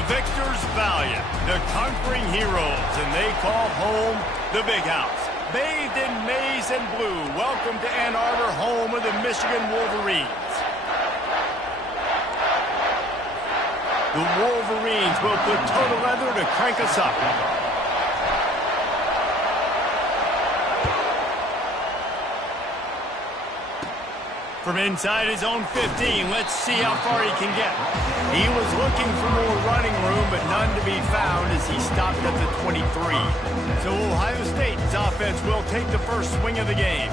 The victors valiant, the conquering heroes, and they call home the Big House. Bathed in maize and blue, welcome to Ann Arbor, home of the Michigan Wolverines. The Wolverines will put total leather to crank us up. From inside his own 15, let's see how far he can get. He was looking for more running room, but none to be found as he stopped at the 23. So Ohio State's offense will take the first swing of the game.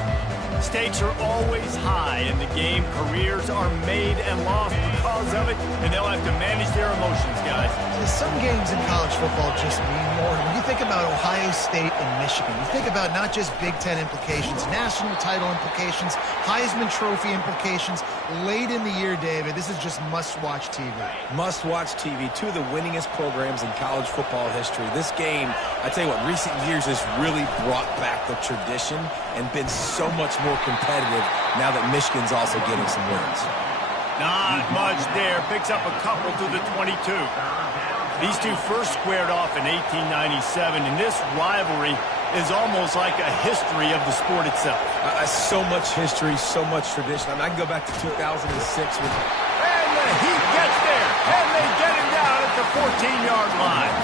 Stakes are always high in the game. Careers are made and lost because of it, and they'll have to manage their emotions, guys. Some games in college football just mean more. When you think about Ohio State and Michigan, you think about not just Big Ten implications, national title implications, Heisman Trophy implications. Late in the year, David, this is just must-watch TV. Must-watch TV. Two of the winningest programs in college football history. This game, I tell you what, recent years has really brought back the tradition and been so much more competitive now that Michigan's also getting some wins. Not much there. Picks up a couple to the 22. These two first squared off in 1897, and this rivalry is almost like a history of the sport itself. So much history, so much tradition. I mean, I can go back to 2006 with... And the Heat gets there, and they get him down at the 14-yard line.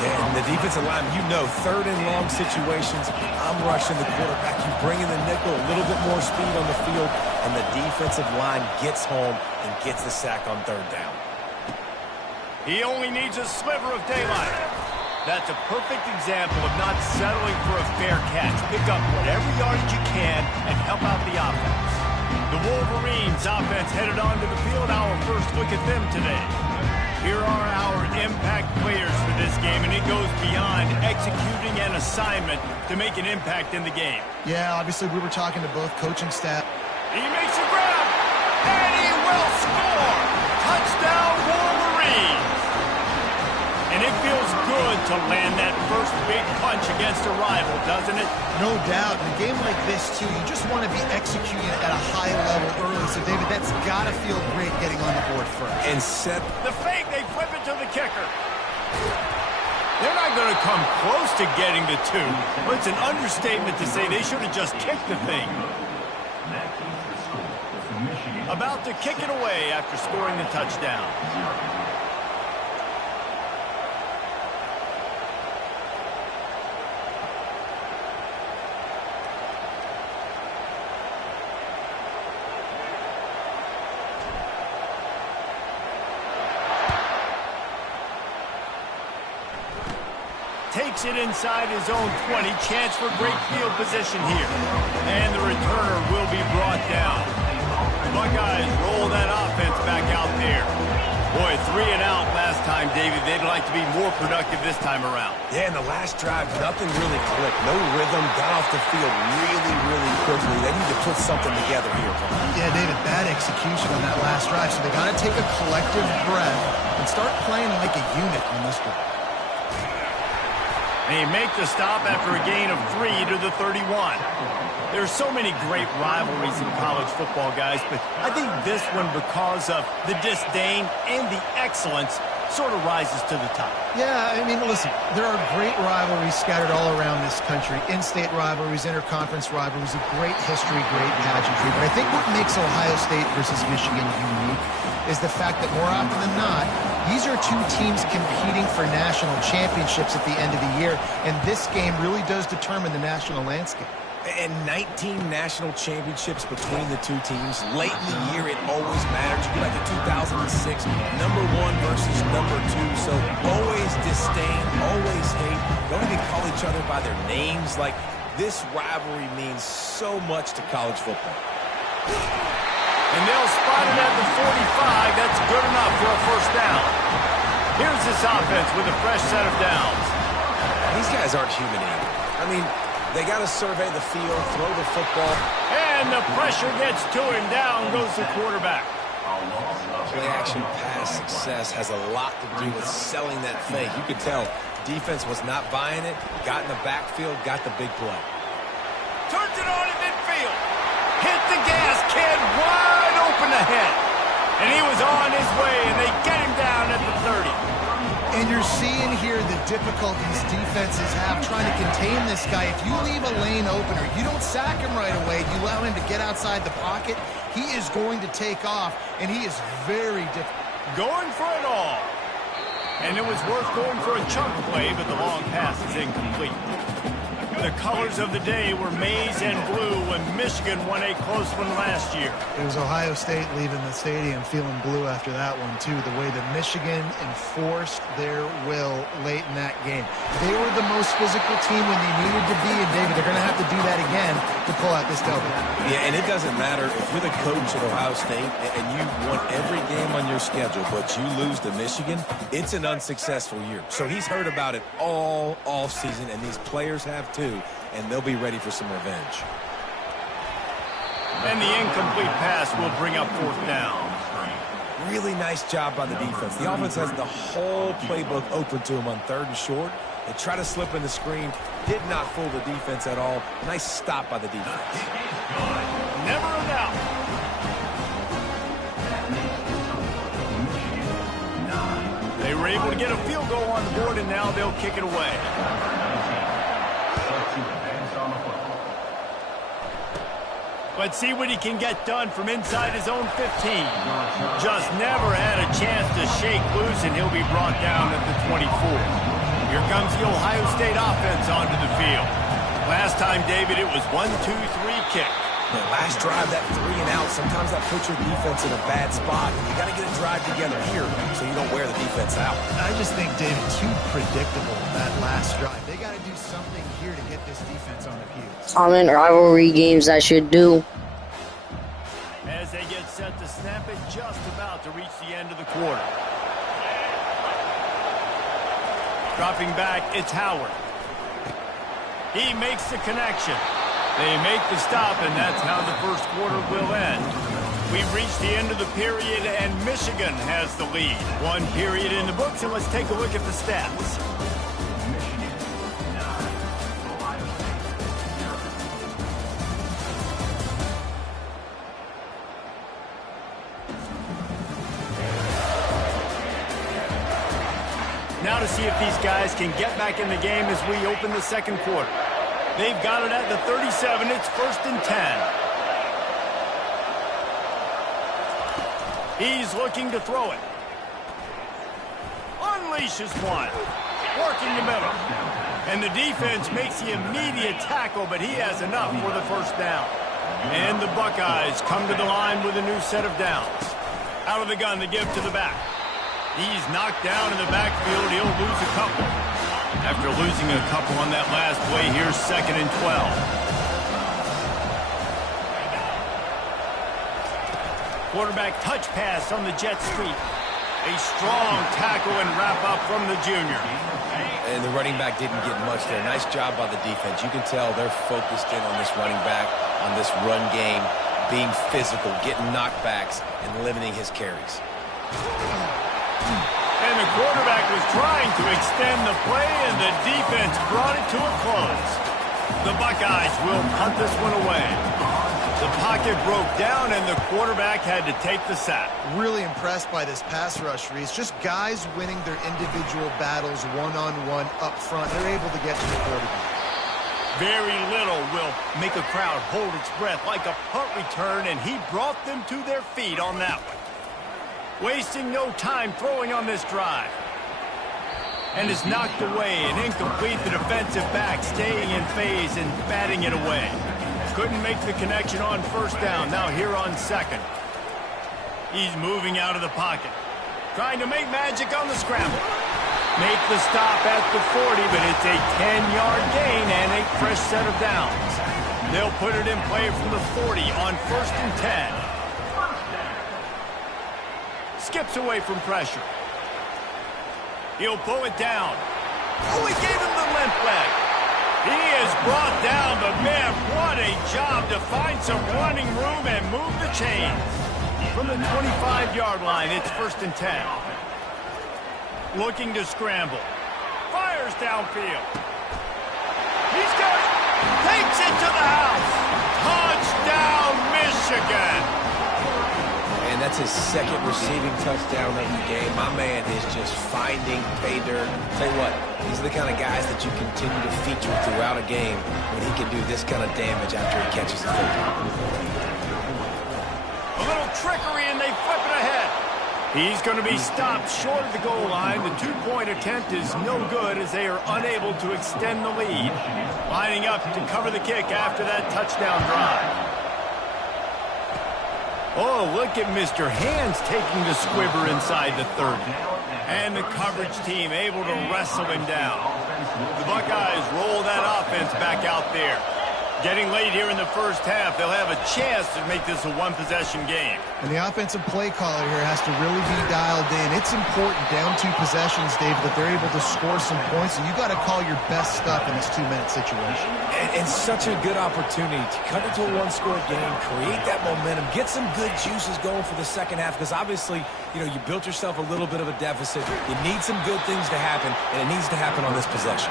Yeah, and the defensive line, you know, third and long situations, I'm rushing the quarterback. You bring in the nickel, a little bit more speed on the field, and the defensive line gets home and gets the sack on third down. He only needs a sliver of daylight. That's a perfect example of not settling for a fair catch. Pick up whatever yardage you can and help out the offense. The Wolverines offense headed onto the field. Our first look at them today. Here are our impact players for this game, and it goes beyond executing an assignment to make an impact in the game. Yeah, obviously we were talking to both coaching staff. He makes a grab, and he will score! Touchdown, Wolverines! And it feels good to land that first big punch against a rival, doesn't it? No doubt. In a game like this, too, you just want to be executing at a high level early. So, David, that's got to feel great getting on the board first. And set the fake, they flip it to the kicker. They're not going to come close to getting the two. But it's an understatement to say they should have just kicked the thing. About to kick it away after scoring the touchdown. Takes it inside his own 20. Chance for great field position here. And the returner will be brought down. Buckeyes roll that offense back out there. Boy, 3 and out last time, David. They'd like to be more productive this time around. Yeah, in the last drive, nothing really clicked. No rhythm. Got off the field really, really quickly. They need to put something together here. Yeah, David, bad execution on that last drive. So they got to take a collective breath and start playing like a unit on this one. They make the stop after a gain of 3 to the 31. There's so many great rivalries in college football, guys, but I think this one, because of the disdain and the excellence, sort of rises to the top. Yeah, I mean, listen, there are great rivalries scattered all around this country. In-state rivalries, interconference rivalries, a great history, great pageantry. But I think what makes Ohio State versus Michigan unique is the fact that more often than not, these are two teams competing for national championships at the end of the year, and this game really does determine the national landscape. And 19 national championships between the two teams. Late in the year, it always matters. You go back to 2006, number 1 versus number 2. So always disdain, always hate. Don't even call each other by their names. Like, this rivalry means so much to college football. And they'll spot it at the 45. That's good enough for a first down. Here's this offense with a fresh set of downs. These guys aren't human either. I mean, they got to survey the field, throw the football. And the pressure gets to him. Down goes the quarterback. Play-action pass success has a lot to do with selling that fake. You could tell defense was not buying it, got in the backfield, got the big play. Turns it on in midfield. Hit the gas, kid, wide open ahead. And he was on his way, and they get him down at the 30. And you're seeing here the difficulties defenses have trying to contain this guy. If you leave a lane open or you don't sack him right away, you allow him to get outside the pocket, he is going to take off, and he is very difficult. Going for it all. And it was worth going for a chunk play, but the long pass is incomplete. The colors of the day were maize and blue when Michigan won a close one last year. It was Ohio State leaving the stadium feeling blue after that one, too. The way that Michigan enforced their will late in that game. They were the most physical team when they needed to be, and David, they're going to have to do that again to pull out this W. Yeah, and it doesn't matter if you're the coach at Ohio State and you won every game on your schedule, but you lose to Michigan, it's an unsuccessful year. So he's heard about it all offseason, and these players have too, and they'll be ready for some revenge. And the incomplete pass will bring up fourth down. Really nice job by the defense. The offense has the whole playbook open to him on 3rd and short. They try to slip in the screen. Did not fool the defense at all. Nice stop by the defense. Never a doubt. They were able to get a field goal on the board, and now they'll kick it away. Let's see what he can get done from inside his own 15. Just never had a chance to shake loose, and he'll be brought down at the 24. Here comes the Ohio State offense onto the field. Last time, David, it was 1-2-3 kick. The last drive, that 3 and out, sometimes that puts your defense in a bad spot, and you got to get a drive together here so you don't wear the defense out. I just think, David, too predictable, that last drive. They got to do something here to get this defense on the heels. Common rivalry games I should do. As they get set to snap it, just about to reach the end of the quarter. Dropping back, it's Howard. He makes the connection. They make the stop, and that's how the first quarter will end. We've reached the end of the period, and Michigan has the lead. One period in the books, and let's take a look at the stats. Now to see if these guys can get back in the game as we open the second quarter. They've got it at the 37. It's 1st and 10. He's looking to throw it. Unleashes one. Working the middle. And the defense makes the immediate tackle, but he has enough for the first down. And the Buckeyes come to the line with a new set of downs. Out of the gun to give to the back. He's knocked down in the backfield. He'll lose a couple. After losing a couple on that last play, here's 2nd and 12. Quarterback touch pass on the jet sweep. A strong tackle and wrap up from the junior. And the running back didn't get much there. Nice job by the defense. You can tell they're focused in on this running back, on this run game, being physical, getting knockbacks, and limiting his carries. And the quarterback was trying to extend the play, and the defense brought it to a close. The Buckeyes will punt this one away. The pocket broke down, and the quarterback had to take the sack. Really impressed by this pass rush, Reese. Just guys winning their individual battles one-on-one up front. They're able to get to the quarterback. Very little will make a crowd hold its breath like a punt return, and he brought them to their feet on that one. Wasting no time throwing on this drive. And is knocked away and incomplete. The defensive back staying in phase and batting it away. Couldn't make the connection on first down. Now here on 2nd. He's moving out of the pocket. Trying to make magic on the scramble. Make the stop at the 40, but it's a 10-yard gain and a fresh set of downs. They'll put it in play from the 40 on 1st and 10. Skips away from pressure. He'll pull it down. Oh, he gave him the limp leg. He is brought down, but man, what a job to find some running room and move the chains. From the 25-yard line, it's 1st and 10. Looking to scramble. Fires downfield. He's got it. Takes it to the house. Touchdown, Michigan. And that's his second receiving touchdown of the game. My man is just finding pay dirt. Tell you what, these are the kind of guys that you continue to feature throughout a game when he can do this kind of damage after he catches the football. A little trickery, and they flip it ahead. He's going to be stopped short of the goal line. The two-point attempt is no good as they are unable to extend the lead. Lining up to cover the kick after that touchdown drive. Oh, look at Mr. Hands taking the squibber inside the 30. And the coverage team able to wrestle him down. The Buckeyes roll that offense back out there. Getting late here in the first half, they'll have a chance to make this a one-possession game. And the offensive play caller here has to really be dialed in. It's important down 2 possessions, David, that they're able to score some points, and you got to call your best stuff in this 2-minute situation. And such a good opportunity to cut into a one-score game, create that momentum, get some good juices going for the second half, because obviously, you built yourself a little bit of a deficit. You need some good things to happen, and it needs to happen on this possession.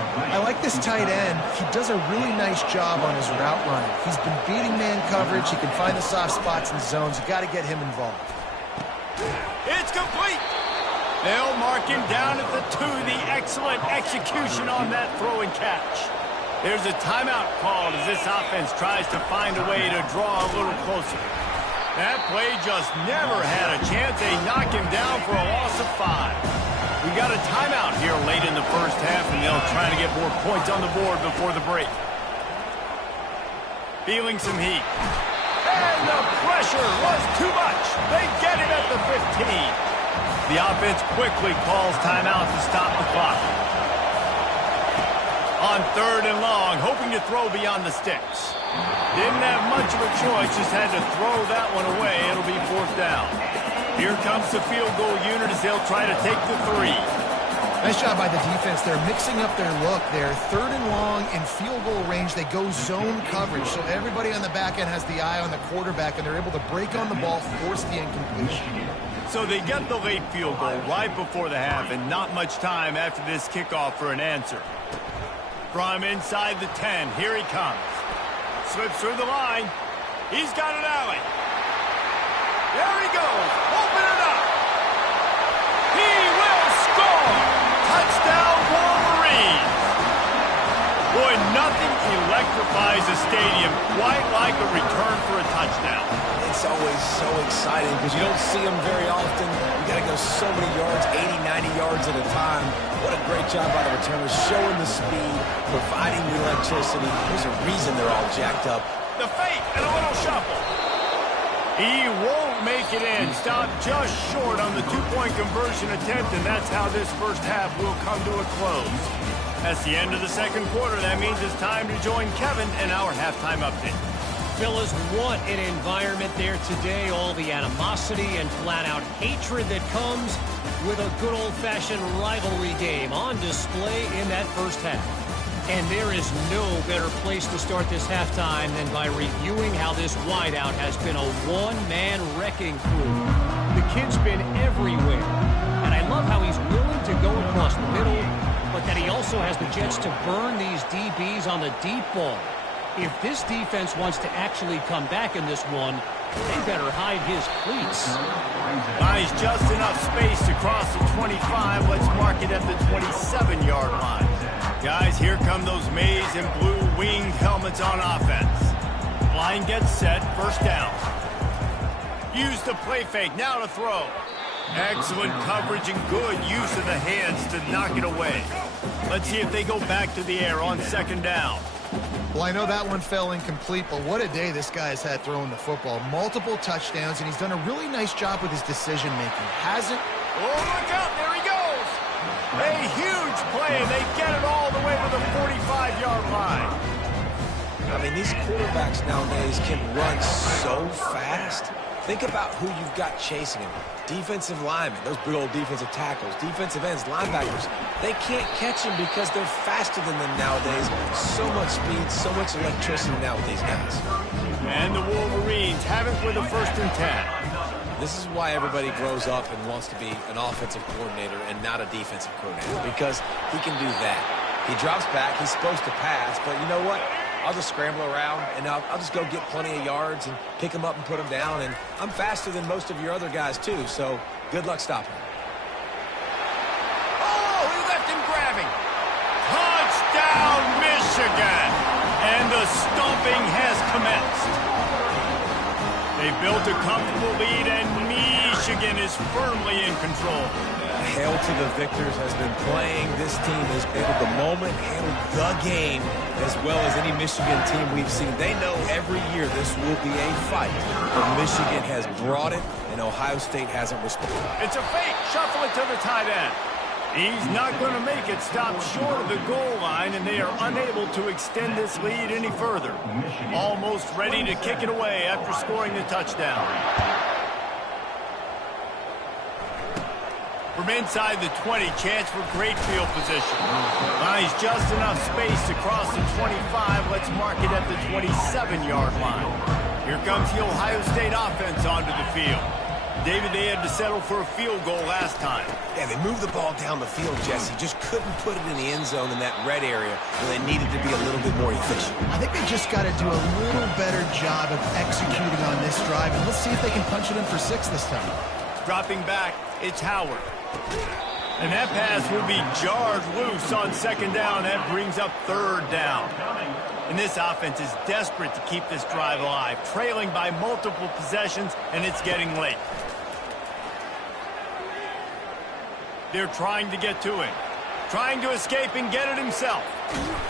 I like this tight end. He does a really nice job on his route running. He's been beating man coverage. He can find the soft spots and zones. You got to get him involved. It's complete. They'll mark him down at the 2. The excellent execution on that throw and catch. There's a timeout called as this offense tries to find a way to draw a little closer. That play just never had a chance. They knock him down for a loss of 5. We got a timeout here late in the first half, and they'll try to get more points on the board before the break. Feeling some heat. And the pressure was too much. They get it at the 15. The offense quickly calls timeout to stop the clock. On 3rd and long, hoping to throw beyond the sticks. Didn't have much of a choice, just had to throw that one away. It'll be 4th down. Here comes the field goal unit as they'll try to take the 3. Nice job by the defense. They're mixing up their look there. 3rd and long in field goal range. They go zone coverage, so everybody on the back end has the eye on the quarterback, and they're able to break on the ball, force the incompletion. So they get the late field goal right before the half, and not much time after this kickoff for an answer. From inside the 10, here he comes. Slips through the line. He's got an alley. There he goes. Open it up. He will score. Touchdown, Wolverines. Boy, nothing electrifies a stadium quite like a return for a touchdown. It's always so exciting because you don't see them very often. You got to go so many yards, 80, 90 yards at a time. What a great job by the returners, showing the speed, providing the electricity. There's a reason they're all jacked up. The fake and a little shuffle. He won't make it in. Stopped just short on the 2-point conversion attempt, and that's how this first half will come to a close. That's the end of the second quarter. That means it's time to join Kevin in our halftime update. Fellas, what an environment there today. All the animosity and flat-out hatred that comes with a good old-fashioned rivalry game on display in that first half. And there is no better place to start this halftime than by reviewing how this wideout has been a one-man wrecking crew. The kid's been everywhere. And I love how he's willing to go across the middle, but that he also has the jets to burn these DBs on the deep ball. If this defense wants to actually come back in this one, they better hide his cleats. Buys just enough space to cross the 25. Let's mark it at the 27-yard line. Guys, here come those maize and blue winged helmets on offense. Line gets set, first down. Use the play fake, now to throw. Excellent coverage and good use of the hands to knock it away. Let's see if they go back to the air on 2nd down. Well, I know that one fell incomplete, but what a day this guy has had throwing the football. Multiple touchdowns, and he's done a really nice job with his decision-making. Hasn't... Oh, look out, there he goes! A huge play, and they get it all the way to the 45-yard line. I mean, these quarterbacks nowadays can run so fast. Think about who you've got chasing him. Defensive linemen, those big old defensive tackles, defensive ends, linebackers. They can't catch him because they're faster than them nowadays. So much speed, so much electricity now with these guys. And the Wolverines have it with a 1st and 10. This is why everybody grows up and wants to be an offensive coordinator and not a defensive coordinator, because he can do that. He drops back, he's supposed to pass, but you know what? I'll just scramble around, and I'll just go get plenty of yards and pick them up and put them down. And I'm faster than most of your other guys, too, so good luck stopping. Oh, he left him grabbing. Touchdown, Michigan. And the stomping has commenced. They built a comfortable lead, and Michigan is firmly in control. Hail to the victors has been playing. This team has handled the moment, handled the game, as well as any Michigan team we've seen. They know every year this will be a fight, but Michigan has brought it, and Ohio State hasn't responded. It's a fake. Shuffle it to the tight end. He's not going to make it. Stop short of the goal line, and they are unable to extend this lead any further. Almost ready to kick it away after scoring the touchdown. From inside the 20, chance for great field position. Finds just enough space to cross the 25. Let's mark it at the 27-yard line. Here comes the Ohio State offense onto the field. David, they had to settle for a field goal last time. Yeah, they moved the ball down the field, Jesse. Just couldn't put it in the end zone in that red area where they needed to be a little bit more efficient. I think they just got to do a little better job of executing on this drive, and let's see if they can punch it in for 6 this time. Dropping back, it's Howard. And that pass will be jarred loose on second down. That brings up third down. And this offense is desperate to keep this drive alive, trailing by multiple possessions, and it's getting late. They're trying to get to him. Trying to escape and get it himself.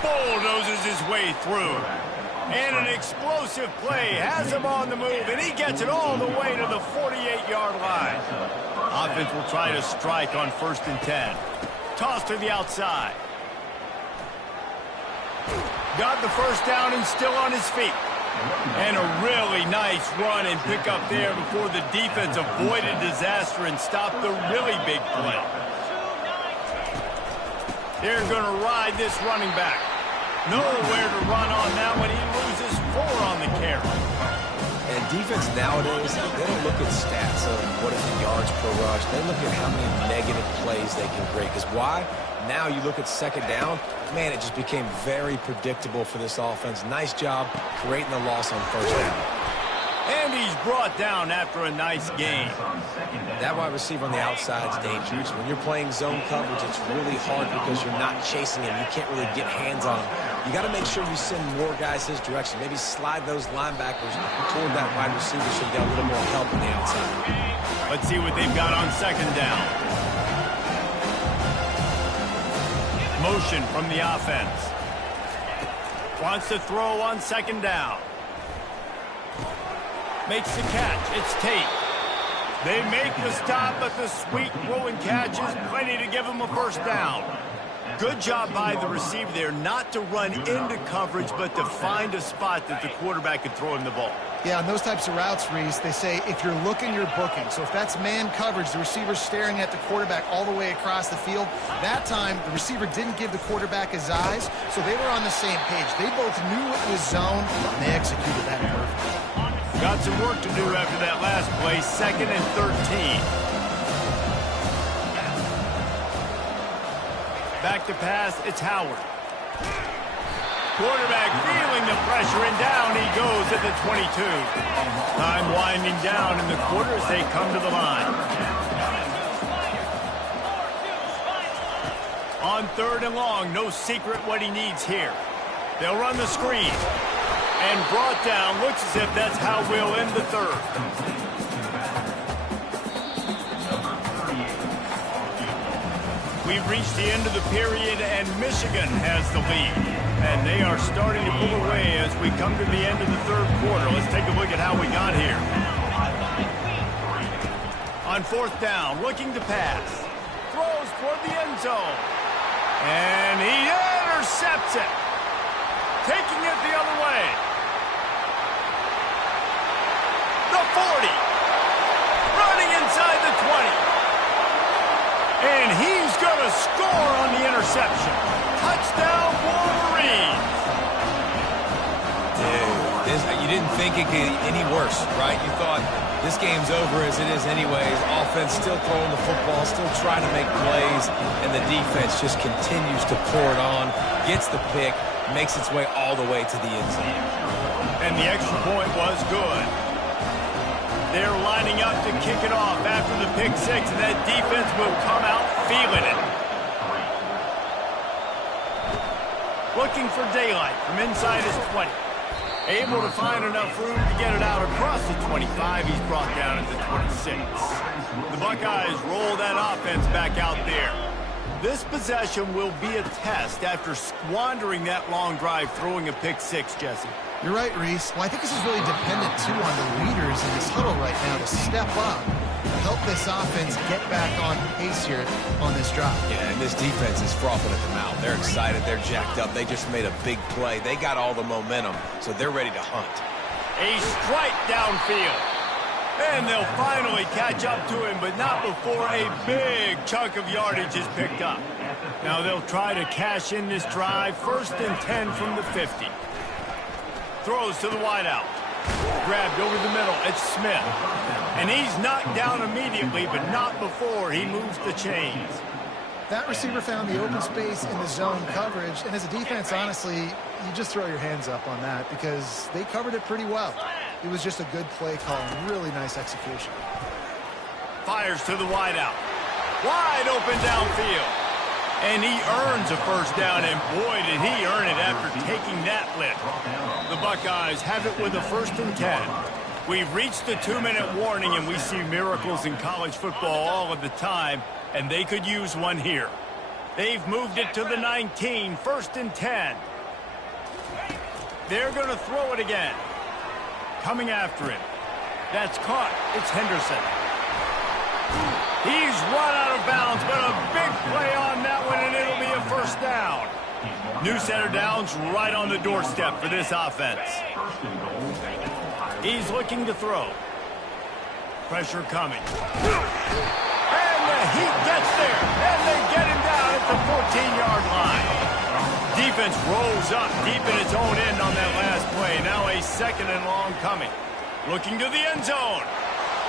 Bulldozes his way through. And an explosive play has him on the move, and he gets it all the way to the 48-yard line. Offense will try to strike on 1st and 10. Toss to the outside. Got the first down and still on his feet. And a really nice run and pick up there before the defense avoided disaster and stopped the really big play. They're going to ride this running back. Nowhere to run on that one. He loses 4 on the carry. And defense nowadays, they don't look at stats of what is the yards per rush. They look at how many negative plays they can create. Because why? Now you look at second down, man, it just became very predictable for this offense. Nice job creating the loss on 1st down. And he's brought down after a nice gain. That wide receiver on the outside is dangerous. When you're playing zone coverage, it's really hard because you're not chasing him. You can't really get hands on him. You got to make sure you send more guys his direction. Maybe slide those linebackers toward that wide receiver so you get a little more help on the outside. Let's see what they've got on second down. Motion from the offense. Wants to throw on second down. Makes the catch. It's Tate. They make the stop, but the sweet throwing catch is plenty to give them a 1st down. Good job by the receiver there not to run into coverage, but to find a spot that the quarterback could throw him the ball. Yeah, on those types of routes, Reese, they say if you're looking, you're booking. So if that's man coverage, the receiver's staring at the quarterback all the way across the field. That time, the receiver didn't give the quarterback his eyes, so they were on the same page. They both knew it was zone, and they executed that perfectly. Got some work to do after that last play, 2nd and 13. Back to pass, it's Howard. Quarterback feeling the pressure, and down he goes at the 22. Time winding down in the quarter as they come to the line. On 3rd and long, no secret what he needs here. They'll run the screen. And brought down, looks as if that's how we'll end the 3rd. We've reached the end of the period, and Michigan has the lead. And they are starting to pull away as we come to the end of the 3rd quarter. Let's take a look at how we got here. On 4th down, looking to pass. Throws toward the end zone. And he intercepts it. Taking it the other way. The 40. Running inside the 20. And he's going to score on the interception. Touchdown, Wolverines. Dude, you didn't think it could get any worse, right? You thought this game's over as it is anyways. Offense still throwing the football, still trying to make plays, and the defense just continues to pour it on, gets the pick, makes its way all the way to the end zone. And the extra point was good. They're lining up to kick it off after the pick six, and that defense will come out feeling it. Looking for daylight from inside his 20. Able to find enough room to get it out across the 25. He's brought down at the 26. The Buckeyes roll that offense back out there. This possession will be a test after squandering that long drive throwing a pick six, Jesse. You're right, Reese. Well, I think this is really dependent, too, on the leaders in this huddle right now to step up and help this offense get back on pace here on this drive. Yeah, and this defense is frothing at the mouth. They're excited. They're jacked up. They just made a big play. They got all the momentum, so they're ready to hunt. A strike downfield. And they'll finally catch up to him, but not before a big chunk of yardage is picked up. Now they'll try to cash in this drive. 1st and 10 from the 50. Throws to the wideout. Grabbed over the middle. It's Smith. And he's knocked down immediately, but not before he moves the chains. That receiver found the open space in the zone coverage, and as a defense, honestly, you just throw your hands up on that because they covered it pretty well. It was just a good play call and really nice execution. Fires to the wideout. Wide open downfield. And he earns a first down, and boy, did he earn it after taking that lift. The Buckeyes have it with a 1st and 10. We've reached the 2-minute warning, and we see miracles in college football all of the time, and they could use one here. They've moved it to the 19, 1st and 10. They're going to throw it again. Coming after him. That's caught. It's Henderson. He's run out of bounds, but a big play on that one, and it'll be a first down. New center down's right on the doorstep for this offense. He's looking to throw. Pressure coming. And the Heat gets there, and they get him down at the 14-yard line. Defense rolls up deep in its own end on that last play. Now a 2nd and long coming. Looking to the end zone.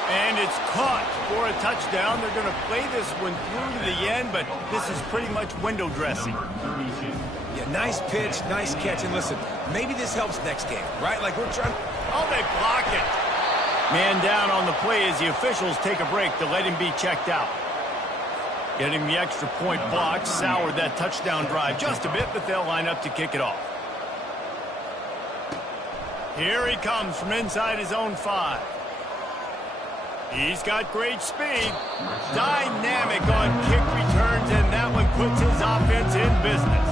And it's caught for a touchdown. They're going to play this one through to the end, but this is pretty much window dressing. Yeah, nice pitch, nice catch. And listen, maybe this helps next game, right? Like we're trying. Oh, they block it. Man down on the play as the officials take a break to let him be checked out. Getting the extra point block soured that touchdown drive just a bit, but they'll line up to kick it off. Here he comes from inside his own 5. He's got great speed. Dynamic on kick returns, and that one puts his offense in business.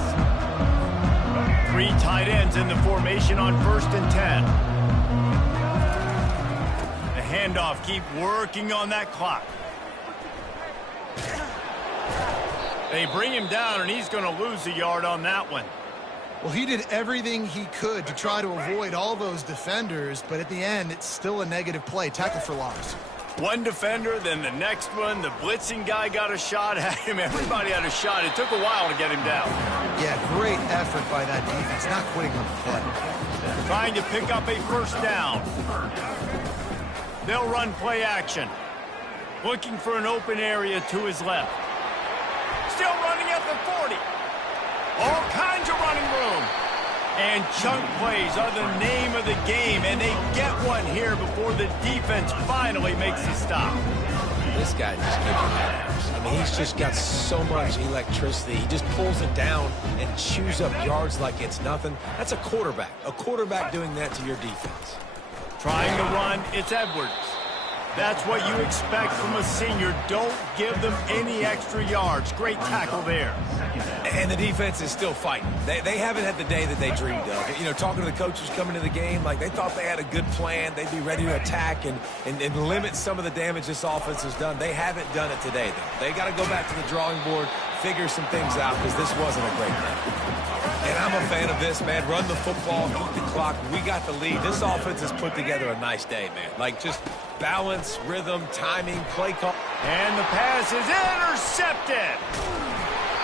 3 tight ends in the formation on 1st and 10. The handoff, keep working on that clock. They bring him down, and he's going to lose a yard on that one. Well, he did everything he could to try to avoid all those defenders, but at the end, it's still a negative play. Tackle for loss. One defender, then the next one. The blitzing guy got a shot at him. Everybody had a shot. It took a while to get him down. Yeah, great effort by that defense, not quitting on the play. Trying to pick up a first down. They'll run play action. Looking for an open area to his left. Still running at the 40. All kinds of running room. And chunk plays are the name of the game, and they get one here before the defense finally makes a stop. This guy just gives you that. I mean, he's just got so much electricity. He just pulls it down and chews up yards like it's nothing. That's a quarterback. A quarterback doing that to your defense. Trying to run, it's Edwards. That's what you expect from a senior. Don't give them any extra yards. Great tackle there. And the defense is still fighting. They haven't had the day that they dreamed of. You know, talking to the coaches coming to the game, like they thought they had a good plan. They'd be ready to attack and limit some of the damage this offense has done. They haven't done it today, though. They got to go back to the drawing board, figure some things out, because this wasn't a great game. And I'm a fan of this, man. Run the football, keep the clock. We got the lead. This offense has put together a nice day, man. Like just balance, rhythm, timing, play call. And the pass is intercepted.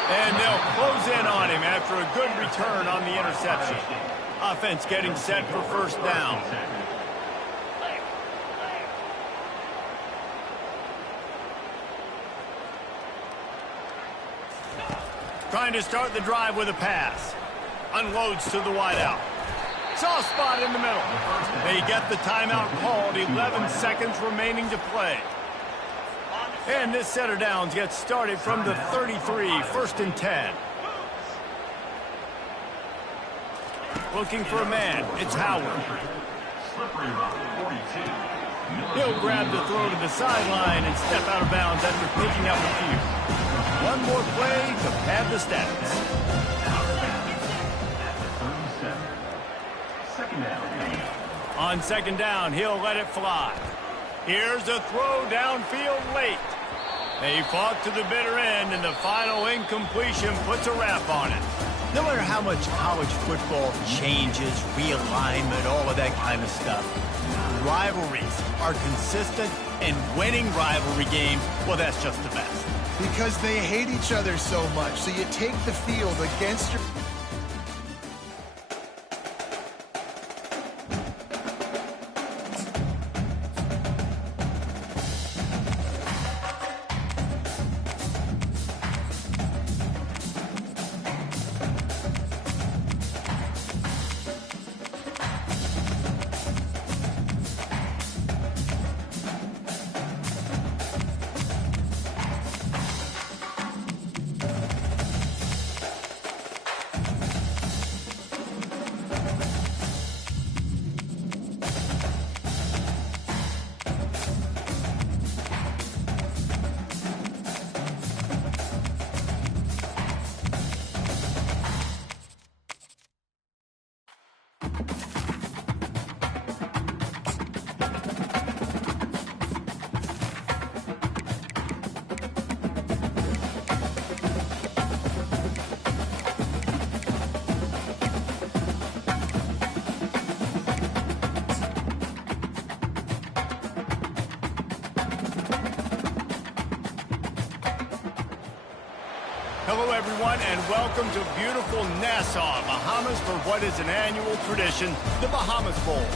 And they'll close in on him after a good return on the interception. Offense getting set for first down. Trying to start the drive with a pass. Unloads to the wideout. Soft spot in the middle. They get the timeout called. 11 seconds remaining to play. And this set of downs gets started from the 33, 1st and 10. Looking for a man. It's Howard. He'll grab the throw to the sideline and step out of bounds after picking up a few. One more play to pad the stats. On second down, he'll let it fly. Here's a throw downfield late. They fought to the bitter end, and the final incompletion puts a wrap on it. No matter how much college football changes, realignment, all of that kind of stuff, rivalries are consistent, and winning rivalry games, well, that's just the best. Because they hate each other so much. So you take the field against your... Hello, everyone, and welcome to beautiful Nassau, Bahamas, for what is an annual tradition, the Bahamas Bowl.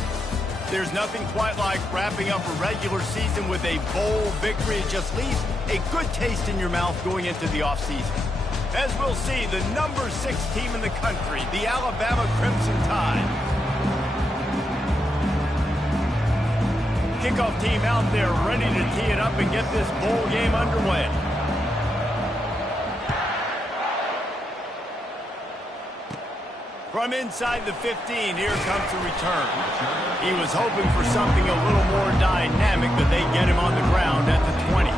There's nothing quite like wrapping up a regular season with a bowl victory. It just leaves a good taste in your mouth going into the offseason. As we'll see, the number 6 team in the country, the Alabama Crimson Tide. Kickoff team out there ready to tee it up and get this bowl game underway. From inside the 15, here comes the return. He was hoping for something a little more dynamic, but they get him on the ground at the 20.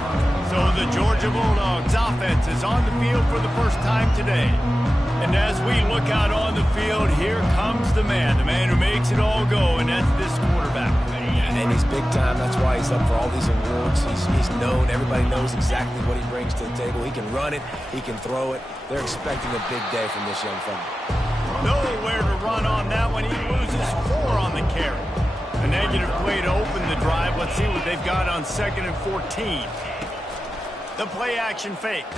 So the Georgia Bulldogs offense is on the field for the first time today. And as we look out on the field, here comes the man who makes it all go, and that's this quarterback. And he's big time. That's why he's up for all these awards. He's known. Everybody knows exactly what he brings to the table. He can run it. He can throw it. They're expecting a big day from this young fella. Nowhere to run on that one. He loses 4 on the carry. A negative play to open the drive. Let's see what they've got on 2nd and 14. The play action fake.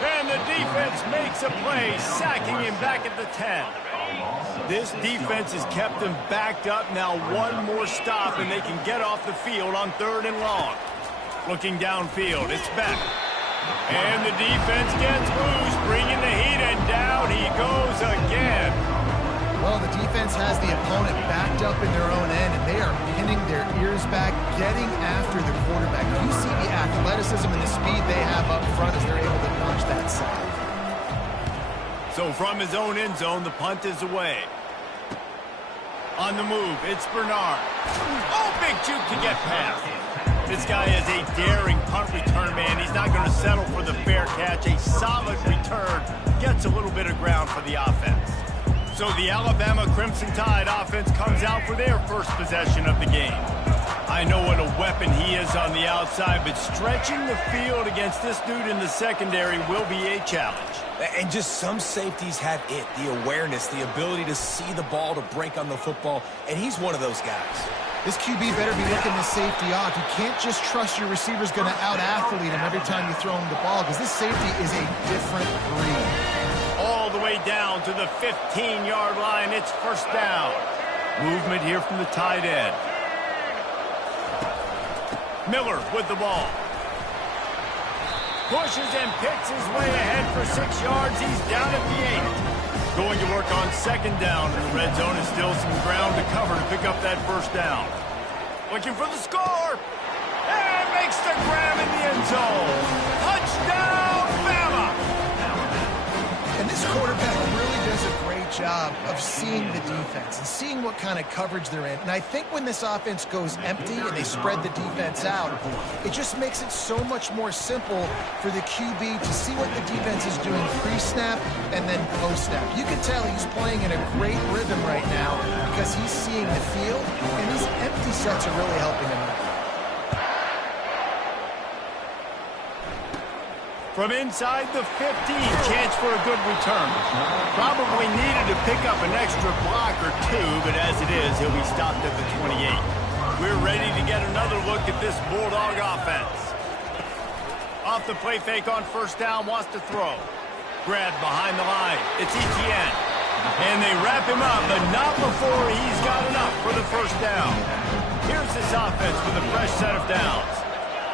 And the defense makes a play, sacking him back at the 10. This defense has kept them backed up. Now one more stop, and they can get off the field on 3rd and long. Looking downfield, it's back. And the defense gets loose, bringing the heat, and down he goes again. Well, the defense has the opponent backed up in their own end, and they are pinning their ears back, getting after the quarterback. You see the athleticism and the speed they have up front as they're able to punch that side. So from his own end zone, the punt is away. On the move, it's Bernard. Oh, big juke to get past. This guy is a daring punt return man. He's not going to settle for the fair catch. A solid return gets a little bit of ground for the offense. So the Alabama Crimson Tide offense comes out for their first possession of the game. I know what a weapon he is on the outside, but stretching the field against this dude in the secondary will be a challenge. And just some safeties have it, the awareness, the ability to see the ball, to break on the football, and he's one of those guys. This QB better be looking the safety off. You can't just trust your receiver's going to out-athlete him every time you throw him the ball, because this safety is a different breed. All the way down to the 15-yard line. It's first down. Movement here from the tight end. Miller with the ball. Pushes and picks his way ahead for 6 yards. He's down at the 8. Going to work on second down, and the red zone is still some ground to cover to pick up that first down. Looking for the score. And makes the grab in the end zone. Touchdown, Bama! And this quarterback really does a great job of seeing the defense and seeing what kind of coverage they're in. And I think when this offense goes empty and they spread the defense out, it just makes it so much more simple for the QB to see what the defense is doing pre-snap and then post-snap. You can tell he's playing in a great rhythm right now because he's seeing the field, and these empty sets are really helping him out. From inside the 15, chance for a good return. Probably needed to pick up an extra block or two, but as it is, he'll be stopped at the 28. We're ready to get another look at this Bulldog offense. Off the play fake on first down, wants to throw. Grabbed behind the line. It's Etienne. And they wrap him up, but not before he's got enough for the first down. Here's this offense with a fresh set of downs.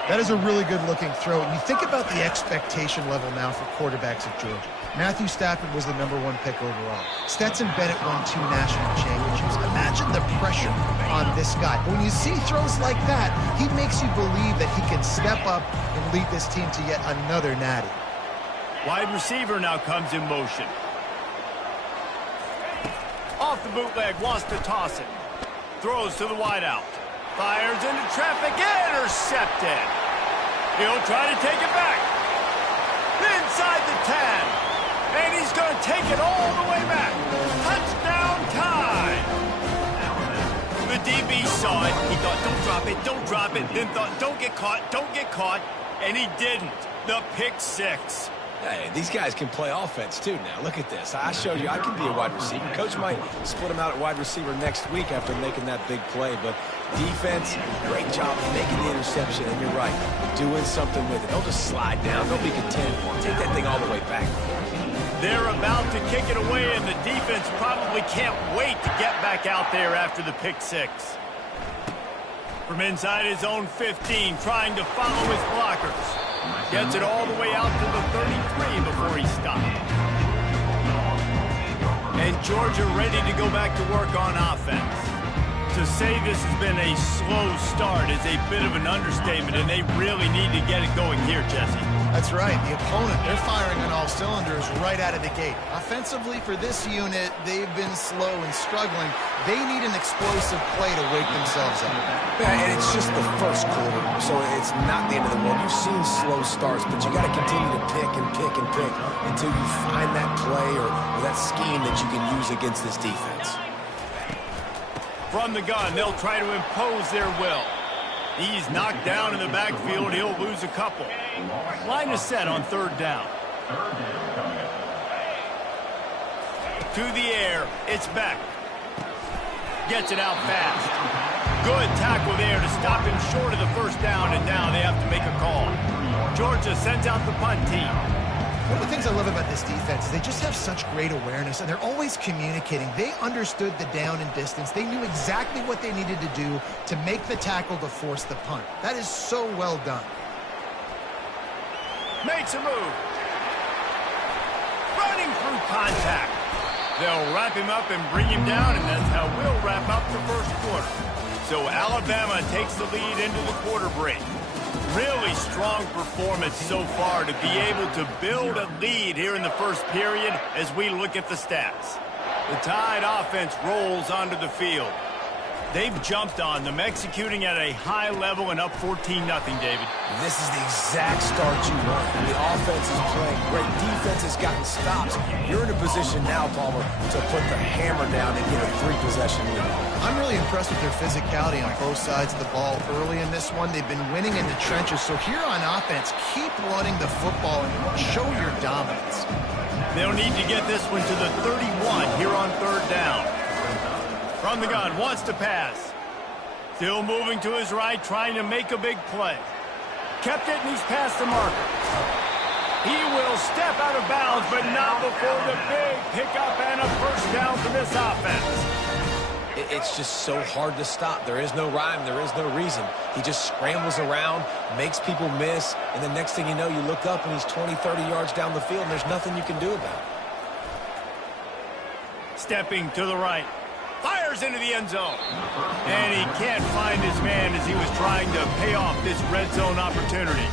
That is a really good-looking throw. And you think about the expectation level now for quarterbacks at Georgia. Matthew Stafford was the #1 pick overall. Stetson Bennett won 2 national championships. Imagine the pressure on this guy. But when you see throws like that, he makes you believe that he can step up and lead this team to yet another natty. Wide receiver now comes in motion. Off the bootleg, wants to toss it. Throws to the wideout. Fires into traffic, intercepted. He'll try to take it back. Inside the 10. And he's going to take it all the way back. Touchdown time. The DB saw it. He thought, don't drop it. Then thought, don't get caught. And he didn't. The pick 6. Hey, these guys can play offense, too, now. Look at this. I showed you I can be a wide receiver. Coach might split him out at wide receiver next week after making that big play. But defense, great job making the interception. And you're right, doing something with it. Don't just slide down. Don't be content. Take that thing all the way back. They're about to kick it away, and the defense probably can't wait to get back out there after the pick 6. From inside his own 15, trying to follow his blockers. Gets it all the way out to the 33 before he stopped. And Georgia ready to go back to work on offense. To say this has been a slow start is a bit of an understatement, and they really need to get it going here, Jesse. That's right. The opponent, they're firing on all cylinders right out of the gate. Offensively for this unit, they've been slow and struggling. They need an explosive play to wake themselves up. Yeah, and it's just the first quarter, so it's not the end of the world. You've seen slow starts, but you got to continue to pick until you find that play or that scheme that you can use against this defense. From the gun, they'll try to impose their will. He's knocked down in the backfield. He'll lose a couple. Line is set on third down. To the air. It's Beck. Gets it out fast. Good tackle there to stop him short of the first down, and now they have to make a call. Georgia sends out the punt team. One of the things I love about this defense is they just have such great awareness, and they're always communicating. They understood the down and distance. They knew exactly what they needed to do to make the tackle to force the punt. That is so well done. Makes a move. Running through contact. They'll wrap him up and bring him down, and that's how we'll wrap up the first quarter. So Alabama takes the lead into the quarter break. Really strong performance so far to be able to build a lead here in the first period as we look at the stats. The Tide offense rolls onto the field. They've jumped on them, executing at a high level and up 14-0, David. This is the exact start you want. The offense is playing great. Defense has gotten stops. You're in a position now, Palmer, to put the hammer down and get a 3-possession lead. I'm really impressed with their physicality on both sides of the ball early in this one. They've been winning in the trenches. So here on offense, keep running the football and show your dominance. They'll need to get this one to the 31 here on third down. From the gun, wants to pass. Still moving to his right, trying to make a big play. Kept it, and he's past the marker. He will step out of bounds, but not before the big pickup and a first down for this offense. It's just so hard to stop. There is no rhyme. There is no reason. He just scrambles around, makes people miss, and the next thing you know, you look up, and he's 20, 30 yards down the field, and there's nothing you can do about it. Stepping to the right. Fires into the end zone. And he can't find his man as he was trying to pay off this red zone opportunity.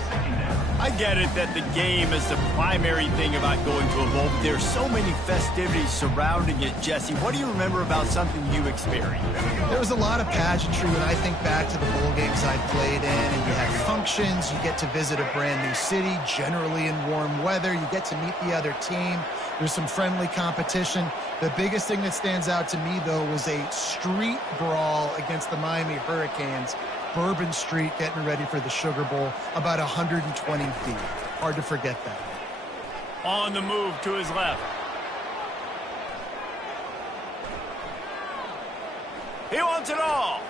I get it that the game is the primary thing about going to a bowl, but there's so many festivities surrounding it. Jesse, what do you remember about something you experienced? There was a lot of pageantry when I think back to the bowl games I played in, and you had functions, you get to visit a brand new city, generally in warm weather, you get to meet the other team, there's some friendly competition. The biggest thing that stands out to me, though, was a street brawl against the Miami Hurricanes. Bourbon Street getting ready for the Sugar Bowl, about 120 feet. Hard to forget that. On the move to his left. He wants it all.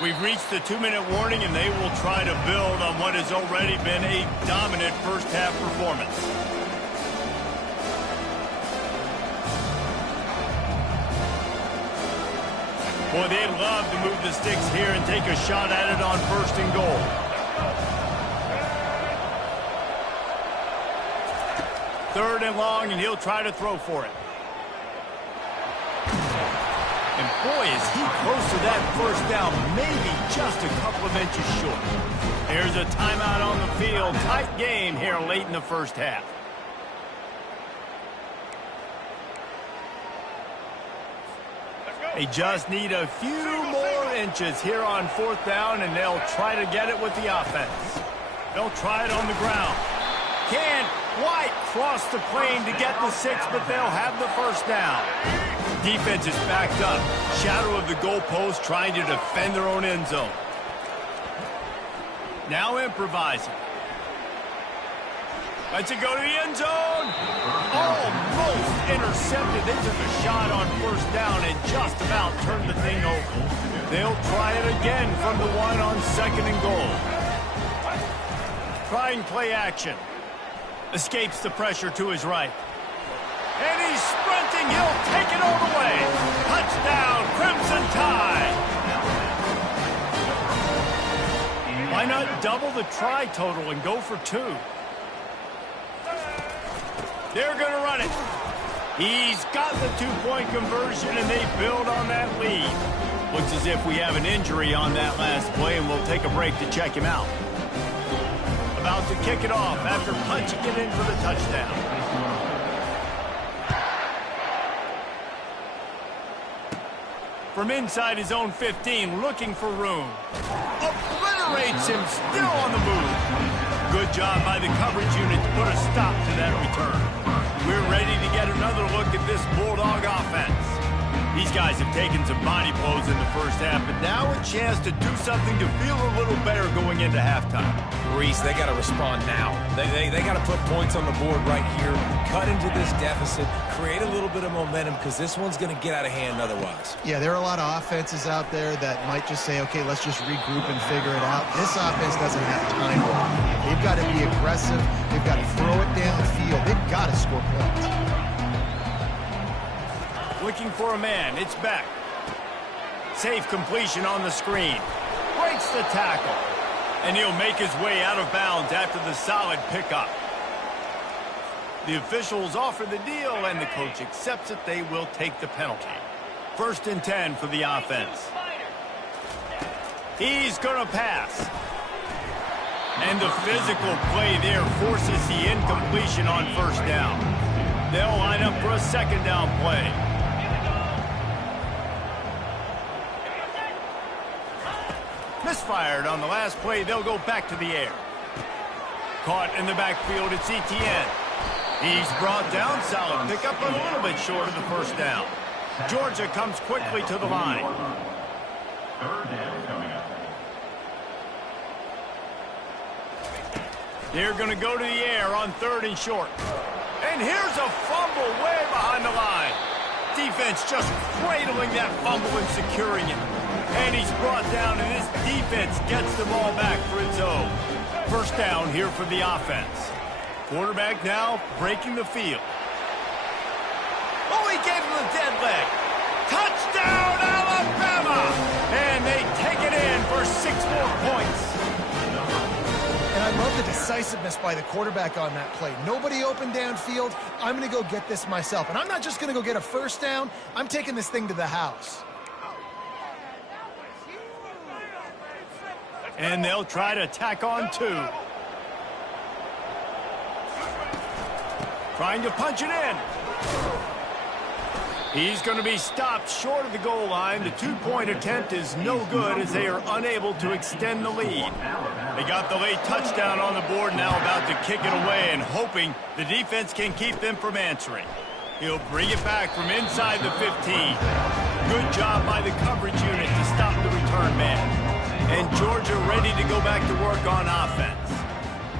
We've reached the 2-minute warning, and they will try to build on what has already been a dominant first-half performance. Boy, they'd love to move the sticks here and take a shot at it on 1st and goal. Third and long, and he'll try to throw for it. And boy, is he close to that first down, maybe just a couple of inches short. Here's a timeout on the field. Tight game here late in the first half. They just need a few more inches here on 4th down, and they'll try to get it with the offense. They'll try it on the ground. Can't quite cross the plane to get the 6, but they'll have the first down. Defense is backed up. Shadow of the goalpost trying to defend their own end zone. Now improvising. Lets it go to the end zone. Almost intercepted. They took a shot on 1st down and just about turned the thing over. They'll try it again from the 1 on 2nd and goal. Trying play action. Escapes the pressure to his right. And he's sprinting. He'll take it all the way. Touchdown, Crimson Tide. Why not double the try total and go for 2? They're going to run it. He's got the 2-point conversion, and they build on that lead. Looks as if we have an injury on that last play, and we'll take a break to check him out. About to kick it off after punching it in for the touchdown. From inside his own 15, looking for room. Obliterates him, still on the move. Good job by the coverage unit to put a stop to that return. We're ready to get another look at this Bulldog offense. These guys have taken some body blows in the first half, but now a chance to do something to feel a little better going into halftime. Reese, they got to respond now. They got to put points on the board right here, cut into this deficit, create a little bit of momentum, because this one's going to get out of hand otherwise. Yeah, there are a lot of offenses out there that might just say, okay, let's just regroup and figure it out. This offense doesn't have time for it. They've got to be aggressive. They've got to throw it down the field. They've got to score points. Looking for a man. It's Beck. Safe completion on the screen. Breaks the tackle. And he'll make his way out of bounds after the solid pickup. The officials offer the deal, and the coach accepts it. They will take the penalty. 1st and 10 for the offense. He's going to pass. And the physical play there forces the incompletion on 1st down. They'll line up for a 2nd down play. Misfired on the last play. They'll go back to the air. Caught in the backfield. It's ETN. He's brought down. Solid pickup, but a little bit short of the 1st down. Georgia comes quickly to the line. They're going to go to the air on 3rd and short. And here's a fumble way behind the line. Defense just cradling that fumble and securing it. And he's brought down, and this defense gets the ball back for its own. 1st down here for the offense. Quarterback now breaking the field. Oh, he gave him a dead leg. Touchdown, Alabama! And they take it in for 6 more points. And I love the decisiveness by the quarterback on that play. Nobody open downfield. I'm going to go get this myself. And I'm not just going to go get a first down. I'm taking this thing to the house. And they'll try to tack on 2. Trying to punch it in. He's going to be stopped short of the goal line. The 2-point attempt is no good as they are unable to extend the lead. They got the late touchdown on the board, now about to kick it away and hoping the defense can keep them from answering. He'll bring it back from inside the 15. Good job by the coverage unit to stop the return man. And Georgia ready to go back to work on offense.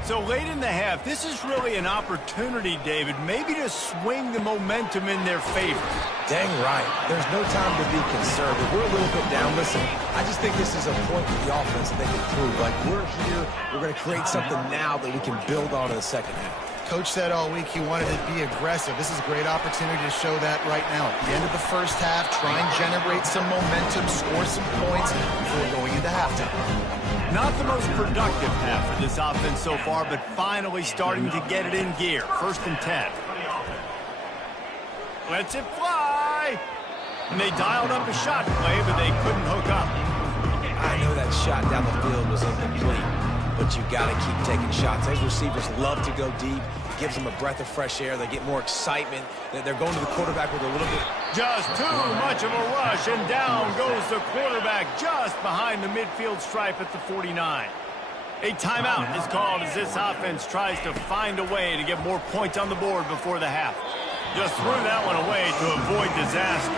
So late in the half, this is really an opportunity, David, maybe to swing the momentum in their favor. Dang right. There's no time to be conservative. We're a little bit down. Listen, I just think this is a point with the offense that they can prove. Like, we're here, we're going to create something now that we can build on in the second half. Coach said all week he wanted to be aggressive. This is a great opportunity to show that right now. At the end of the first half, try and generate some momentum, score some points before going into halftime. Not the most productive half for this offense so far, but finally starting to get it in gear. 1st and 10. Lets it fly. And they dialed up a shot play, but they couldn't hook up. I know that shot down the field was incomplete, but you got to keep taking shots. Those receivers love to go deep. It gives them a breath of fresh air. They get more excitement. They're going to the quarterback with a little bit. Just too much of a rush, and down goes the quarterback just behind the midfield stripe at the 49. A timeout is called as this offense tries to find a way to get more points on the board before the half. Just threw that one away to avoid disaster.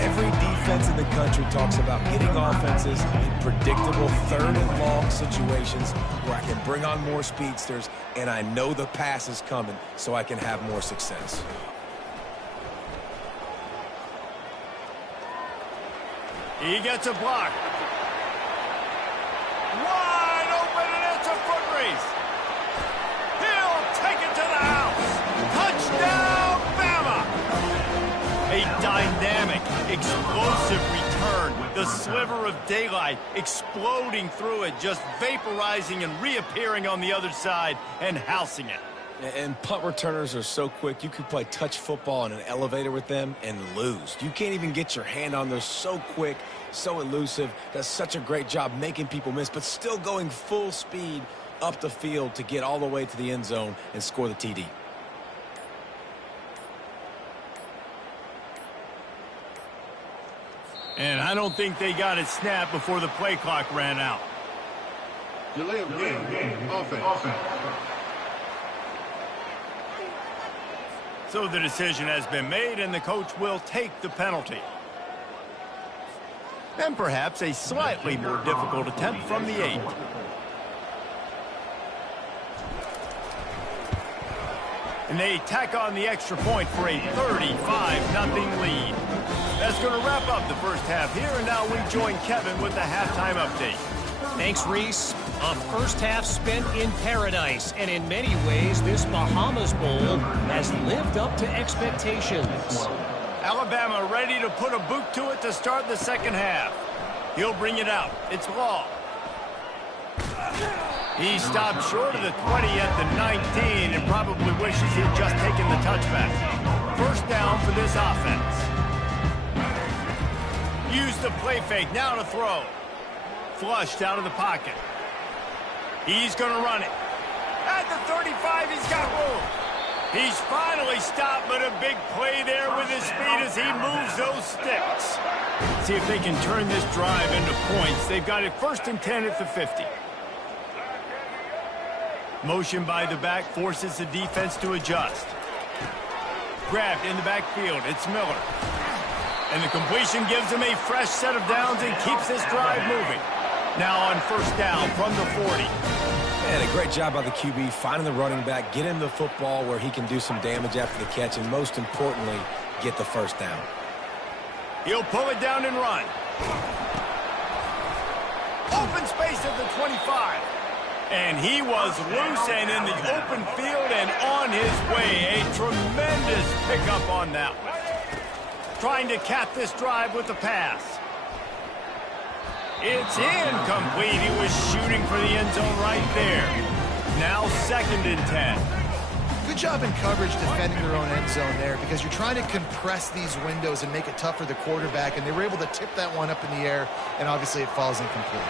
Every defense in the country talks about getting offenses in predictable 3rd and long situations where I can bring on more speedsters and I know the pass is coming so I can have more success. He gets a block. Wide open, and it's a foot race. He'll take it to the house. Touchdown, Bama! A dynamic, explosive return. The sliver of daylight exploding through it, just vaporizing and reappearing on the other side and housing it. And punt returners are so quick, you could play touch football in an elevator with them and lose. You can't even get your hand on them. So quick, so elusive, does such a great job making people miss, but still going full speed up the field to get all the way to the end zone and score the TD. And I don't think they got it snapped before the play clock ran out. Delay of game, offense. So the decision has been made, and the coach will take the penalty. And perhaps a slightly more difficult attempt from the 8. And they tack on the extra point for a 35-0 lead. That's going to wrap up the first half here, and now we join Kevin with the halftime update. Thanks, Reese. A first half spent in paradise, and in many ways, this Bahamas Bowl has lived up to expectations. Alabama ready to put a boot to it to start the second half. He'll bring it out. It's Law. He stopped short of the 20 at the 19 and probably wishes he'd just taken the touchback. First down for this offense. Use the play fake, now to throw. Flushed out of the pocket. He's going to run it. At the 35, he's got room. He's finally stopped, but a big play there with his speed as he moves those sticks. See if they can turn this drive into points. They've got it 1st and 10 at the 50. Motion by the back forces the defense to adjust. Grabbed in the backfield. It's Miller. And the completion gives him a fresh set of downs and keeps this drive moving. Now on first down from the 40. And a great job by the QB finding the running back, get him the football where he can do some damage after the catch, and most importantly, get the first down. He'll pull it down and run. Open space at the 25. And he was loose and in the open field and on his way. A tremendous pickup on that one. Trying to cap this drive with the pass. It's incomplete. He was shooting for the end zone right there. Now 2nd and 10. Good job in coverage defending their own end zone there, because you're trying to compress these windows and make it tough for the quarterback, and they were able to tip that one up in the air, and obviously it falls incomplete.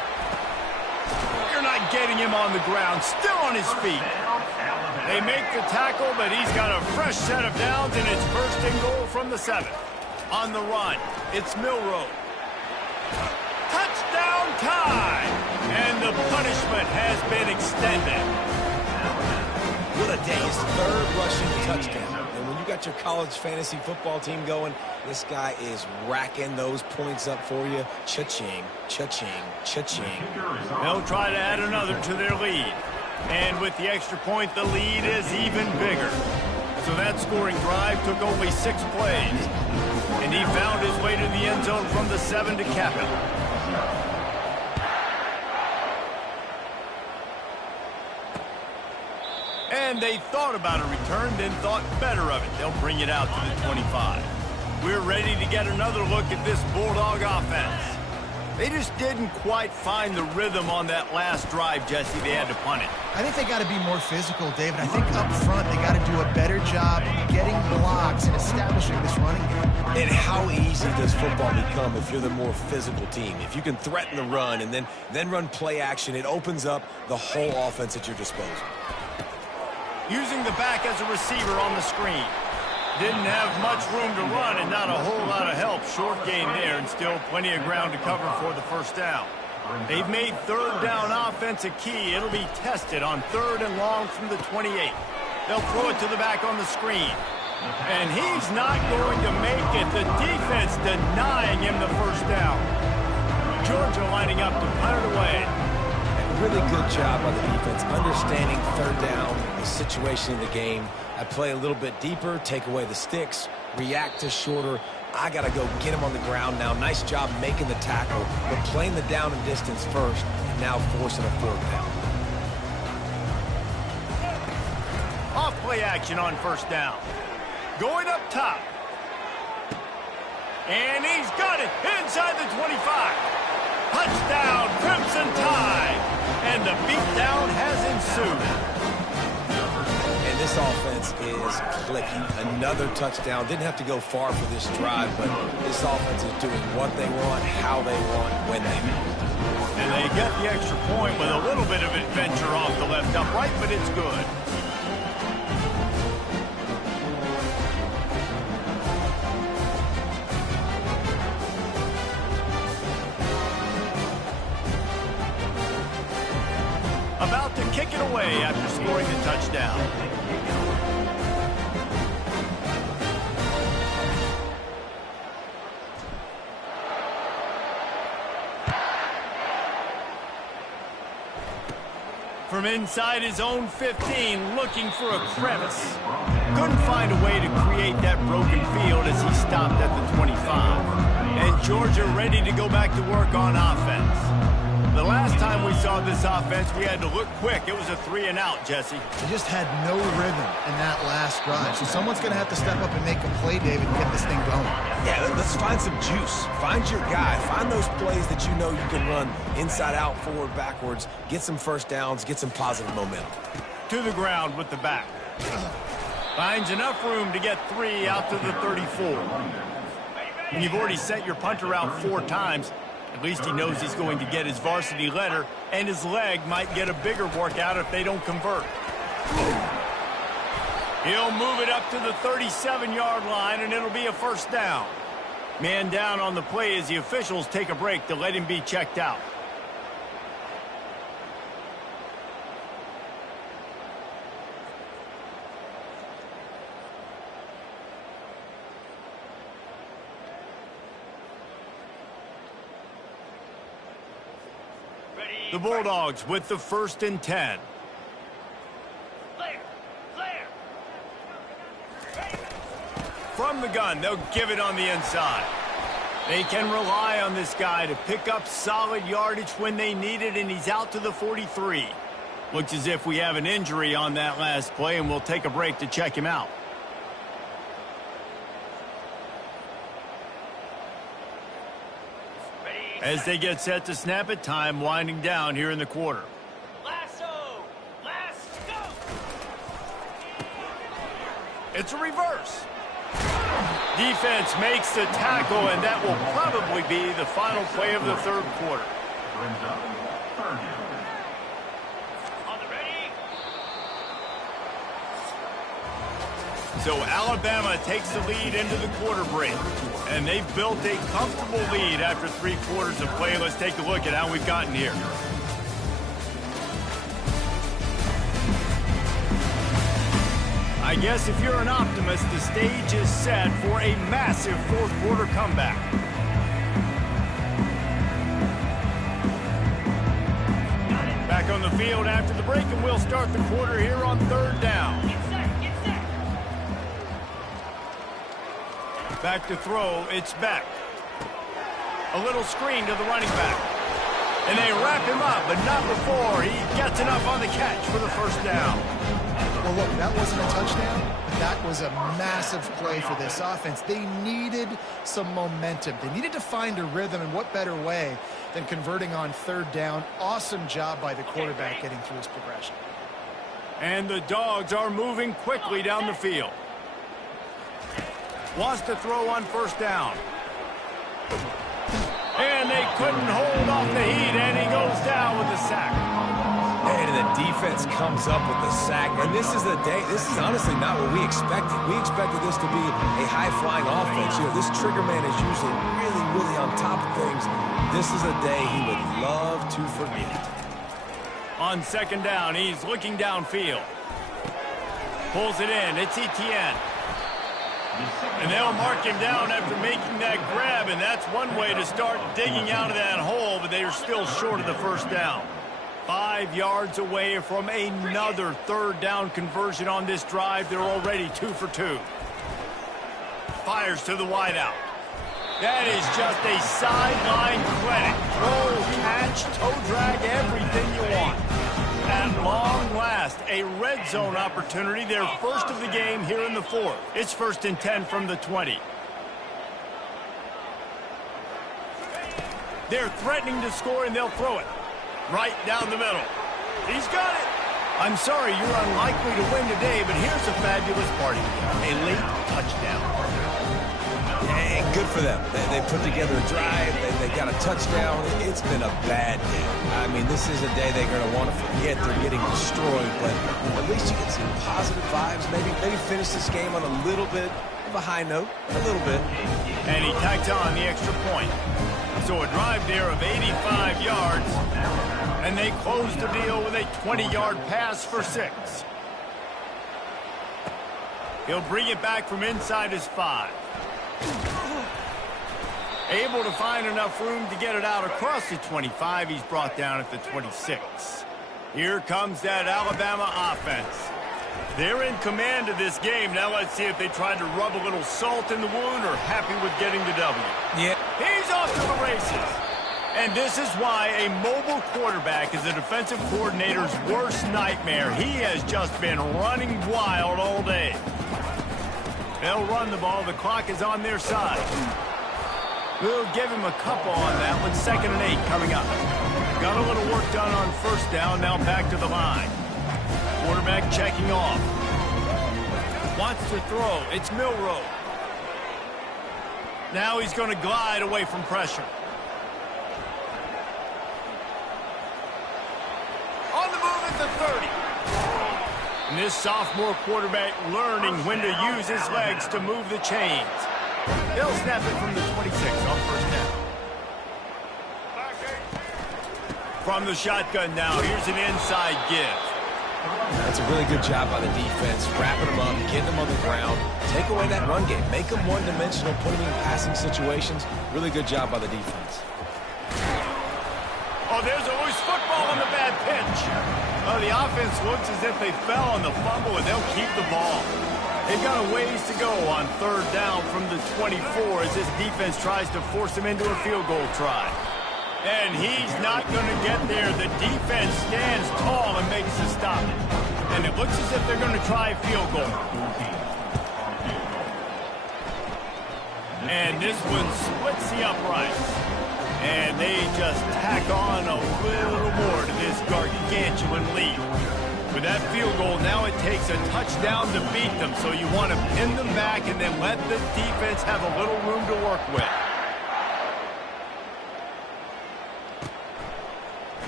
You're not getting him on the ground, still on his feet. They make the tackle, but he's got a fresh set of downs, and it's 1st and goal from the 7th. On the run, it's Milroe. Touchdown time! And the punishment has been extended. What a day. His 3rd rushing touchdown. And when you got your college fantasy football team going, this guy is racking those points up for you. Cha-ching, cha-ching, cha-ching. They'll try to add another to their lead. And with the extra point, the lead is even bigger. So that scoring drive took only 6 plays. And he found his way to the end zone from the 7 to cap it. And they thought about a return, then thought better of it. They'll bring it out to the 25. We're ready to get another look at this Bulldog offense. They just didn't quite find the rhythm on that last drive, Jesse. They had to punt it. I think they got to be more physical, David. I think up front they got to do a better job getting blocks and establishing this running game. And how easy does football become if you're the more physical team? If you can threaten the run and then run play action, it opens up the whole offense at your disposal. Using the back as a receiver on the screen. Didn't have much room to run and not a whole lot of help. Short gain there and still plenty of ground to cover for the 1st down. They've made 3rd down offense a key. It'll be tested on 3rd and long from the 28. They'll throw it to the back on the screen. And he's not going to make it. The defense denying him the 1st down. Georgia lining up to punt it away. Really good job by the defense, understanding 3rd down, the situation in the game. I play a little bit deeper, take away the sticks, react to shorter. I got to go get him on the ground now. Nice job making the tackle, but playing the down and distance first, and now forcing a 4th down. Off play action on 1st down. Going up top. And he's got it inside the 25. Touchdown, Crimson Tide. And the beatdown has ensued. And this offense is clicking. Another touchdown. Didn't have to go far for this drive, but this offense is doing what they want, how they want, when they want. And they get the extra point with a little bit of adventure off the left upright, but it's good. About to kick it away after scoring the touchdown. From inside his own 15, looking for a crevice. Couldn't find a way to create that broken field as he stopped at the 25. And Georgia ready to go back to work on offense. The last time we saw this offense, we had to look quick. It was a 3-and-out, Jesse. They just had no rhythm in that last drive. So someone's going to have to step up and make a play, David, and get this thing going. Yeah, let's find some juice. Find your guy. Find those plays that you know you can run inside out, forward, backwards. Get some 1st downs. Get some positive momentum. To the ground with the back. Finds enough room to get 3 out to the 34. And you've already sent your punter out 4 times. At least he knows he's going to get his varsity letter, and his leg might get a bigger workout if they don't convert. He'll move it up to the 37-yard line, and it'll be a 1st down. Man down on the play as the officials take a break to let him be checked out. The Bulldogs with the 1st and 10. From the gun, they'll give it on the inside. They can rely on this guy to pick up solid yardage when they need it, and he's out to the 43. Looks as if we have an injury on that last play, and we'll take a break to check him out. As they get set to snap it, time winding down here in the quarter. Lasso! Let's go! It's a reverse. Defense makes the tackle, and that will probably be the final play of the third quarter. On the ready? So Alabama takes the lead into the quarter break, and they've built a comfortable lead after 3 quarters of play. Let's take a look at how we've gotten here. I guess if you're an optimist, the stage is set for a massive fourth quarter comeback. Back on the field after the break, and we'll start the quarter here on third down. Get set! Get set! Back to throw, it's Beck. A little screen to the running back. And they wrap him up, but not before he gets enough on the catch for the first down. Well, look, that wasn't a touchdown, but that was a massive play for this offense. They needed some momentum. They needed to find a rhythm, and what better way than converting on third down. Awesome job by the quarterback getting through his progression. And the Dogs are moving quickly down the field. Wants to throw on first down. And they couldn't hold off the heat, and he goes down with the sack. And the defense comes up with the sack. And this is the day, this is honestly not what we expected. We expected this to be a high-flying offense. You know, this trigger man is usually really on top of things. This is a day he would love to forget. On second down, he's looking downfield. Pulls it in. It's Etienne. And they'll mark him down after making that grab, and that's one way to start digging out of that hole, but they are still short of the first down. 5 yards away from another third down conversion on this drive. They're already 2 for 2. Fires to the wideout. That is just a sideline clinic. Throw, catch, toe drag, everything you want. At long last, a red zone opportunity, their first of the game here in the fourth. It's 1st and 10 from the 20. They're threatening to score, and they'll throw it right down the middle. He's got it. I'm sorry, you're unlikely to win today, but here's a fabulous party. A late touchdown. And good for them. They put together a drive. They got a touchdown. It's been a bad day. I mean, this is a day they're going to want to forget. They're getting destroyed, but at least you can see positive vibes. Maybe finish this game on a little bit of a high note. A little bit. And he tacked on the extra point. So a drive there of 85 yards, and they close the deal with a 20-yard pass for 6. He'll bring it back from inside his 5. Able to find enough room to get it out across the 25. He's brought down at the 26. Here comes that Alabama offense. They're in command of this game. Now let's see if they tried to rub a little salt in the wound or happy with getting the W. Yeah. He's off to the races. And this is why a mobile quarterback is a defensive coordinator's worst nightmare. He has just been running wild all day. They'll run the ball. The clock is on their side. We'll give him a couple on that one. 2nd and 8 coming up. Got a little work done on first down. Now back to the line. Quarterback checking off. Wants to throw. It's Milroe. Now he's going to glide away from pressure. On the move at the 30. And this sophomore quarterback learning when to use his legs to move the chains. They'll snap it from the 26 on first down. From the shotgun now, here's an inside give. That's a really good job by the defense, wrapping them up, getting them on the ground, take away that run game, make them one-dimensional, put them in passing situations. Really good job by the defense. Oh, there's a loose football on the bad pitch. Oh, the offense looks as if they fell on the fumble, and they'll keep the ball. They've got a ways to go on third down from the 24 as this defense tries to force them into a field goal try. And he's not going to get there. The defense stands tall and makes the stop. And it looks as if they're going to try a field goal. And this one splits the uprights. And they just tack on a little more to this gargantuan lead. With that field goal, now it takes a touchdown to beat them, so you want to pin them back and then let the defense have a little room to work with.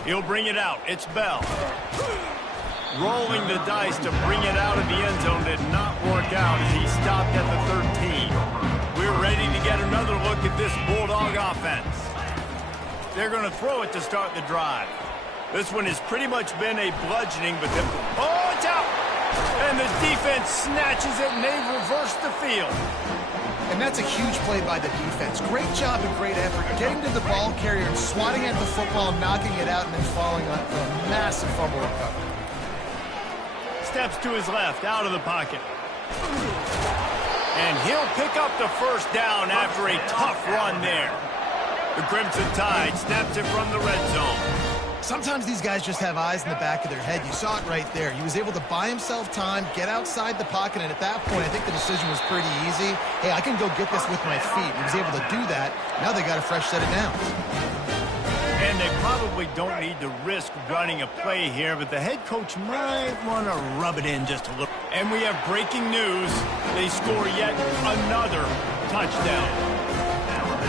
He'll bring it out. It's Bell. Rolling the dice to bring it out of the end zone did not work out as he stopped at the 13. We're ready to get another look at this Bulldog offense. They're going to throw it to start the drive. This one has pretty much been a bludgeoning, but then... Oh, it's out! And the defense snatches it, and they reverse the field. And that's a huge play by the defense. Great job and great effort getting to the ball carrier and swatting at the football, knocking it out, and then falling on a massive fumble recovery. Steps to his left, out of the pocket. And he'll pick up the first down after a tough run there. The Crimson Tide snaps it from the red zone. Sometimes these guys just have eyes in the back of their head. You saw it right there. He was able to buy himself time, get outside the pocket, and at that point, I think the decision was pretty easy. Hey, I can go get this with my feet. He was able to do that. Now they got a fresh set of downs. And they probably don't need to risk running a play here, but the head coach might want to rub it in just a little. And we have breaking news. They score yet another touchdown.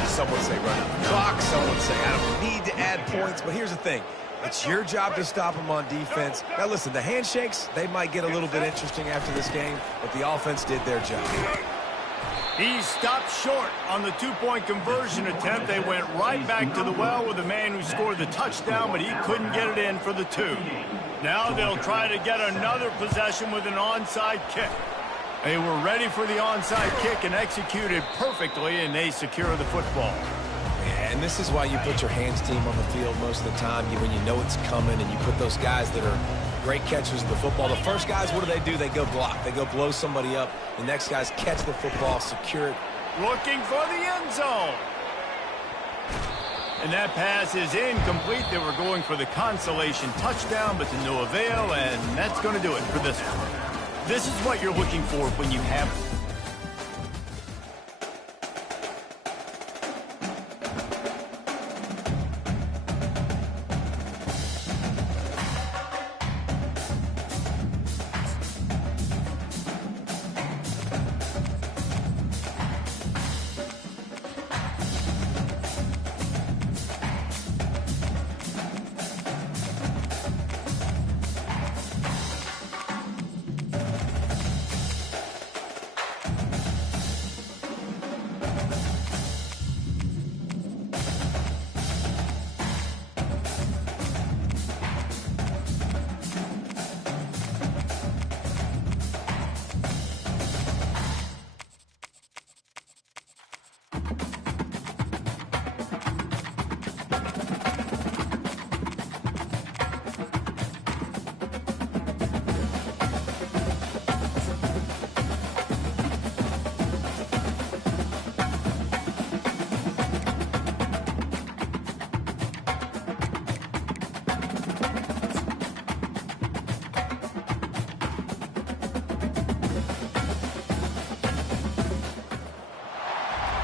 Some would say run the clock. Some would say I don't need to add points. But here's the thing. It's your job to stop them on defense. Now, listen, the handshakes, they might get a little bit interesting after this game, but the offense did their job. He stopped short on the two-point conversion attempt. They went right back to the well with the man who scored the touchdown, but he couldn't get it in for the two. Now they'll try to get another possession with an onside kick. They were ready for the onside kick and executed perfectly, and they secure the football. Yeah, and this is why you put your hands team on the field most of the time, when you know it's coming, and you put those guys that are great catchers of the football. The first guys, what do? They go block. They go blow somebody up. The next guys catch the football, secure it. Looking for the end zone. And that pass is incomplete. They were going for the consolation touchdown, but to no avail, and that's going to do it for this one. This is what you're looking for when you have...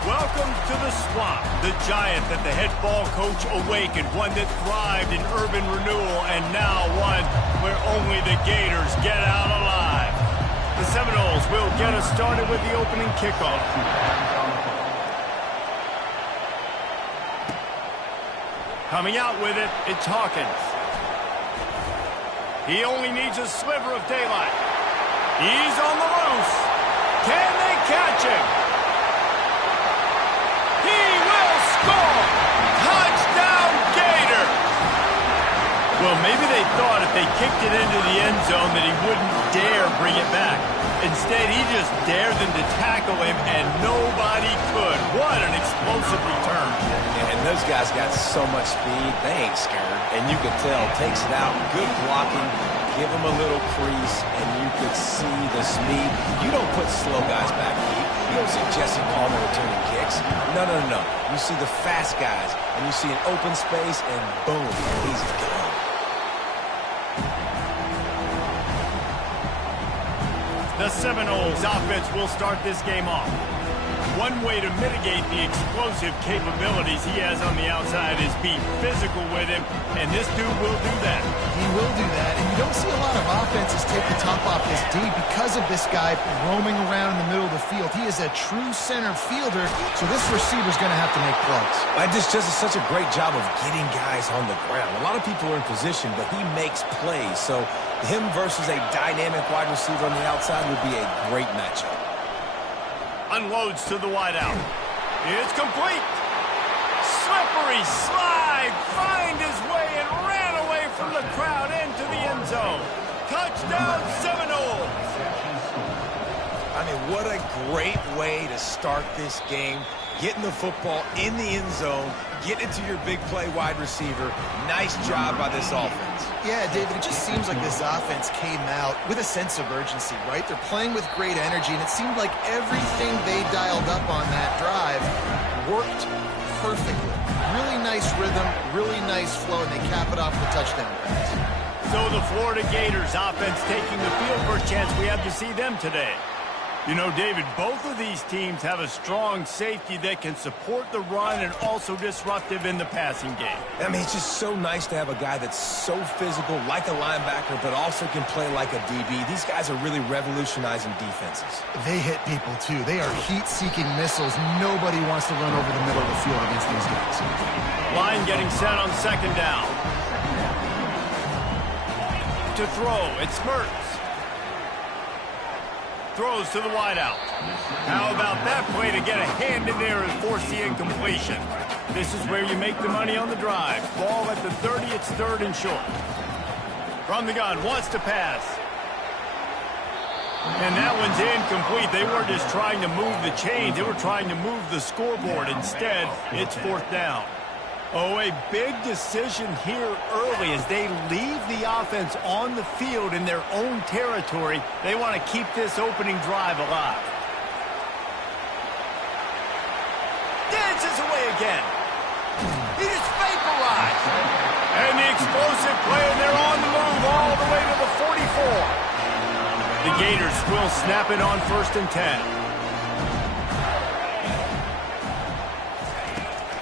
Welcome to the swamp, the giant that the head ball coach awakened, one that thrived in urban renewal, and now one where only the Gators get out alive. The Seminoles will get us started with the opening kickoff. Coming out with it, it's Hawkins. He only needs a sliver of daylight. He's on the loose. Can they catch him? Touchdown, Gator! Well, maybe they thought if they kicked it into the end zone that he wouldn't dare bring it back. Instead, he just dared them to tackle him, and nobody could. What an explosive return. And those guys got so much speed, they ain't scared. And you can tell, takes it out, good blocking, give him a little crease, and you could see the speed. You don't put slow guys back deep. You don't see Jesse Palmer returning kicks. No. You see the fast guys, and you see an open space, and boom, he's gone. The Seminoles offense will start this game off. One way to mitigate the explosive capabilities he has on the outside is be physical with him, and this dude will do that. He will do that, and you don't see a lot of offenses take the top off this D because of this guy roaming around in the middle of the field. He is a true center fielder, so this receiver's going to have to make plays. This just is such a great job of getting guys on the ground. A lot of people are in position, but he makes plays, so him versus a dynamic wide receiver on the outside would be a great matchup. Unloads to the wideout. It's complete. Slippery slide. Find his way and ran away from the crowd into the end zone. Touchdown Seminoles. I mean, what a great way to start this game. Getting the football in the end zone, getting it to your big play wide receiver. Nice job by this offense. Yeah, David, it just seems like this offense came out with a sense of urgency, right? They're playing with great energy, and it seemed like everything they dialed up on that drive worked perfectly. Really nice rhythm, really nice flow, and they cap it off with a touchdown pass. So the Florida Gators offense taking the field. First chance we have to see them today. You know, David, both of these teams have a strong safety that can support the run and also disruptive in the passing game. I mean, it's just so nice to have a guy that's so physical, like a linebacker, but also can play like a DB. These guys are really revolutionizing defenses. They hit people, too. They are heat-seeking missiles. Nobody wants to run over the middle of the field against these guys. Line getting set on second down. To throw, it's Mertz. Throws to the wideout. How about that play to get a hand in there and force the incompletion? This is where you make the money on the drive. Ball at the 30, it's third and short. From the gun, wants to pass. And that one's incomplete. They weren't just trying to move the chains. They were trying to move the scoreboard. Instead, it's fourth down. Oh, a big decision here early as they leave the offense on the field in their own territory. They want to keep this opening drive alive. Dances away again. He is vaporized. And the explosive play, and they're on the move all the way to the 44. The Gators will snap it on 1st and 10.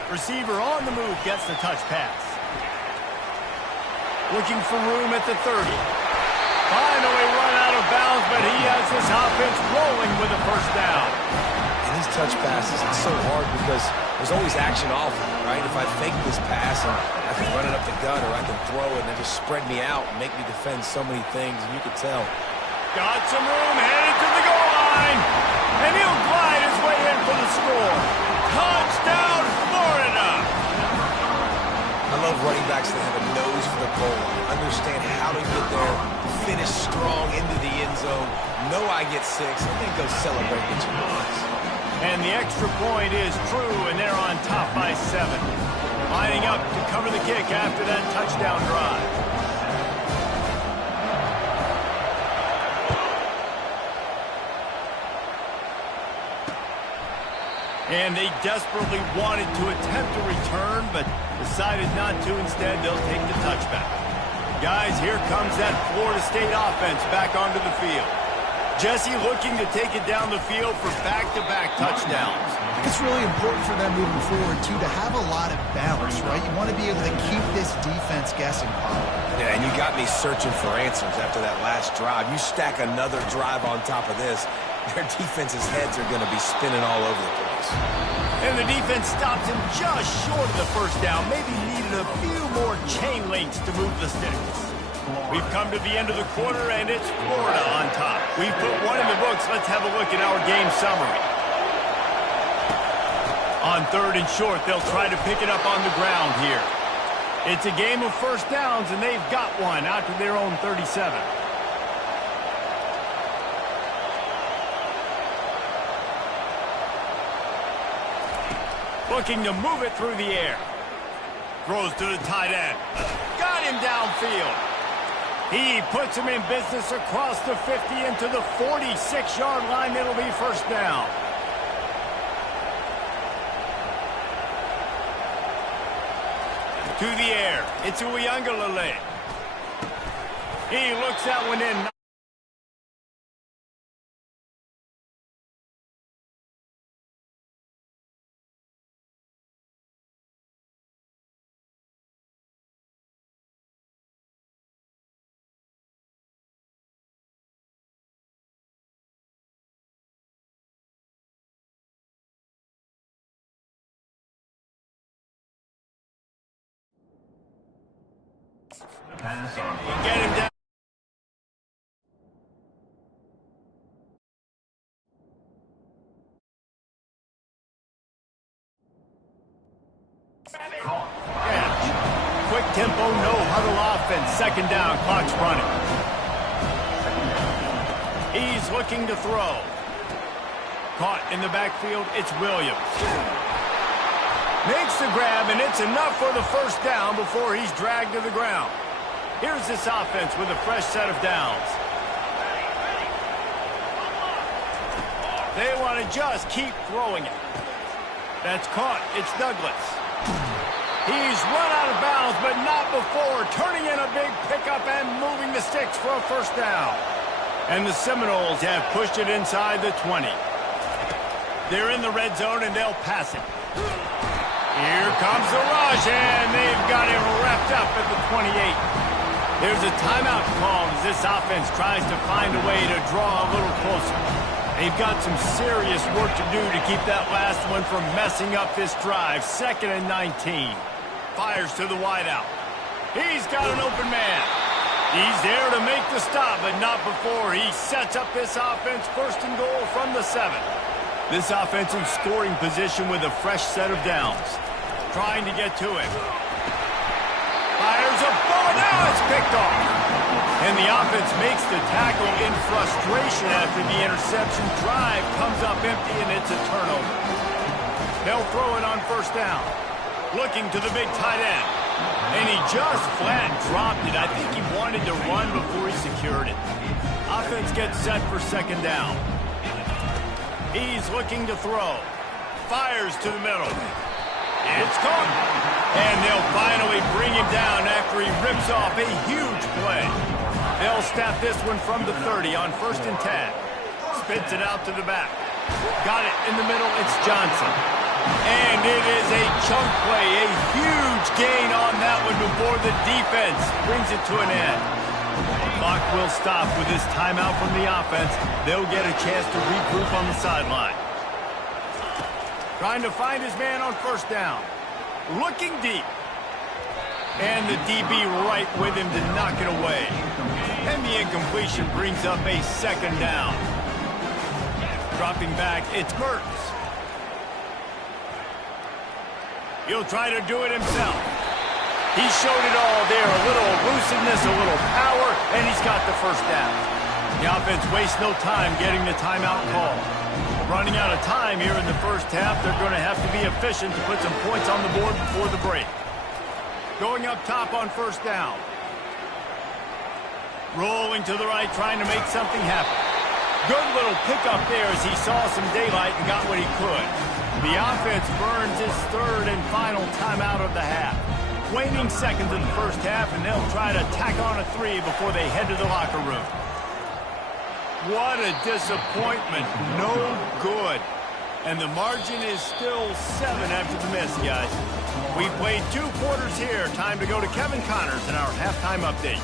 Receiver on the move gets the touch pass. Looking for room at the 30. Finally run out of bounds, but he has this offense rolling with a first down. And these touch passes, it's so hard because there's always action off it, right? If I fake this pass and I can run it up the gut, or I can throw it and it just spread me out and make me defend so many things, and you can tell. Got some room, headed to the goal line. And he'll glide his way in for the score. Touchdown, Florida! I love running backs that have a nose for the goal line, understand how to get there, finish strong into the end zone, know I get 6, and then go celebrate with your boys. And the extra point is true, and they're on top by 7. Lining up to cover the kick after that touchdown drive. And they desperately wanted to attempt a return, but decided not to. Instead, they'll take the touchback. Guys, here comes that Florida State offense back onto the field. Jesse looking to take it down the field for back-to-back touchdowns. It's really important for them moving forward, too, to have a lot of balance, right? You want to be able to keep this defense guessing, Paul. Yeah, and you got me searching for answers after that last drive. You stack another drive on top of this, their defense's heads are going to be spinning all over the place. And the defense stops him just short of the first down. Maybe needed a few more chain links to move the sticks. We've come to the end of the quarter, and it's Florida on top. We've put one in the books. Let's have a look at our game summary. On 3rd and short, they'll try to pick it up on the ground here. It's a game of first downs, and they've got one out to their own 37. Looking to move it through the air. Throws to the tight end. Got him downfield. He puts him in business across the 50 into the 46-yard line. It'll be first down. To the air. It's Uiagalelei. He looks that one in. Get him down. Quick tempo, no huddle offense. Second down, clock's running. He's looking to throw. Caught in the backfield, it's Williams. Makes the grab, and it's enough for the first down before he's dragged to the ground. Here's this offense with a fresh set of downs. They want to just keep throwing it. That's caught. It's Douglas. He's run out of bounds, but not before turning in a big pickup and moving the sticks for a first down. And the Seminoles have pushed it inside the 20. They're in the red zone, and they'll pass it. Here comes the rush, and they've got him wrapped up at the 28. There's a timeout called as this offense tries to find a way to draw a little closer. They've got some serious work to do to keep that last one from messing up this drive. 2nd and 19. Fires to the wideout. He's got an open man. He's there to make the stop, but not before he sets up this offense 1st and goal from the 7. This offensive scoring position with a fresh set of downs. Trying to get to it. Fires a ball, now it's picked off. And the offense makes the tackle in frustration after the interception. Drive comes up empty, and it's a turnover. They'll throw it on 1st down. Looking to the big tight end. And he just flat dropped it. I think he wanted to run before he secured it. Offense gets set for 2nd down. He's looking to throw. Fires to the middle. It's caught. And they'll finally bring him down after he rips off a huge play. They'll snap this one from the 30 on 1st and 10. Spits it out to the back. Got it in the middle. It's Johnson. And it is a chunk play. A huge gain on that one before the defense brings it to an end. Clock will stop with this timeout from the offense. They'll get a chance to regroup on the sideline. Trying to find his man on 1st down. Looking deep. And the DB right with him to knock it away. And the incompletion brings up a 2nd down. Dropping back, it's Mertens. He'll try to do it himself. He showed it all there. A little elusiveness, a little power, and he's got the 1st down. The offense wastes no time getting the timeout call. Running out of time here in the 1st half. They're going to have to be efficient to put some points on the board before the break. Going up top on 1st down. Rolling to the right, trying to make something happen. Good little pickup there as he saw some daylight and got what he could. The offense burns his 3rd and final timeout of the half. Waning seconds in the 1st half, and they'll try to tack on a 3 before they head to the locker room. What a disappointment. No good. And the margin is still 7 after the miss, guys. We played 2 quarters here. Time to go to Kevin Connors in our halftime update.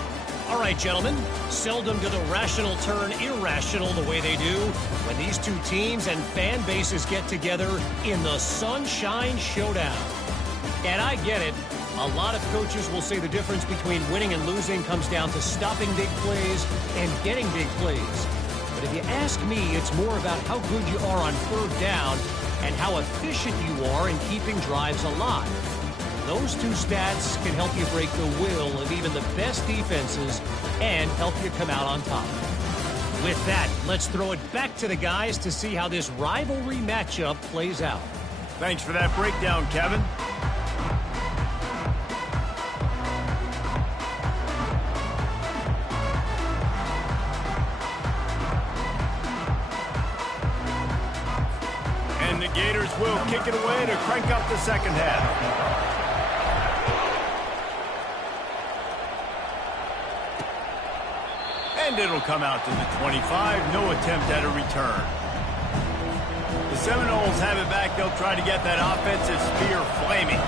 All right, gentlemen. Seldom do the rational turn irrational the way they do when these two teams and fan bases get together in the Sunshine Showdown. And I get it. A lot of coaches will say the difference between winning and losing comes down to stopping big plays and getting big plays. But if you ask me, it's more about how good you are on 3rd down and how efficient you are in keeping drives alive. Those 2 stats can help you break the will of even the best defenses and help you come out on top. With that, let's throw it back to the guys to see how this rivalry matchup plays out. Thanks for that breakdown, Kevin. And the Gators will kick it away to crank up the 2nd half. And it'll come out to the 25. No attempt at a return. The Seminoles have it back. They'll try to get that offensive spear flaming.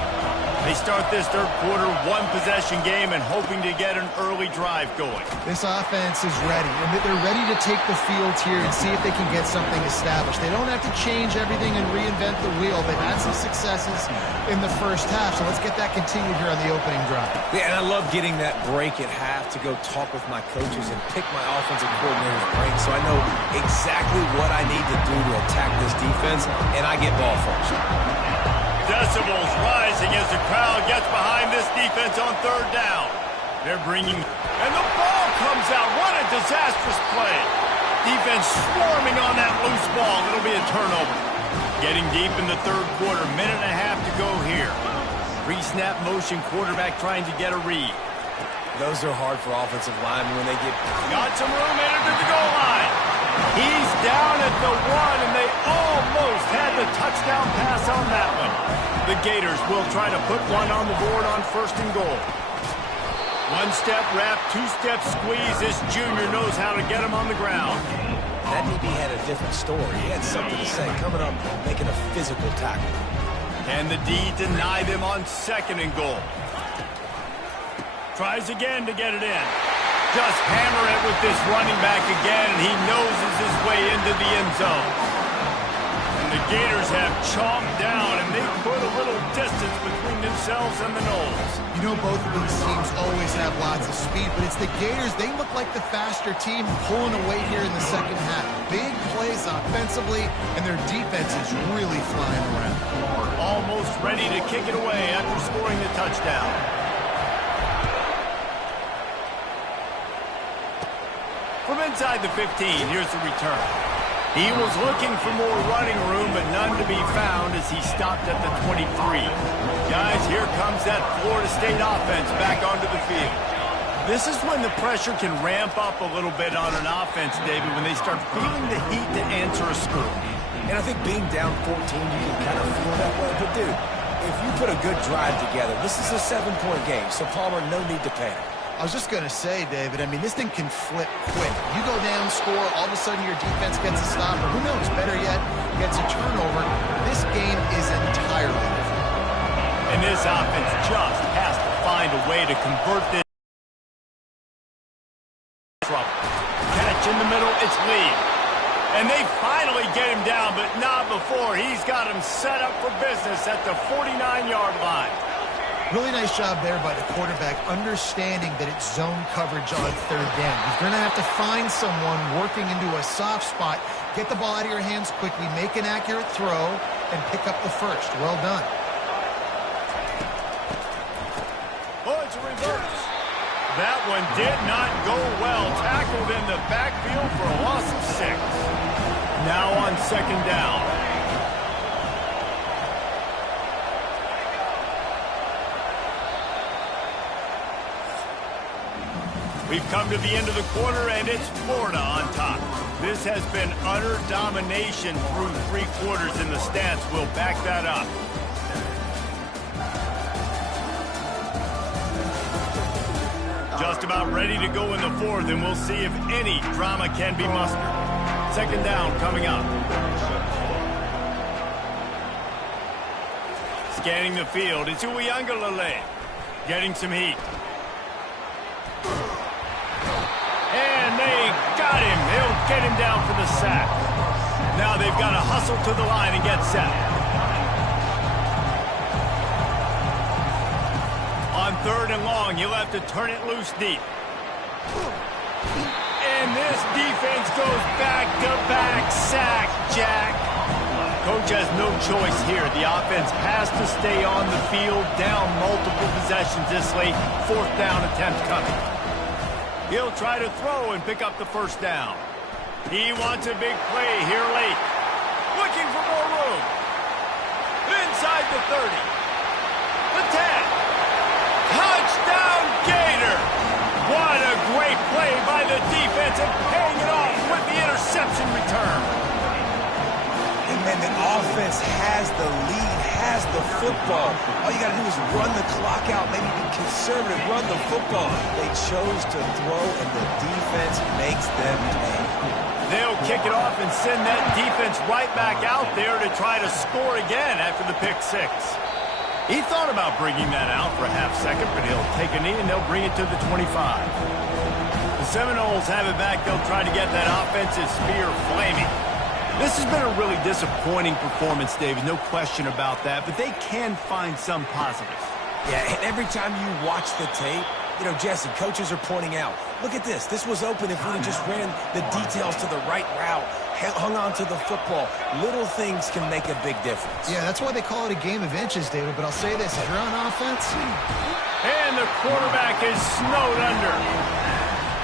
They start this third quarter one-possession game and hoping to get an early drive going. This offense is ready, and they're ready to take the field here and see if they can get something established. They don't have to change everything and reinvent the wheel. They've had some successes in the first half, so let's get that continued here on the opening drive. Yeah, and I love getting that break at half to go talk with my coaches and pick my offensive coordinator's brain so I know exactly what I need to do to attack this defense, and I get ball first. Decibels rising as the crowd gets behind this defense on third down. They're bringing... And the ball comes out. What a disastrous play. Defense swarming on that loose ball. It'll be a turnover. Getting deep in the third quarter. Minute and a half to go here. Pre-snap motion, quarterback trying to get a read. Those are hard for offensive linemen when they get... Got some room in it to the goal line. He's down at the 1, and they almost had the touchdown pass on that one. The Gators will try to put one on the board on first and goal. One-step wrap, two-step squeeze. This junior knows how to get him on the ground. That DB had a different story. He had something to say, coming up, making a physical tackle. And the D deny them on second and goal. Tries again to get it in. Just hammer it with this running back again, and he noses his way into the end zone. And the Gators have chalked down, and they put a little distance between themselves and the Noles. You know, both of these teams always have lots of speed, but it's the Gators. They look like the faster team pulling away here in the second half. Big plays offensively, and their defense is really flying around. Almost ready to kick it away after scoring the touchdown. From inside the 15, here's the return. He was looking for more running room, but none to be found as he stopped at the 23. Guys, here comes that Florida State offense back onto the field. This is when the pressure can ramp up a little bit on an offense, David, when they start feeling the heat to answer a score. And I think being down 14, you can kind of feel that way. But, dude, if you put a good drive together, this is a 7-point game, so Palmer, no need to panic. I was just going to say, David, I mean, this thing can flip quick. You go down, score, all of a sudden your defense gets a stop, or who knows, better yet, gets a turnover. This game is entirely different. And this offense just has to find a way to convert this. Catch in the middle, it's Lee. And they finally get him down, but not before. He's got him set up for business at the 49-yard line. Really nice job there by the quarterback, understanding that it's zone coverage on third down. You're going to have to find someone working into a soft spot, get the ball out of your hands quickly, make an accurate throw, and pick up the first. Well done. Oh, it's a reverse. That one did not go well. Tackled in the backfield for a loss of 6. Now on second down. We've come to the end of the quarter, and it's Florida on top. This has been utter domination through 3 quarters, and the stats will back that up. Just about ready to go in the fourth, and we'll see if any drama can be mustered. Second down coming up. Scanning the field, it's Uiagalelei getting some heat. And they got him. They'll get him down for the sack. Now they've got to hustle to the line and get set. On third and long, you'll have to turn it loose deep. And this defense goes back-to-back sack, Jack. Coach has no choice here. The offense has to stay on the field, down multiple possessions this late. Fourth down attempt coming. He'll try to throw and pick up the first down. He wants a big play here late. Looking for more room. Inside the 30. The 10. Touchdown Gator! What a great play by the defense and paying it off with the interception return. And man, the offense has the lead, has the football. All you got to do is run the clock out, maybe be conservative, run the football. They chose to throw, and the defense makes them pay. They'll kick it off and send that defense right back out there to try to score again after the pick 6. He thought about bringing that out for a half second, but he'll take a knee and they'll bring it to the 25. The Seminoles have it back. They'll try to get that offensive spear flaming. This has been a really disappointing performance, David. No question about that, but they can find some positives. Yeah, and every time you watch the tape, you know, Jesse, coaches are pointing out, look at this. This was open if we just ran the details to the right route, hung on to the football. Little things can make a big difference. Yeah, that's why they call it a game of inches, David. But I'll say this, if you're on offense... And the quarterback is snowed under.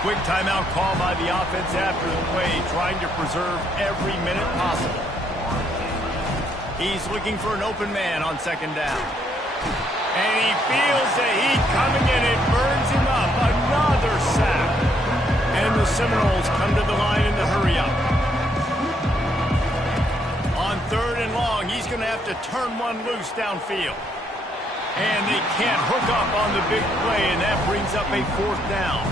Quick timeout call by the offense after the play, trying to preserve every minute possible. He's looking for an open man on second down. And he feels the heat coming in. It burns him up. Another sack. And the Seminoles come to the line in the hurry-up. On 3rd and long, he's going to have to turn one loose downfield. And they can't hook up on the big play, and that brings up a 4th down.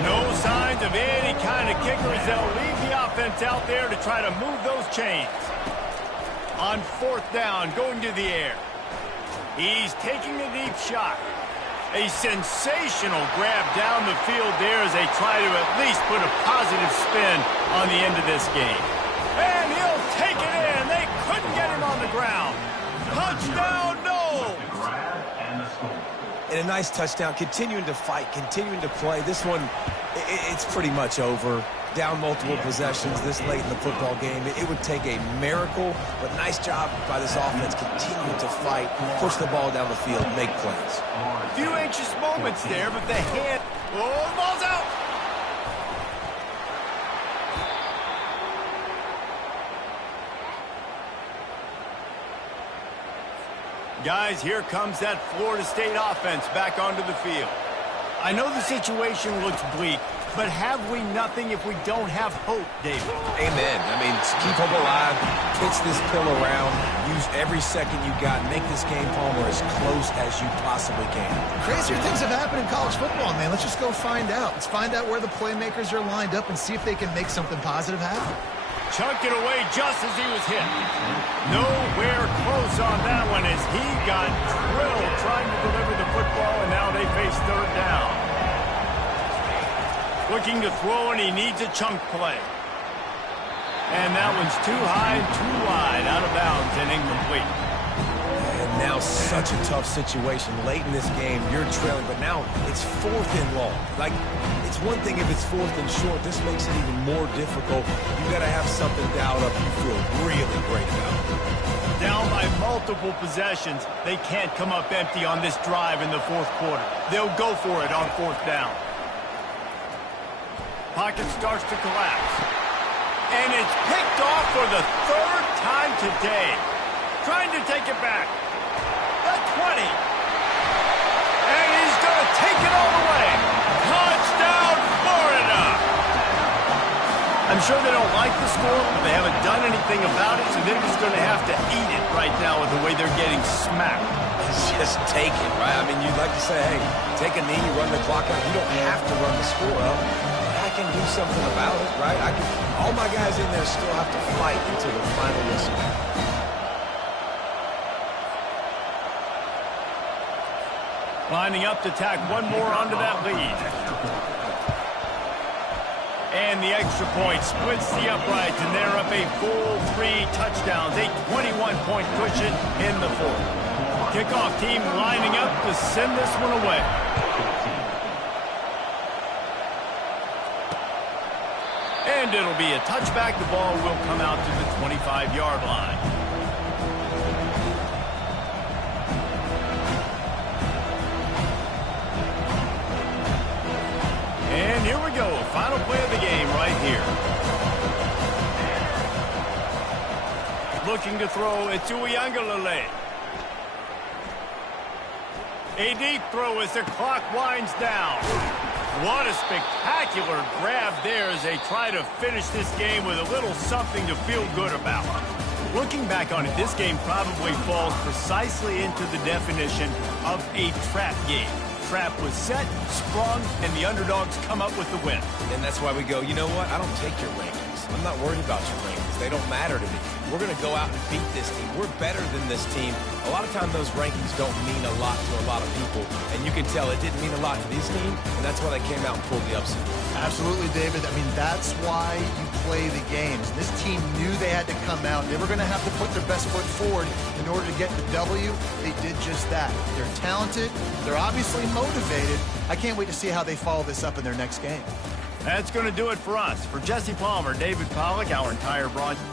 No signs of any kind of kickers. They'll leave the offense out there to try to move those chains. On 4th down, going to the air. He's taking a deep shot. A sensational grab down the field there as they try to at least put a positive spin on the end of this game. And he'll take it in. They couldn't get him on the ground. Touchdown, Noles! And a nice touchdown, continuing to fight, continuing to play. This one, it's pretty much over. Down multiple possessions this late in the football game. It would take a miracle, but nice job by this offense continuing to fight, push the ball down the field, make plays. A few anxious moments there, but the hand... Oh, the ball's out! Guys, here comes that Florida State offense back onto the field. I know the situation looks bleak, but have we nothing if we don't have hope, David? Amen. I mean, keep hope alive, pitch this pill around, use every second you got, make this game, Palmer, as close as you possibly can. Crazier things have happened in college football, man. Let's just go find out. Let's find out where the playmakers are lined up and see if they can make something positive happen. Chunked it away just as he was hit. Nowhere close on that one as he got drilled trying to deliver the football, and now they face 3rd down. Looking to throw, and he needs a chunk play. And that one's too high, too wide, out of bounds, and incomplete. And now such a tough situation. Late in this game, you're trailing, but now it's 4th and long. Like, it's one thing if it's 4th and short. This makes it even more difficult. You got to have something dialed up you feel really great about. Down by multiple possessions, they can't come up empty on this drive in the 4th quarter. They'll go for it on 4th down. Pocket starts to collapse. And it's picked off for the 3rd time today. Trying to take it back. The 20. And he's going to take it all the way. Touchdown, Florida! I'm sure they don't like the score, but they haven't done anything about it, so they're just going to have to eat it right now with the way they're getting smacked. Just take it, right? I mean, you'd like to say, hey, take a knee, you run the clock out. You don't have to run the score up. I can do something about it, right? All my guys in there still have to fight until the final whistle. Lining up to tack one more onto that lead. And the extra point splits the uprights, and they're up a full 3 touchdowns, a 21-point cushion in the 4th. Kickoff team lining up to send this one away. And it'll be a touchback. The ball will come out to the 25-yard line. And here we go. Final play of the game right here. Looking to throw, it's Uiagalelei. A deep throw as the clock winds down. What a spectacular grab there as they try to finish this game with a little something to feel good about. Looking back on it, this game probably falls precisely into the definition of a trap game. Trap was set, sprung, and the underdogs come up with the win. And that's why we go, you know what? I don't take your rankings. I'm not worried about your rankings. They don't matter to me. We're going to go out and beat this team. We're better than this team. A lot of times those rankings don't mean a lot to a lot of people, and you can tell it didn't mean a lot to this team, and that's why they came out and pulled the upset. Absolutely, David. I mean, that's why you play the games. This team knew they had to come out. They were going to have to put their best foot forward in order to get the W. They did just that. They're talented. They're obviously motivated. I can't wait to see how they follow this up in their next game. That's going to do it for us. For Jesse Palmer, David Pollack, our entire broadcast.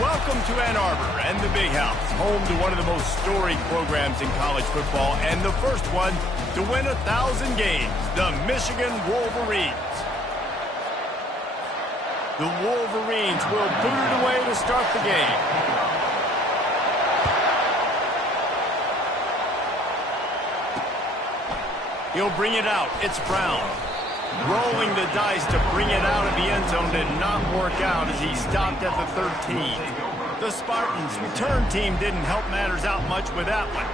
Welcome to Ann Arbor and the Big House, home to one of the most storied programs in college football and the first one to win 1,000 games, the Michigan Wolverines. The Wolverines will boot it away to start the game. He'll bring it out. It's Brown. Rolling the dice to bring it out of the end zone did not work out as he stopped at the 13. The Spartans' return team didn't help matters out much with that one.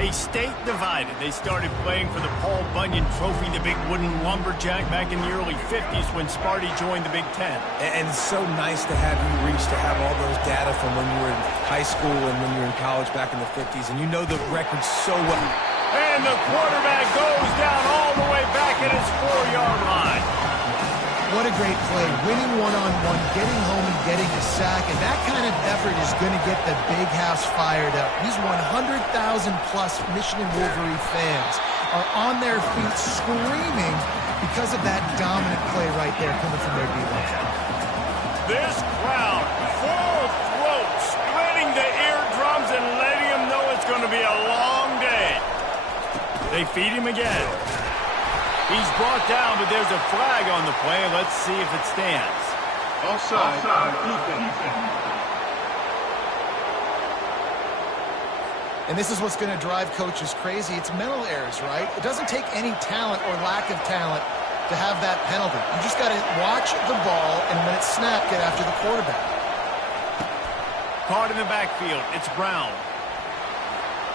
A state divided. They started playing for the Paul Bunyan Trophy, the big wooden lumberjack, back in the early 50s when Sparty joined the Big Ten. And it's so nice to have you reach to have all those data from when you were in high school and when you were in college back in the 50s, and you know the record so well. And the quarterback goes down all the way back at his 4-yard line. What a great play. Winning one-on-one, getting home and getting a sack, and that kind of effort is going to get the Big House fired up. These 100,000-plus Michigan Wolverine fans are on their feet screaming because of that dominant play right there coming from their D-line. This crowd, full throat, splitting the eardrums and letting them know it's going to be a long day. They feed him again. He's brought down, but there's a flag on the play. Let's see if it stands. Offside. Defense. And this is what's going to drive coaches crazy. It's mental errors, right? It doesn't take any talent or lack of talent to have that penalty. You just got to watch the ball, and when it's snapped, get after the quarterback. Caught in the backfield. It's Brown.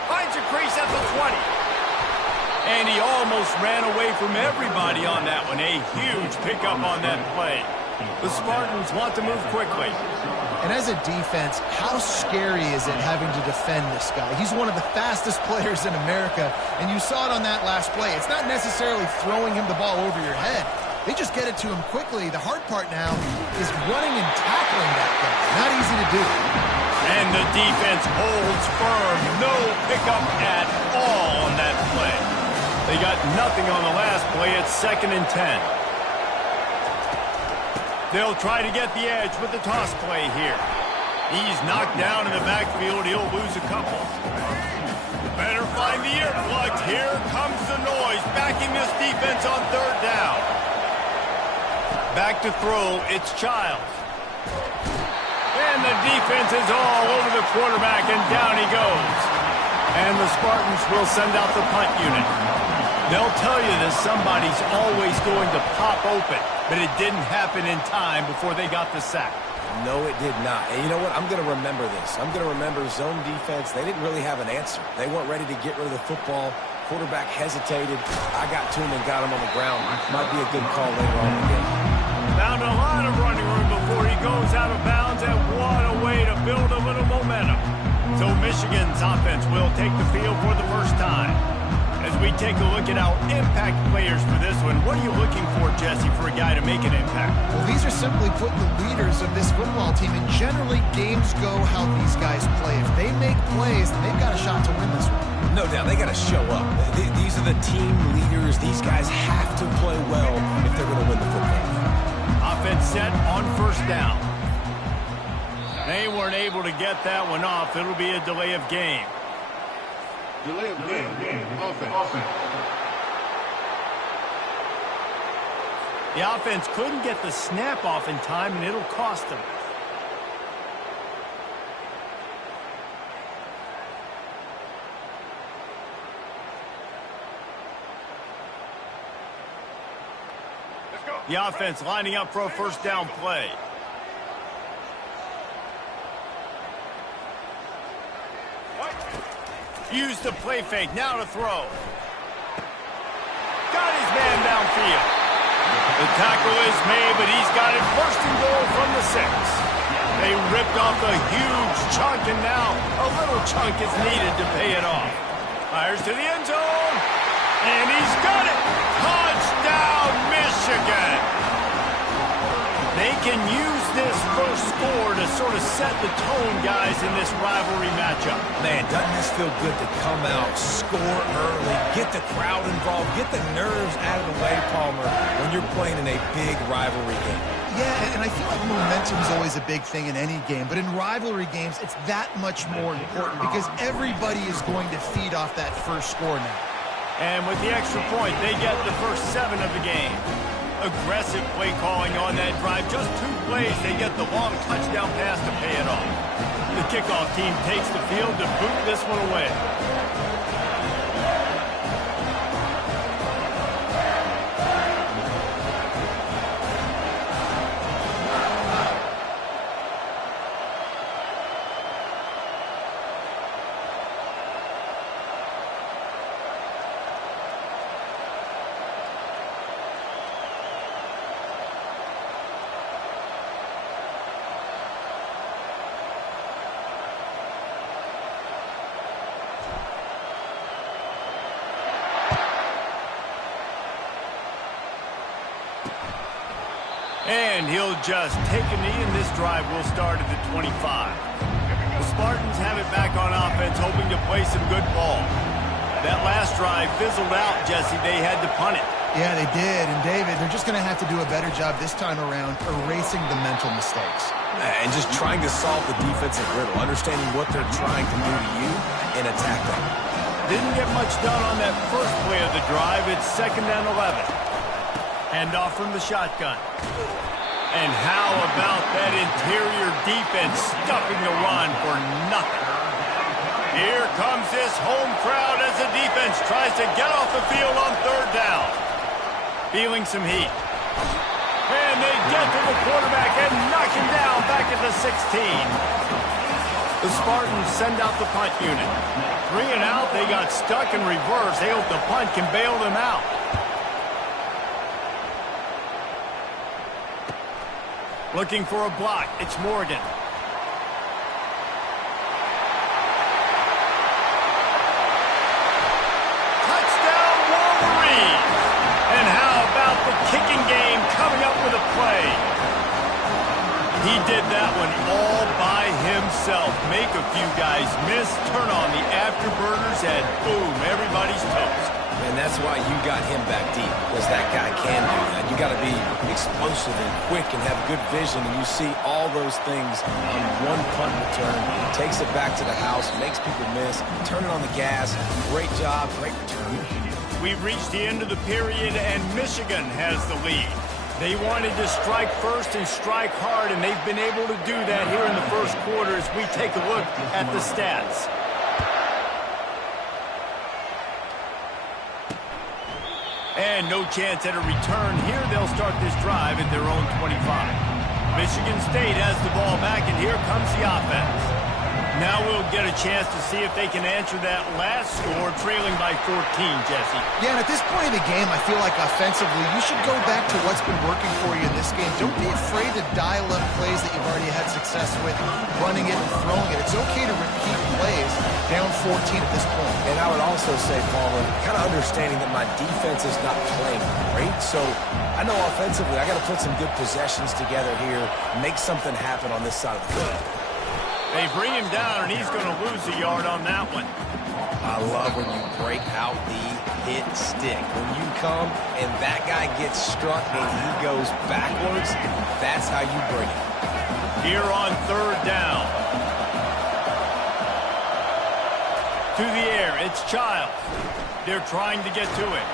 Finds a crease at the 20. And he almost ran away from everybody on that one. A huge pickup on that play. The Spartans want to move quickly. And as a defense, how scary is it having to defend this guy? He's one of the fastest players in America, and you saw it on that last play. It's not necessarily throwing him the ball over your head. They just get it to him quickly. The hard part now is running and tackling that guy. Not easy to do. And the defense holds firm. No pickup at all on that play. They got nothing on the last play. It's 2nd and 10. They'll try to get the edge with the toss play here. He's knocked down in the backfield. He'll lose a couple. Better find the earplugs. Here comes the noise, backing this defense on 3rd down. Back to throw. It's Childs. And the defense is all over the quarterback, and down he goes. And the Spartans will send out the punt unit. They'll tell you that somebody's always going to pop open, but it didn't happen in time before they got the sack. No, it did not. And you know what? I'm going to remember this. I'm going to remember zone defense. They didn't really have an answer. They weren't ready to get rid of the football. Quarterback hesitated. I got to him and got him on the ground. Might be a good call later on in the game. Found a lot of running room before he goes out of bounds, and what a way to build a little momentum. So Michigan's offense will take the field for the first time. As we take a look at our impact players for this one, what are you looking for, Jesse, for a guy to make an impact? Well, these are simply put the leaders of this football team, and generally games go how these guys play. If they make plays, then they've got a shot to win this one. No doubt, they got to show up. These are the team leaders. These guys have to play well if they're going to win the football. Offense set on first down. They weren't able to get that one off. It'll be a delay of game. Delay of game. Offense. The offense couldn't get the snap off in time, and it'll cost them. The offense lining up for a first down play. Used the play fake, now to throw. Got his man downfield. The tackle is made, but he's got it first and goal from the 6. They ripped off a huge chunk, and now a little chunk is needed to pay it off. Fires to the end zone, and he's got it. Touchdown, Michigan. They can use this first score to sort of set the tone, guys, in this rivalry matchup. Man, doesn't this feel good to come out, score early, get the crowd involved, get the nerves out of the way, Palmer, when you're playing in a big rivalry game. Yeah, and I feel like momentum is always a big thing in any game, but in rivalry games, it's that much more important because everybody is going to feed off that first score now. And with the extra point, they get the first 7 of the game. Aggressive play calling on that drive. Just 2 plays, they get the long touchdown pass to pay it off. The kickoff team takes the field to boot this one away. And he'll just take a knee, and this drive will start at the 25. The Spartans have it back on offense, hoping to play some good ball. That last drive fizzled out, Jesse. They had to punt it. Yeah, they did. And, David, they're just going to have to do a better job this time around erasing the mental mistakes. And just trying to solve the defensive riddle, understanding what they're trying to do to you and attack them. Didn't get much done on that first play of the drive. It's 2nd and 11. Hand off from the shotgun. And how about that interior defense stuffing the run for nothing? Here comes this home crowd as the defense tries to get off the field on 3rd down. Feeling some heat. And they get to the quarterback and knock him down back at the 16. The Spartans send out the punt unit. 3 and out, they got stuck in reverse. They hope the punt can bail them out. Looking for a block. It's Morgan. Touchdown, Wolverine! And how about the kicking game coming up with a play? He did that one all by himself. Make a few guys miss, turn on the afterburners, and boom, everybody's toast. And that's why you got him back deep, because that guy can do that. You got to be explosive and quick and have good vision, and you see all those things on one punt return. Takes it back to the house, makes people miss, turning on the gas. Great job, great return. We've reached the end of the period, and Michigan has the lead. They wanted to strike first and strike hard, and they've been able to do that here in the first quarter as we take a look at the stats. And no chance at a return here. They'll start this drive at their own 25. Michigan State has the ball back, and here comes the offense. Now we'll get a chance to see if they can answer that last score, trailing by 14, Jesse. Yeah, and at this point in the game, I feel like offensively, you should go back to what's been working for you in this game. Don't be afraid to dial up plays that you've already had success with, running it and throwing it. It's okay to repeat plays down 14 at this point. And I would also say, Palmer, kind of understanding that my defense is not playing great, so I know offensively I got to put some good possessions together here, make something happen on this side of the field. They bring him down, and he's going to lose a yard on that one. I love when you break out the hit stick. When you come and that guy gets struck and he goes backwards, that's how you bring it. Here on third down. To the air, it's Childs. They're trying to get to it.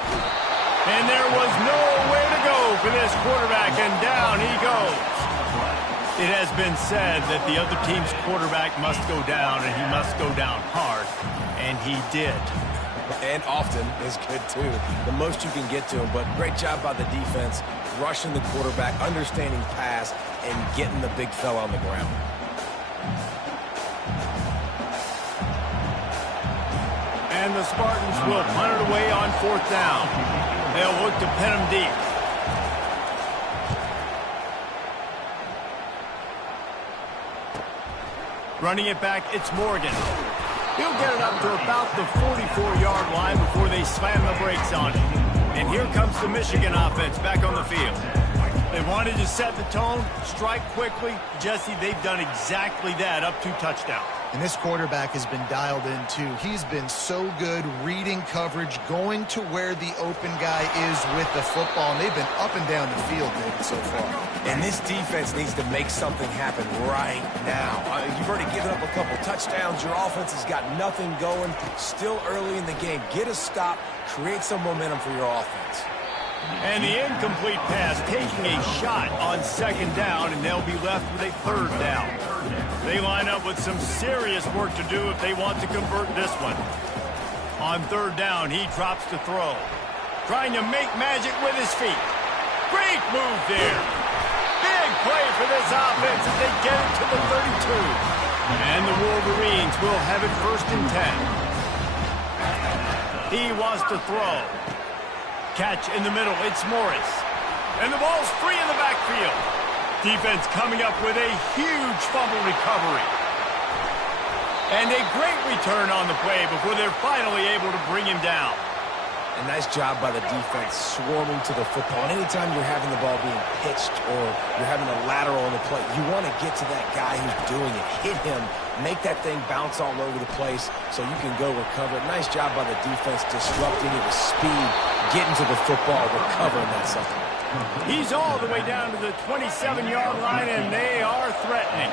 And there was nowhere to go for this quarterback, and down he goes. It has been said that the other team's quarterback must go down, and he must go down hard, and he did. And often is good, too. The most you can get to him, but great job by the defense, rushing the quarterback, understanding pass, and getting the big fella on the ground. And the Spartans will punt it away on fourth down. They'll look to pin him deep. Running it back, it's Morgan. He'll get it up to about the 44-yard line before they slam the brakes on it. And here comes the Michigan offense back on the field. They wanted to set the tone, strike quickly. Jesse, they've done exactly that, up 2 touchdowns. And this quarterback has been dialed in, too. He's been so good reading coverage, going to where the open guy is with the football, and they've been up and down the field, David, so far. And this defense needs to make something happen right now. You've already given up a couple touchdowns. Your offense has got nothing going. Still early in the game. Get a stop. Create some momentum for your offense. And the incomplete pass taking a shot on second down, and they'll be left with a third down. They line up with some serious work to do if they want to convert this one. On third down, he drops to throw. Trying to make magic with his feet. Great move there. Big play for this offense as they get it to the 32. And the Wolverines will have it 1st and 10. He wants to throw. Catch in the middle, it's Morris. And the ball's free in the backfield. Defense coming up with a huge fumble recovery. And a great return on the play before they're finally able to bring him down. A nice job by the defense swarming to the football. And anytime you're having the ball being pitched or you're having a lateral on the play, you want to get to that guy who's doing it. Hit him, make that thing bounce all over the place so you can go recover. Nice job by the defense disrupting it with speed, getting to the football, recovering that something. He's all the way down to the 27-yard line, and they are threatening.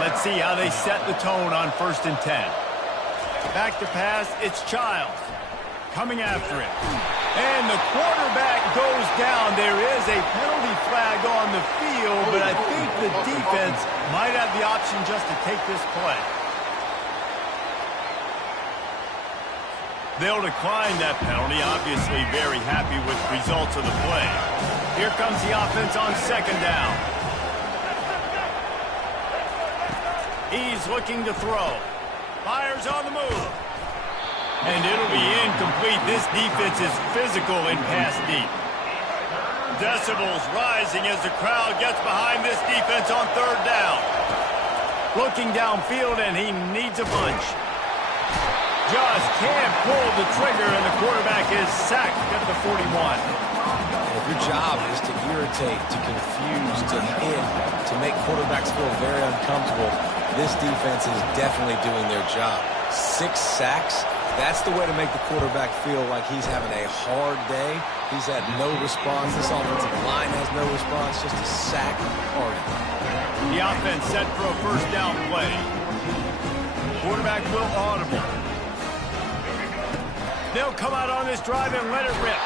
Let's see how they set the tone on 1st and 10. Back to pass, it's Childs. Coming after it. And the quarterback goes down. There is a penalty flag on the field, but I think the defense might have the option just to take this play. They'll decline that penalty, obviously very happy with the results of the play. Here comes the offense on second down. He's looking to throw. Fires on the move. And it'll be incomplete. This defense is physical and pass deep. Decibels rising as the crowd gets behind this defense on third down. Looking downfield, and he needs a bunch. Just can't pull the trigger, and the quarterback is sacked at the 41. And if your job is to irritate, to confuse, to hit, to make quarterbacks feel very uncomfortable, this defense is definitely doing their job. 6 sacks. That's the way to make the quarterback feel like he's having a hard day. He's had no response. This offensive line has no response. Just a sack party. The offense set for a first down play. Quarterback will audible. They'll come out on this drive and let it rip.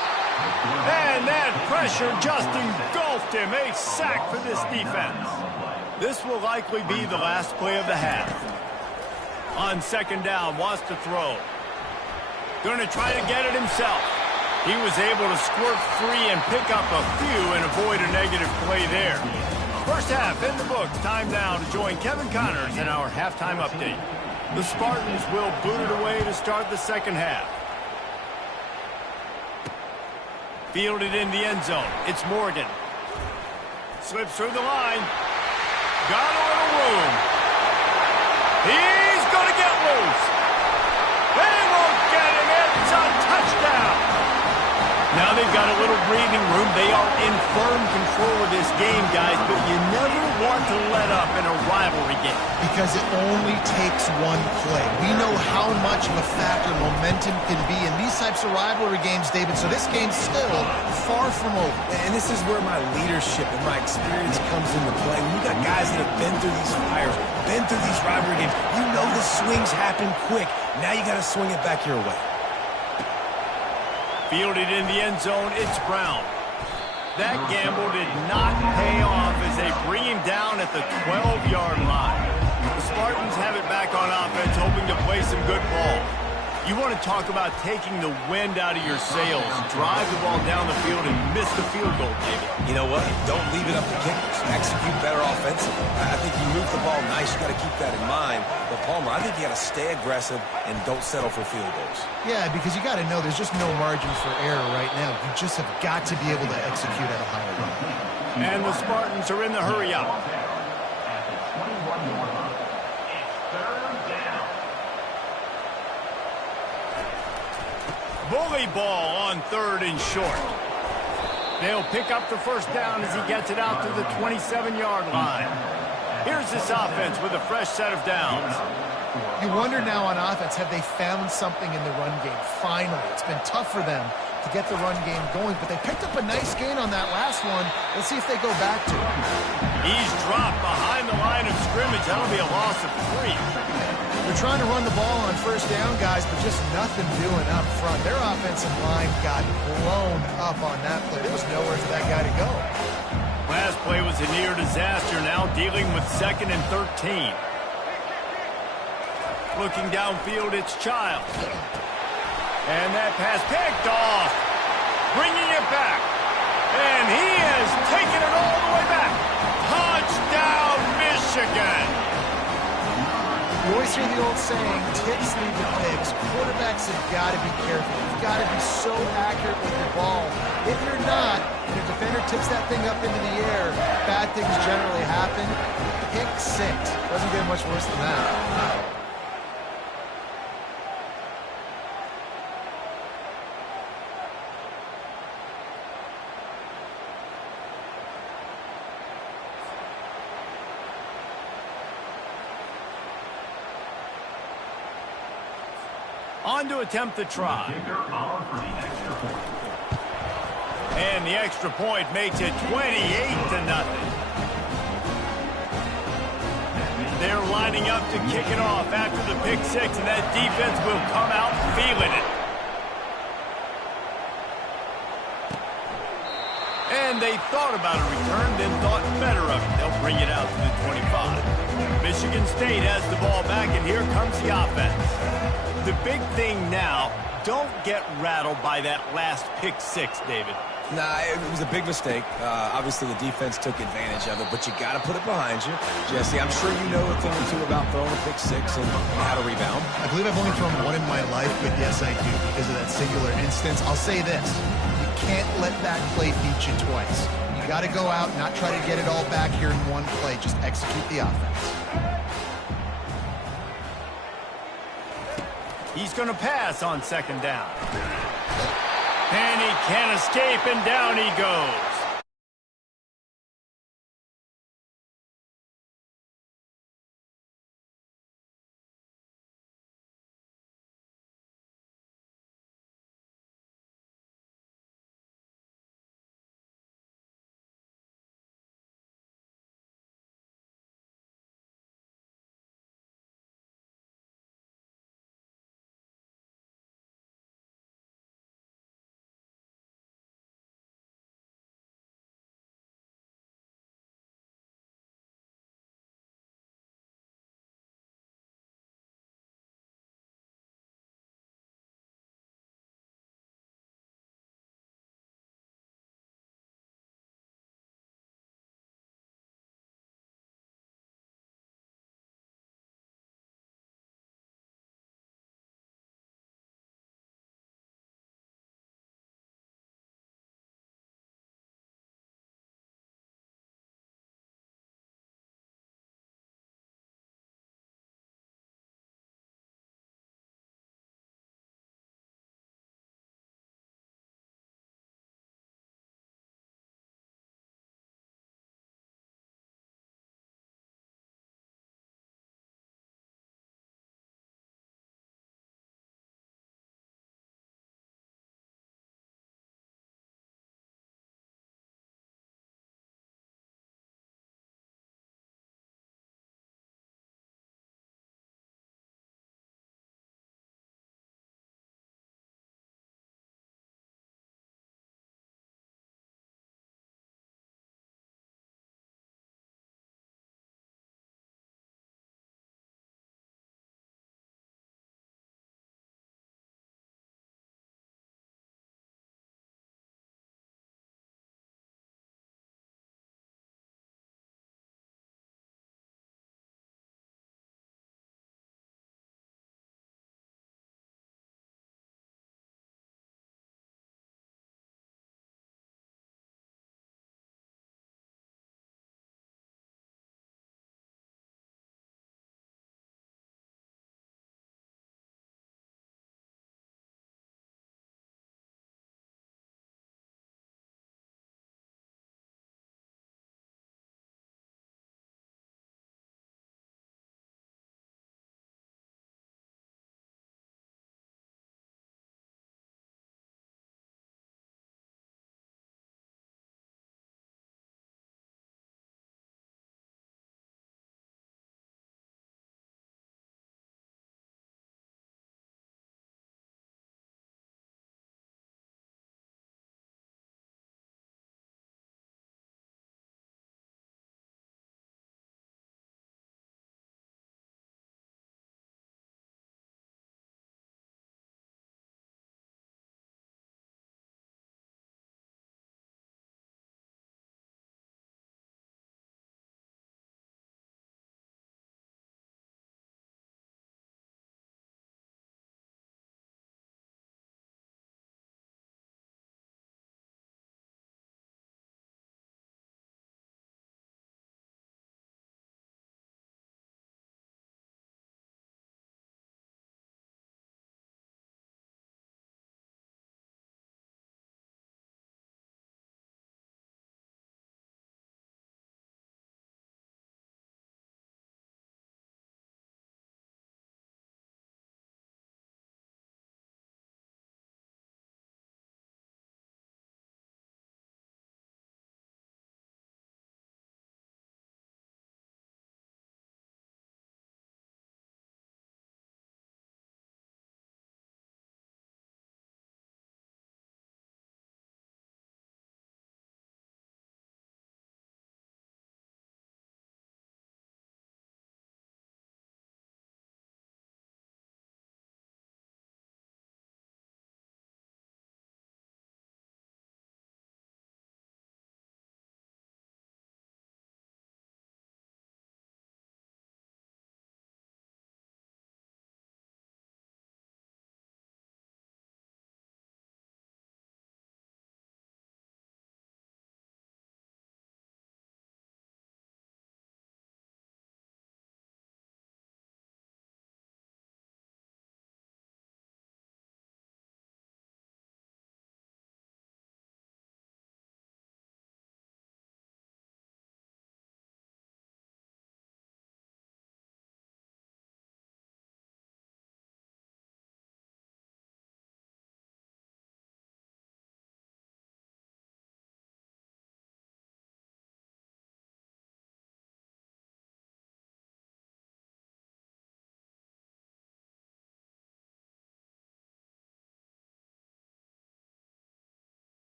And that pressure just engulfed him. A sack for this defense. This will likely be the last play of the half. On second down, wants to throw. Going to try to get it himself. He was able to squirt free and pick up a few and avoid a negative play there. First half in the books. Time now to join Kevin Connors in our halftime update. The Spartans will boot it away to start the second half. Fielded in the end zone. It's Morgan. Slips through the line. Got a little room. He's going to get loose. They won't get him. It's a touchdown. Now they've got a little breathing room. They are in firm control of this game, guys, but you never want to let up in a rivalry game. Because it only takes one play. We know how much of a factor momentum can be in these types of rivalry games, David, so this game's still far from over. And this is where my leadership and my experience comes into play. When you got guys that have been through these fires, been through these rivalry games, you know the swings happen quick. Now you got to swing it back your way. Fielded in the end zone, it's Brown. That gamble did not pay off as they bring him down at the 12-yard line. The Spartans have it back on offense, hoping to play some good ball. You want to talk about taking the wind out of your sails. Drive the ball down the field and miss the field goal, David. You know what? Don't leave it up to kickers. Execute better offensively. I think you move the ball nice. You got to keep that in mind. But Palmer, I think you got to stay aggressive and don't settle for field goals. Yeah, because you got to know there's just no margin for error right now. You just have got to be able to execute at a higher level. And the Spartans are in the hurry up. Bully ball on 3rd and short. They'll pick up the first down as he gets it out to the 27-yard line. Here's this offense with a fresh set of downs. You wonder now on offense, have they found something in the run game? Finally, it's been tough for them to get the run game going, but they picked up a nice gain on that last one. Let's see if they go back to it. He's dropped behind the line of scrimmage. That'll be a loss of 3. They're trying to run the ball on first down, guys, but just nothing doing up front. Their offensive line got blown up on that play. There was nowhere for that guy to go. Last play was a near disaster. Now dealing with 2nd and 13. Looking downfield, it's Childs. And that pass picked off. Bringing it back. And he has taken it all the way back. Touchdown, Michigan. You always hear the old saying, tips lead to picks. Quarterbacks have got to be careful. You've got to be so accurate with the ball. If you're not, and a defender tips that thing up into the air, bad things generally happen. Pick 6. Doesn't get much worse than that. On to attempt the try. And the extra point makes it 28-0. They're lining up to kick it off after the pick 6, and that defense will come out feeling it. And they thought about a return, then thought better of it. They'll bring it out to the 25. Michigan State has the ball back, and here comes the offense. The big thing now, don't get rattled by that last pick 6, David. Nah, it was a big mistake. Obviously, the defense took advantage of it, but you got to put it behind you. Jesse, I'm sure you know a thing or two about throwing a pick 6 and how to rebound. I believe I've only thrown one in my life, but yes, I do, because of that singular instance. I'll say this. You can't let that play beat you twice. You got to go out, not try to get it all back here in one play. Just execute the offense. He's going to pass on 2nd down. And he can't escape, and down he goes.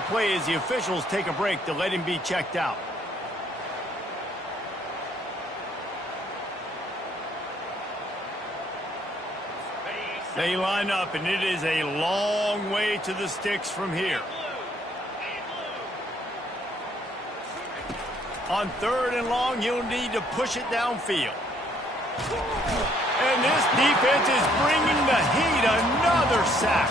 the play as the officials take a break to let him be checked out. They line up, and it is a long way to the sticks from here. On 3rd and long, you'll need to push it downfield. And this defense is bringing the heat. Another sack.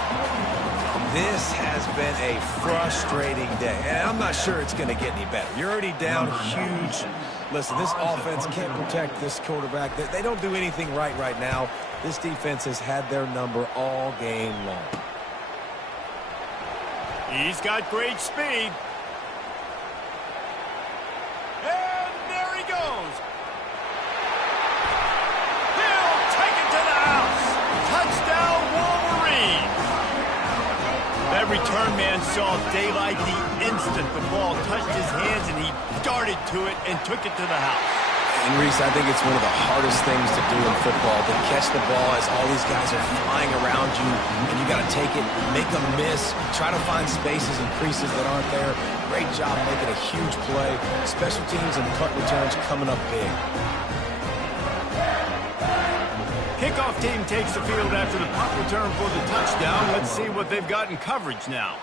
This has been a frustrating day, and I'm not sure it's going to get any better. You're already down huge. Listen, this offense can't protect this quarterback. They don't do anything right now. This defense has had their number all game long. He's got great speed. And there he goes. He'll take it to the house. Touchdown, Wolverine. That return man saw daylight the instant the ball touched his hands, and he darted to it and took it to the house. And Reese, I think it's one of the hardest things to do in football, to catch the ball as all these guys are flying around you, and you got to take it, make them miss, try to find spaces and creases that aren't there. Great job making a huge play. Special teams and punt returns coming up big. Kickoff team takes the field after the punt return for the touchdown. Let's see what they've got in coverage now.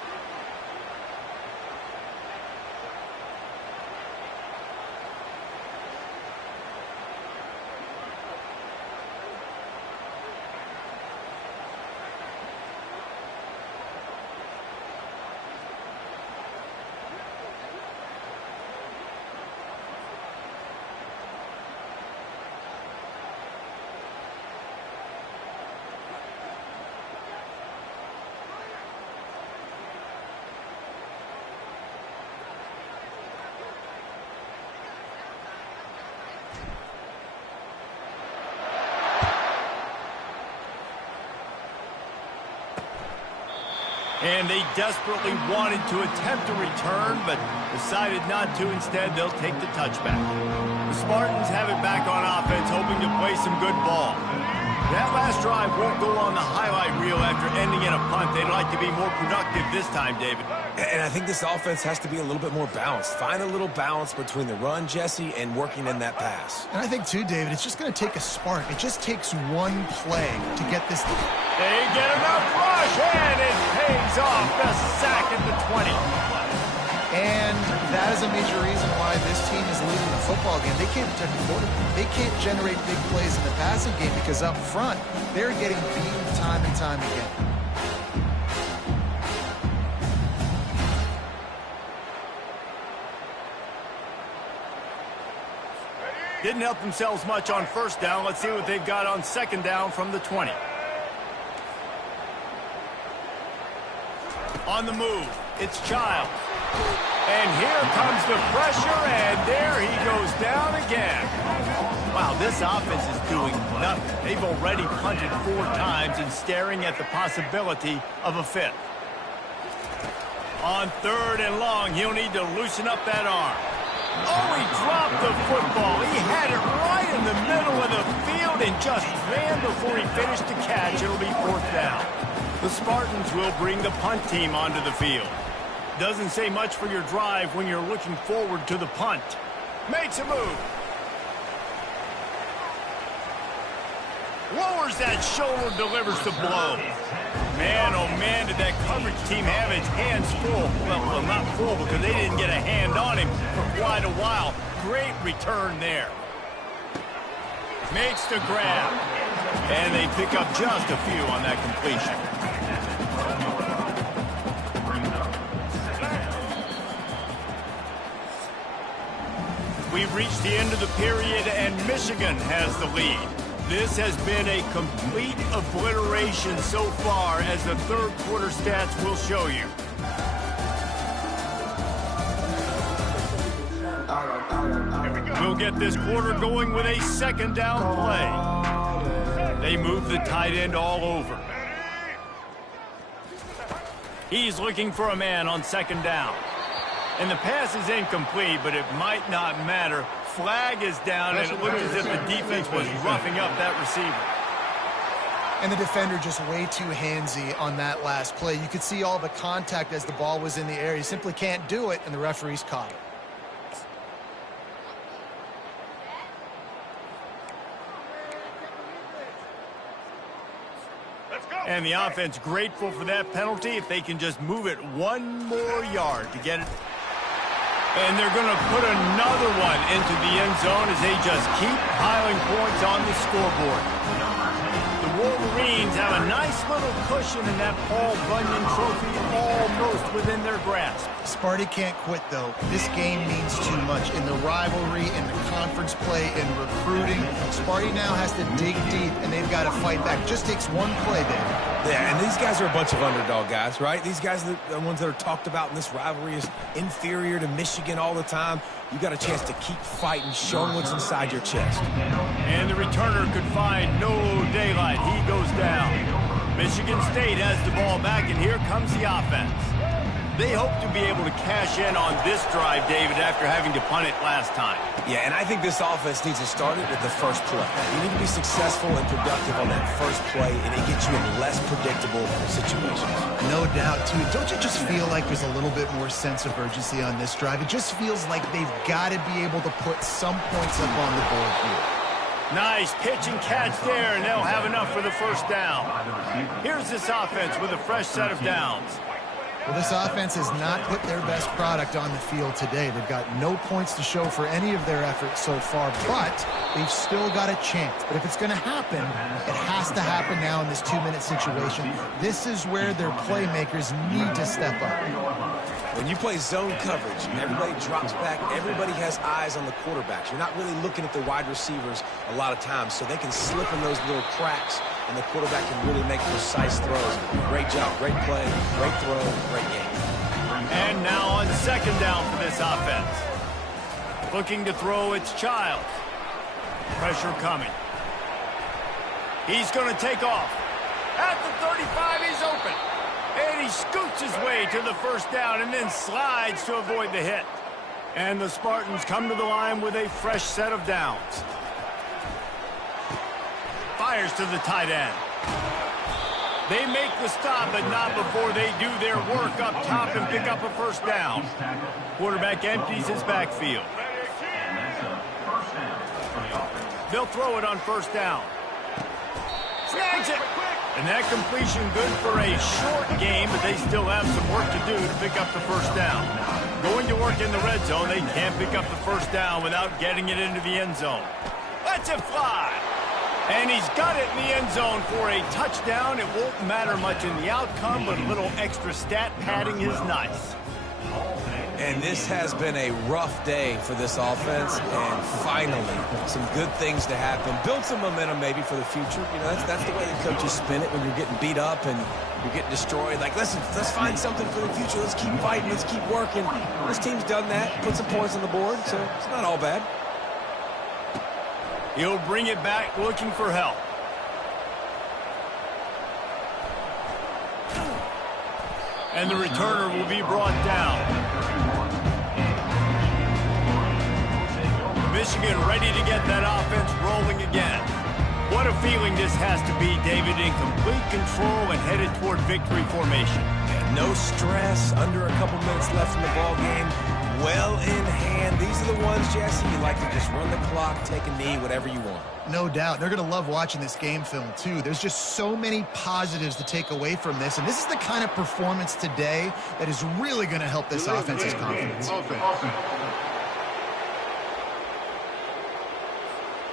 And they desperately wanted to attempt a return, but decided not to. Instead, they'll take the touchback. The Spartans have it back on offense, hoping to play some good ball. That last drive won't go on the highlight reel after ending in a punt. They'd like to be more productive this time, David. And I think this offense has to be a little bit more balanced. Find a little balance between the run, Jesse, and working in that pass. And I think, too, David, it's just going to take a spark. It just takes one play to get this. They get enough rush, and it pays off. The sack at the 20. And that is a major reason why this team is leading the football game. They can't protect the quarterback. They can't generate big plays in the passing game because up front, they're getting beaten time and time again. Didn't help themselves much on first down. Let's see what they've got on second down from the 20. On the move, it's Childs. And here comes the pressure, and there he goes down again. Wow, this offense is doing nothing. They've already punted 4 times and staring at the possibility of a 5th. On 3rd and long, he'll need to loosen up that arm. Oh, he dropped the football. He had it right in the middle of the field and just ran before he finished the catch. It'll be 4th down. The Spartans will bring the punt team onto the field. Doesn't say much for your drive when you're looking forward to the punt. Makes a move. Lowers that shoulder, delivers the blow. Man, oh man, did that coverage team have its hands full. Well, not full because they didn't get a hand on him for quite a while. Great return there. Makes the grab. And they pick up just a few on that completion. We've reached the end of the period, and Michigan has the lead. This has been a complete obliteration so far, as the third quarter stats will show you. We'll get this quarter going with a second down play. They move the tight end all over. He's looking for a man on second down. And the pass is incomplete, but it might not matter. Flag is down, and it looks as if the defense was roughing up that receiver. And the defender just way too handsy on that last play. You could see all the contact as the ball was in the air. You simply can't do it, and the referee's caught it. And the offense grateful for that penalty if they can just move it one more yard to get it. And they're going to put another one into the end zone as they just keep piling points on the scoreboard. The Wolverines have a nice little cushion in that Paul Bunyan trophy almost within their grasp. Sparty can't quit, though. This game means too much. In the rivalry, in the conference play, in recruiting, Sparty now has to dig deep, and they've got to fight back. Just takes one play, Dave. Yeah, and these guys are a bunch of underdog guys, right? These guys are the ones that are talked about in this rivalry as inferior to Michigan all the time. You got a chance to keep fighting, showing what's inside your chest. And the returner could find no daylight. He goes down. Michigan State has the ball back, and here comes the offense. They hope to be able to cash in on this drive, David, after having to punt it last time. Yeah, and I think this offense needs to start it with the first play. You need to be successful and productive on that first play, and it gets you in less predictable situations. No doubt, too. Don't you just feel like there's a little bit more sense of urgency on this drive? It just feels like they've got to be able to put some points up on the board here. Nice pitch and catch there, and they'll have enough for the first down. Here's this offense with a fresh set of downs. Well, this offense has not put their best product on the field today. They've got no points to show for any of their efforts so far, but they've still got a chance. But if it's going to happen, it has to happen now in this 2-minute situation. This is where their playmakers need to step up. When you play zone coverage, everybody drops back, everybody has eyes on the quarterbacks. You're not really looking at the wide receivers a lot of times, so they can slip in those little cracks, and the quarterback can really make precise throws. Great job, great play, great throw, great game. And now on second down for this offense. Looking to throw, it's Childs. Pressure coming. He's going to take off. At the 35, he's open. And he scoots his way to the first down and then slides to avoid the hit. And the Spartans come to the line with a fresh set of downs. Fires to the tight end. They make the stop, but not before they do their work up top and pick up a first down. Quarterback empties his backfield. They'll throw it on first down. Snags it. And that completion good for a short game, but they still have some work to do to pick up the first down. Going to work in the red zone, they can't pick up the first down without getting it into the end zone. Lets it fly. And he's got it in the end zone for a touchdown. It won't matter much in the outcome, but a little extra stat padding is nice. And this has been a rough day for this offense, and finally, some good things to happen. Build some momentum maybe for the future. You know, that's the way the coaches spin it when you're getting beat up and you're getting destroyed. Like, listen, let's find something for the future. Let's keep fighting. Let's keep working. This team's done that, put some points on the board, so it's not all bad. He'll bring it back looking for help. And the returner will be brought down. Michigan ready to get that offense rolling again. What a feeling this has to be, David, in complete control and headed toward victory formation. No stress, under a couple minutes left in the ball game. Well in hand. These are the ones, Jesse, you like to just run the clock, take a knee, whatever you want. No doubt. They're going to love watching this game film, too. There's just so many positives to take away from this, and this is the kind of performance today that is really going to help this offense's confidence.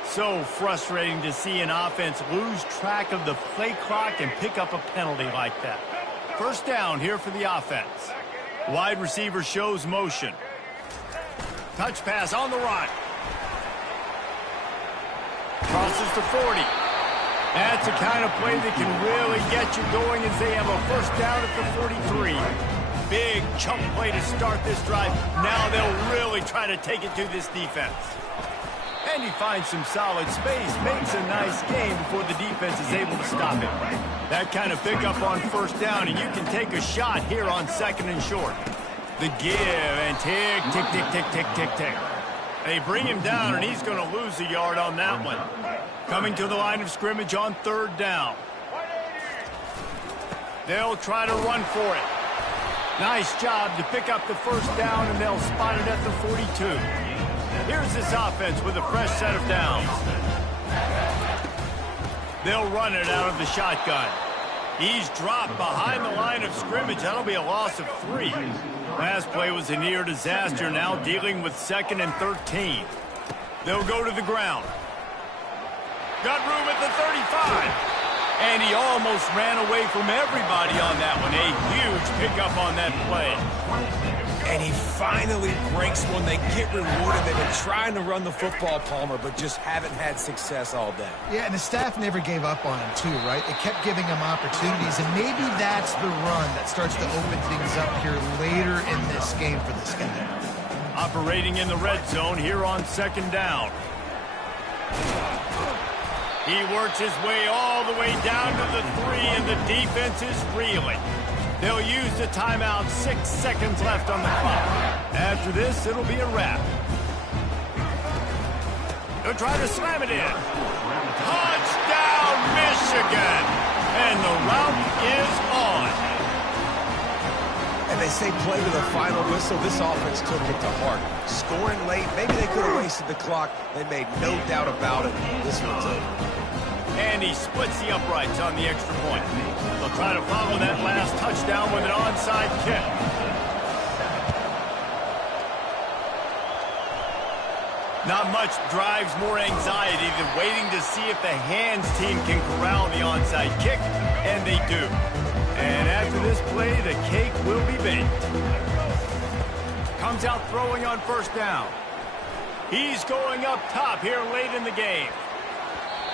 So frustrating to see an offense lose track of the play clock and pick up a penalty like that. First down here for the offense. Wide receiver shows motion. Touch pass on the run. Crosses to 40. That's the kind of play that can really get you going as they have a first down at the 43. Big chunk play to start this drive. Now they'll really try to take it to this defense. And he finds some solid space, makes a nice game before the defense is able to stop it. That kind of pickup on first down, and you can take a shot here on second and short. The give, and tick, tick, tick, tick, tick, tick, tick. They bring him down, and he's going to lose a yard on that one. Coming to the line of scrimmage on third down. They'll try to run for it. Nice job to pick up the first down, and they'll spot it at the 42. Here's this offense with a fresh set of downs. They'll run it out of the shotgun. He's dropped behind the line of scrimmage. That'll be a loss of 3. Last play was a near disaster, now dealing with 2nd and 13. They'll go to the ground. Got room at the 35. And he almost ran away from everybody on that one. A huge pickup on that play. And he finally breaks one. They get rewarded. They've been trying to run the football, Palmer, but just haven't had success all day. Yeah, and the staff never gave up on him, too, right? They kept giving him opportunities, and maybe that's the run that starts to open things up here later in this game for this guy. Operating in the red zone here on 2nd down. He works his way all the way down to the 3, and the defense is reeling. They'll use the timeout. 6 seconds left on the clock. After this, it'll be a wrap. They'll try to slam it in. Touchdown, Michigan! And the route is on. And they say play to the final whistle. This offense took it to heart. Scoring late, maybe they could have wasted the clock. They made no doubt about it. This one's over. And he splits the uprights on the extra point. They'll try to follow that last touchdown with an onside kick. Not much drives more anxiety than waiting to see if the hands team can corral the onside kick, and they do. And after this play, the cake will be baked. Comes out throwing on 1st down. He's going up top here late in the game.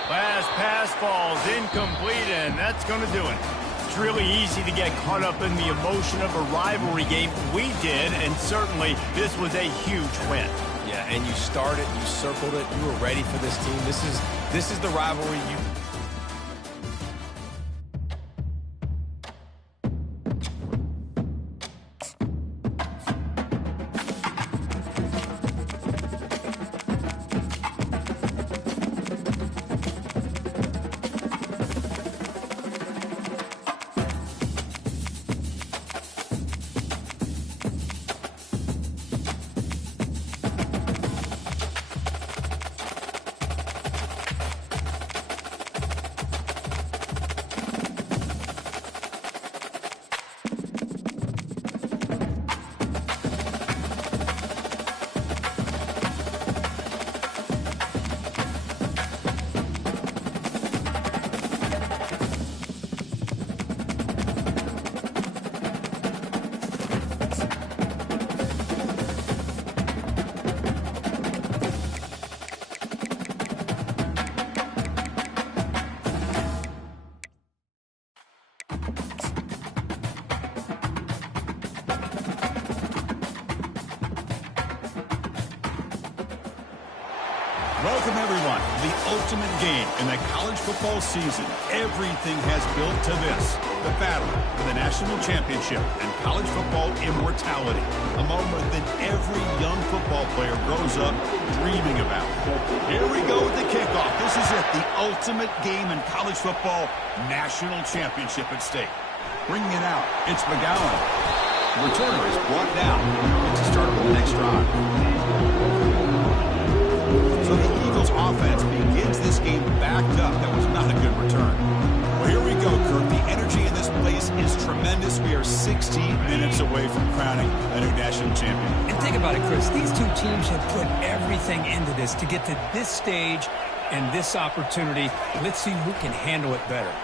Last pass falls incomplete, and that's going to do it. It's really easy to get caught up in the emotion of a rivalry game. We did, and certainly this was a huge win. Yeah, and you started, you circled it, you were ready for this team. This is the rivalry you... Welcome, everyone, to the ultimate game in the college football season. Everything has built to this, the battle for the national championship and college football immortality, a moment that every young football player grows up dreaming about. Here we go with the kickoff. This is it, the ultimate game in college football, national championship at stake. Bringing it out, it's McGowan. The returner is brought down. It's a start of the next drive. So the Eagles offense begins this game backed up. That was not a good return. Well, here we go, Kirk. The energy in this place is tremendous. We are 16 minutes away from crowning a new national champion. And think about it, Chris. These two teams have put everything into this to get to this stage and this opportunity. Let's see who can handle it better.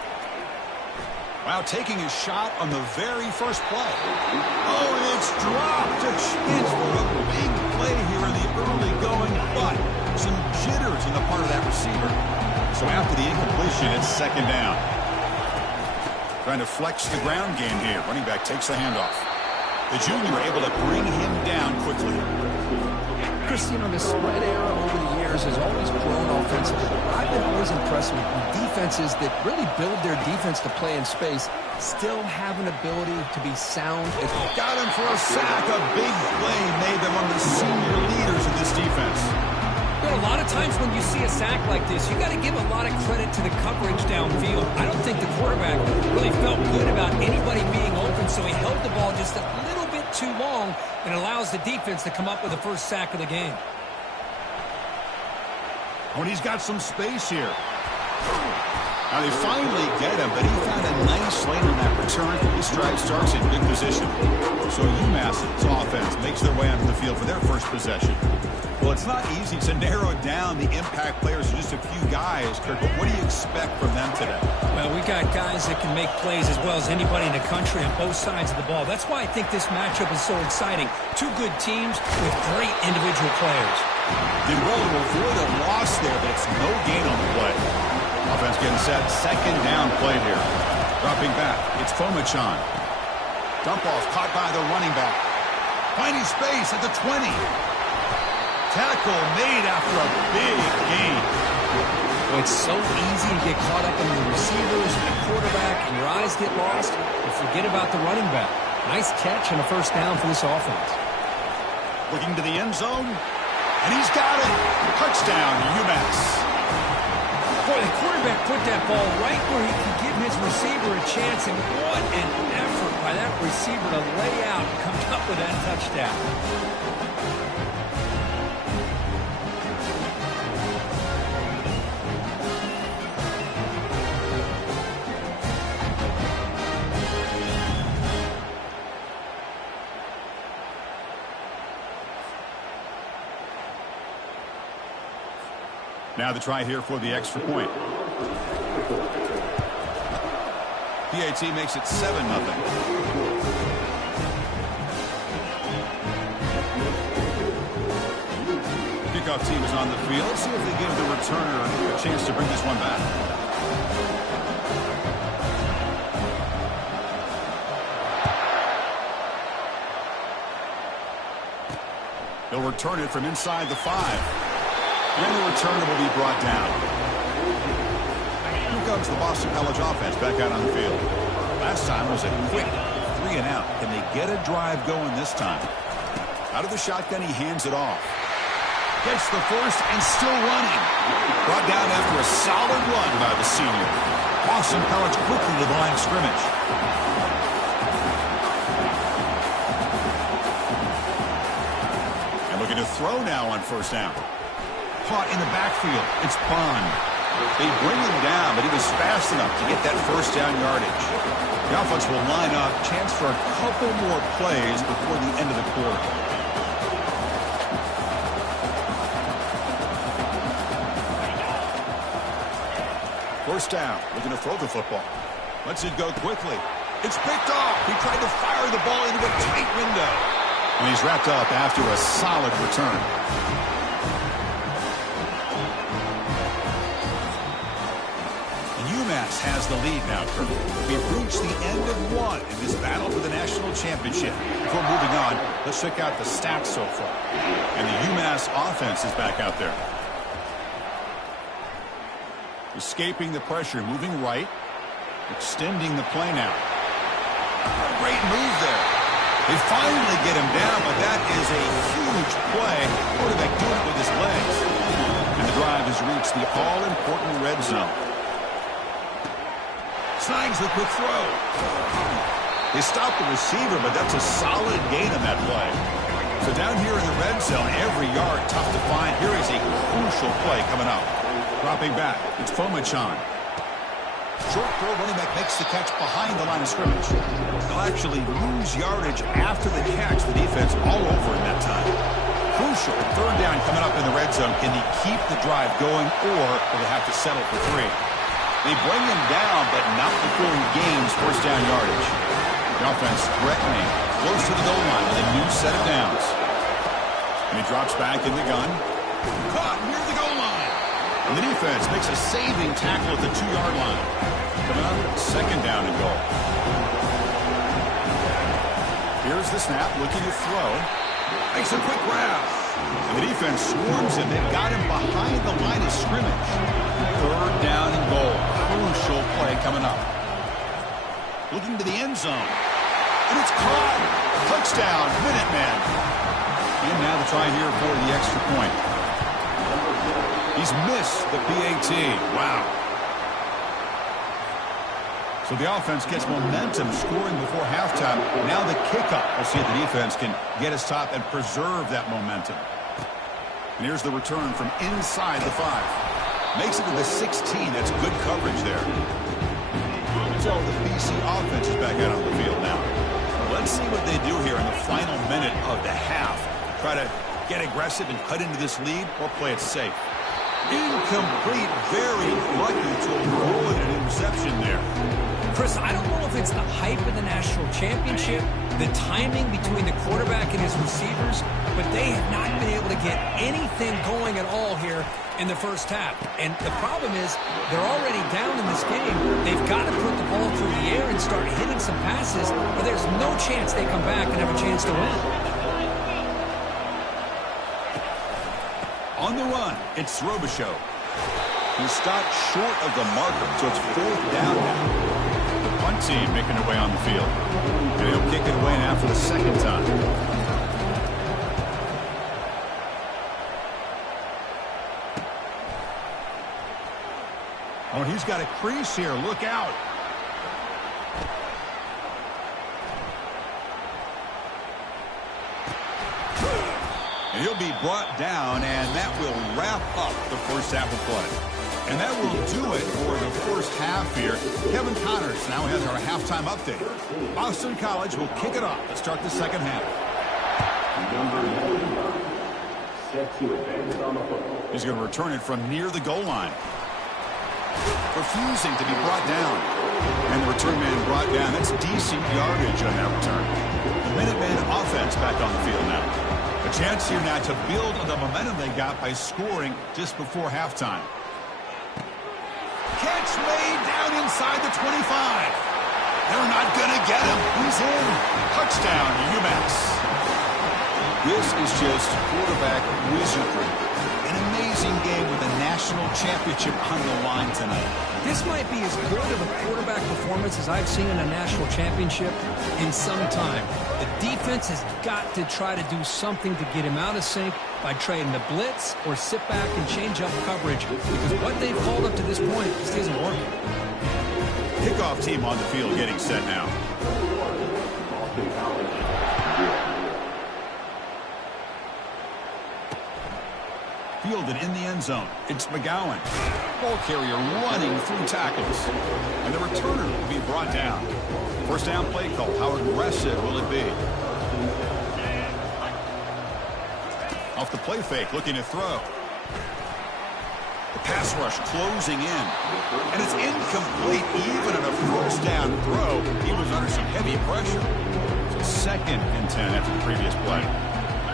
Wow, taking a shot on the very first play. Oh, it's dropped. A chance for a big play here in the early going, but some jitters on the part of that receiver. So after the incompletion, it's 2nd down. Trying to flex the ground game here. Running back takes the handoff. The junior able to bring him down quickly. Chris, you know, the spread era over the years has always grown offensively. I've been always impressed with defenses that really build their defense to play in space, still have an ability to be sound. Got him for a sack. A big play made them one of the senior leaders of this defense. You know, a lot of times when you see see a sack like this, you got to give a lot of credit to the coverage downfield. I don't think the quarterback really felt good about anybody being open, so he held the ball just a little bit too long and allows the defense to come up with the first sack of the game. When he's got some space here. Now they finally get him, but he found a nice lane on that return. His stride starts in good position. So UMass's offense makes their way onto the field for their first possession. Well, it's not easy to narrow down the impact players to just a few guys, Kirk, but what do you expect from them today? Well, we got guys that can make plays as well as anybody in the country on both sides of the ball. That's why I think this matchup is so exciting. Two good teams with great individual players. Did well to avoid a loss there, but it's no gain on the play. Offense getting set. Second down play here. Dropping back. It's Fomachan. Dump off caught by the running back. Finding space at the 20. Tackle made after a big gain. Well, it's so easy to get caught up in the receivers and the quarterback, and your eyes get lost, and forget about the running back. Nice catch and a first down for this offense. Looking to the end zone, and he's got it. Touchdown, UMass. Boy, the quarterback put that ball right where he could give his receiver a chance, and what an effort by that receiver to lay out and come up with that touchdown. Now the try here for the extra point. PAT makes it 7-0. Kickoff team is on the field. Let's see if they give the returner a chance to bring this one back. They'll return it from inside the 5. And the returner will be brought down. Here comes the Boston College offense back out on the field. Last time was a quick 3 and out. Can they get a drive going this time? Out of the shotgun, he hands it off. Gets the first and still running. Brought down after a solid run by the senior. Boston College quickly to the line of scrimmage. And looking to throw now on first down. Caught in the backfield. It's Bond. They bring him down, but he was fast enough to get that first down yardage. The offense will line up. Chance for a couple more plays before the end of the quarter. First down. Looking to throw the football. Lets it go quickly. It's picked off. He tried to fire the ball into a tight window. And he's wrapped up after a solid return. UMass has the lead now, Kirk. We've reached the end of one in this battle for the national championship. Before moving on, let's check out the stats so far. And the UMass offense is back out there. Escaping the pressure, moving right, extending the play now. Great move there. They finally get him down, but that is a huge play. Quarterback doing it with his legs. And the drive has reached the all-important red zone. Snags the quick throw. They stop the receiver, but that's a solid gain on that play. So down here in the red zone, every yard tough to find. Here is a crucial play coming up. Dropping back, it's Fomachan. Short throw, running back makes the catch behind the line of scrimmage. They'll actually lose yardage after the catch. The defense all over in that time. Crucial third down coming up in the red zone. Can he keep the drive going, or will they have to settle for 3? They bring him down, but not before he gains first down yardage. The offense threatening, close to the goal line with a new set of downs. And he drops back in the gun. Caught near the goal line. And the defense makes a saving tackle at the 2-yard line. Coming up, second down and goal. Here's the snap, looking to throw. Makes a quick grab. And the defense swarms him. They've got him behind the line of scrimmage. Third down and goal. Crucial play coming up. Looking to the end zone. And it's caught. Touchdown, Minutemen. And now the try here for the extra point. He's missed the PAT. Wow. So the offense gets momentum scoring before halftime. Now the kickoff. We'll see if the defense can get us top and preserve that momentum. And here's the return from inside the 5. Makes it to the 16. That's good coverage there. So the BC offense is back out on the field now. Let's see what they do here in the final minute of the half. Try to get aggressive and cut into this lead or play it safe. Incomplete. Very lucky to avoid an interception there. Chris, I don't know if it's the hype of the national championship, the timing between the quarterback and his receivers, but they have not been able to get anything going at all here in the first half. And the problem is they're already down in this game. They've got to put the ball through the air and start hitting some passes, or there's no chance they come back and have a chance to win. On the run, it's Robichaux. He stopped short of the marker, so it's 4th down now. The punt team making their way on the field. And he'll kick it away now for the 2nd time. Oh, he's got a crease here. Look out. And he'll be brought down, and that will wrap up the first half of play. And that will do it for the first half here. Kevin Connors now has our halftime update. Boston College will kick it off to start the second half. He's going to return it from near the goal line. Refusing to be brought down. And the return man brought down. That's decent yardage on that return. The Minutemen offense back on the field now. A chance here now to build on the momentum they got by scoring just before halftime. Catch made down inside the 25. They're not going to get him. He's in. Touchdown, UMass. This is just quarterback wizardry. An amazing game with a national championship on the line tonight. This might be as good of a quarterback performance as I've seen in a national championship in some time. The defense has got to try to do something to get him out of sync by trading the blitz or sit back and change up coverage, because what they've called up to this point just isn't working. Kickoff team on the field getting set now. Fielded in the end zone. It's McGowan. Ball carrier running through tackles. And the returner will be brought down. First down play call. How aggressive will it be? Off the play fake, looking to throw. The pass rush closing in. And it's incomplete even on a first down throw. He was under some heavy pressure. So 2nd and 10 after the previous play.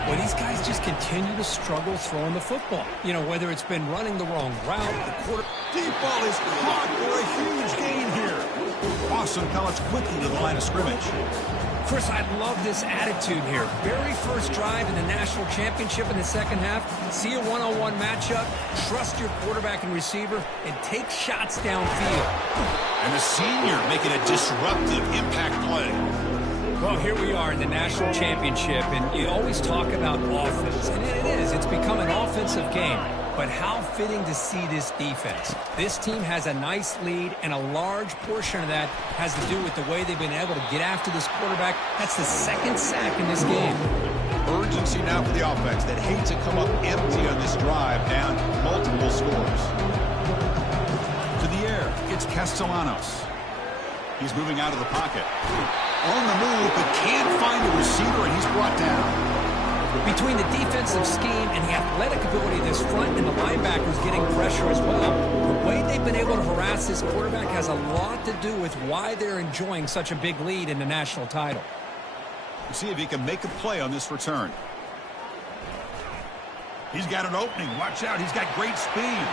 Well, these guys just continue to struggle throwing the football. You know, whether it's been running the wrong route, the quarter... Deep ball is caught for a huge gain here. Boston College quickly to the line of scrimmage. Chris, I love this attitude here. Very first drive in the national championship in the second half. See a one-on-one matchup, trust your quarterback and receiver, and take shots downfield. And the senior making a disruptive impact play. Well, here we are in the national championship, and you always talk about offense, and it is. It's become an offensive game. But how fitting to see this defense. This team has a nice lead, and a large portion of that has to do with the way they've been able to get after this quarterback. That's the 2nd sack in this game. Urgency now for the offense that hates to come up empty on this drive, down multiple scores. To the air, it's Castellanos. He's moving out of the pocket. On the move, but can't find a receiver, and he's brought down. Between the defensive scheme and the athletic ability of this front and the linebackers getting pressure as well, the way they've been able to harass this quarterback has a lot to do with why they're enjoying such a big lead in the national title. We'll see if he can make a play on this return. He's got an opening. Watch out. He's got great speed.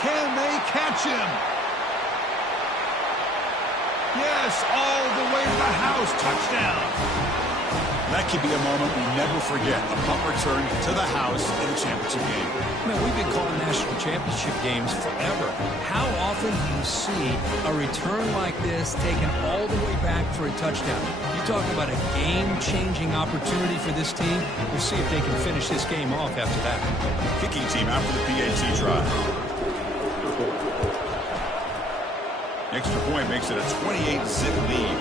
Can they catch him? Yes, all the way to the house. Touchdown. That could be a moment we never forget. A punt return to the house in a championship game. Man, we've been calling national championship games forever. How often do you see a return like this taken all the way back for a touchdown? You talk about a game-changing opportunity for this team. We'll see if they can finish this game off after that. Kicking team out for the PAT try. Extra point makes it a 28-zip lead.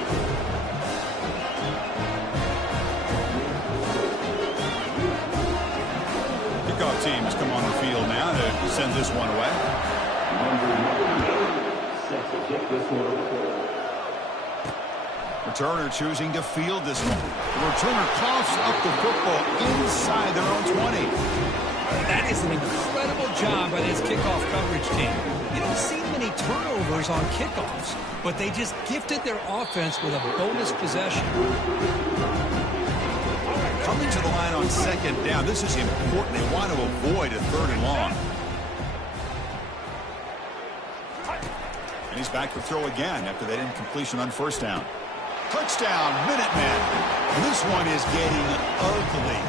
Kickoff teams come on the field now to send this one away. Returner choosing to field this one. The returner coughs up the football inside their own 20. That is an incredible job by this kickoff coverage team. You don't see many turnovers on kickoffs, but they just gifted their offense with a bonus possession. Coming to the line on second down. This is important. They want to avoid a third and long. And he's back to throw again after that incompletion on first down. Touchdown, Minutemen. And this one is getting ugly.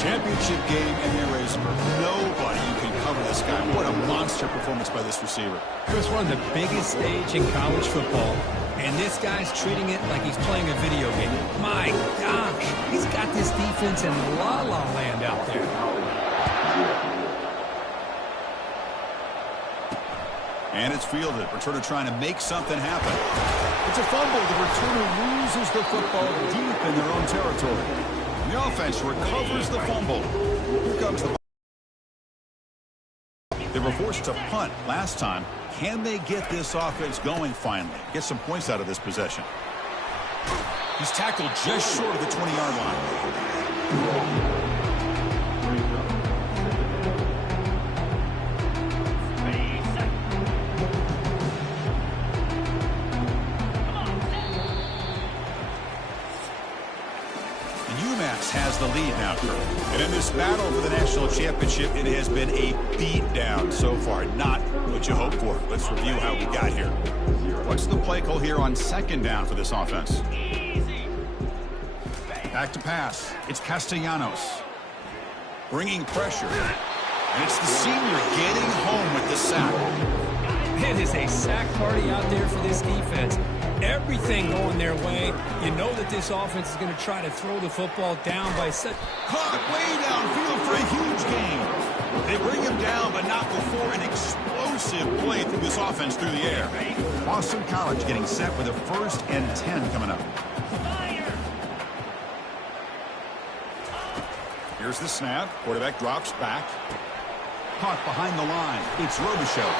Championship game, and there is nobody who can cover this guy. What a monster performance by this receiver. Chris, we're on the biggest stage in college football, and this guy's treating it like he's playing a video game. My gosh, he's got this defense in la-la land out there. And it's fielded. Returner trying to make something happen. It's a fumble. The returner loses the football deep in their own territory. The offense recovers the fumble. Here comes the... They were forced to punt last time. Can they get this offense going finally? Get some points out of this possession. He's tackled just short of the 20-yard line. Has the lead now, Kurt. And in this battle for the national championship, it has been a beatdown so far. Not what you hoped for. Let's review how we got here. What's the play call here on second down for this offense? Back to pass. It's Castellanos. Bringing pressure. And it's the senior getting home with the sack. It is a sack party out there for this defense. Everything going their way. You know that this offense is going to try to throw the football down by set. Caught way downfield for a huge gain. They bring him down, but not before an explosive play through this offense through the air. Boston College getting set with a 1st and 10 coming up. Here's the snap. Quarterback drops back. Caught behind the line. It's Robichaux.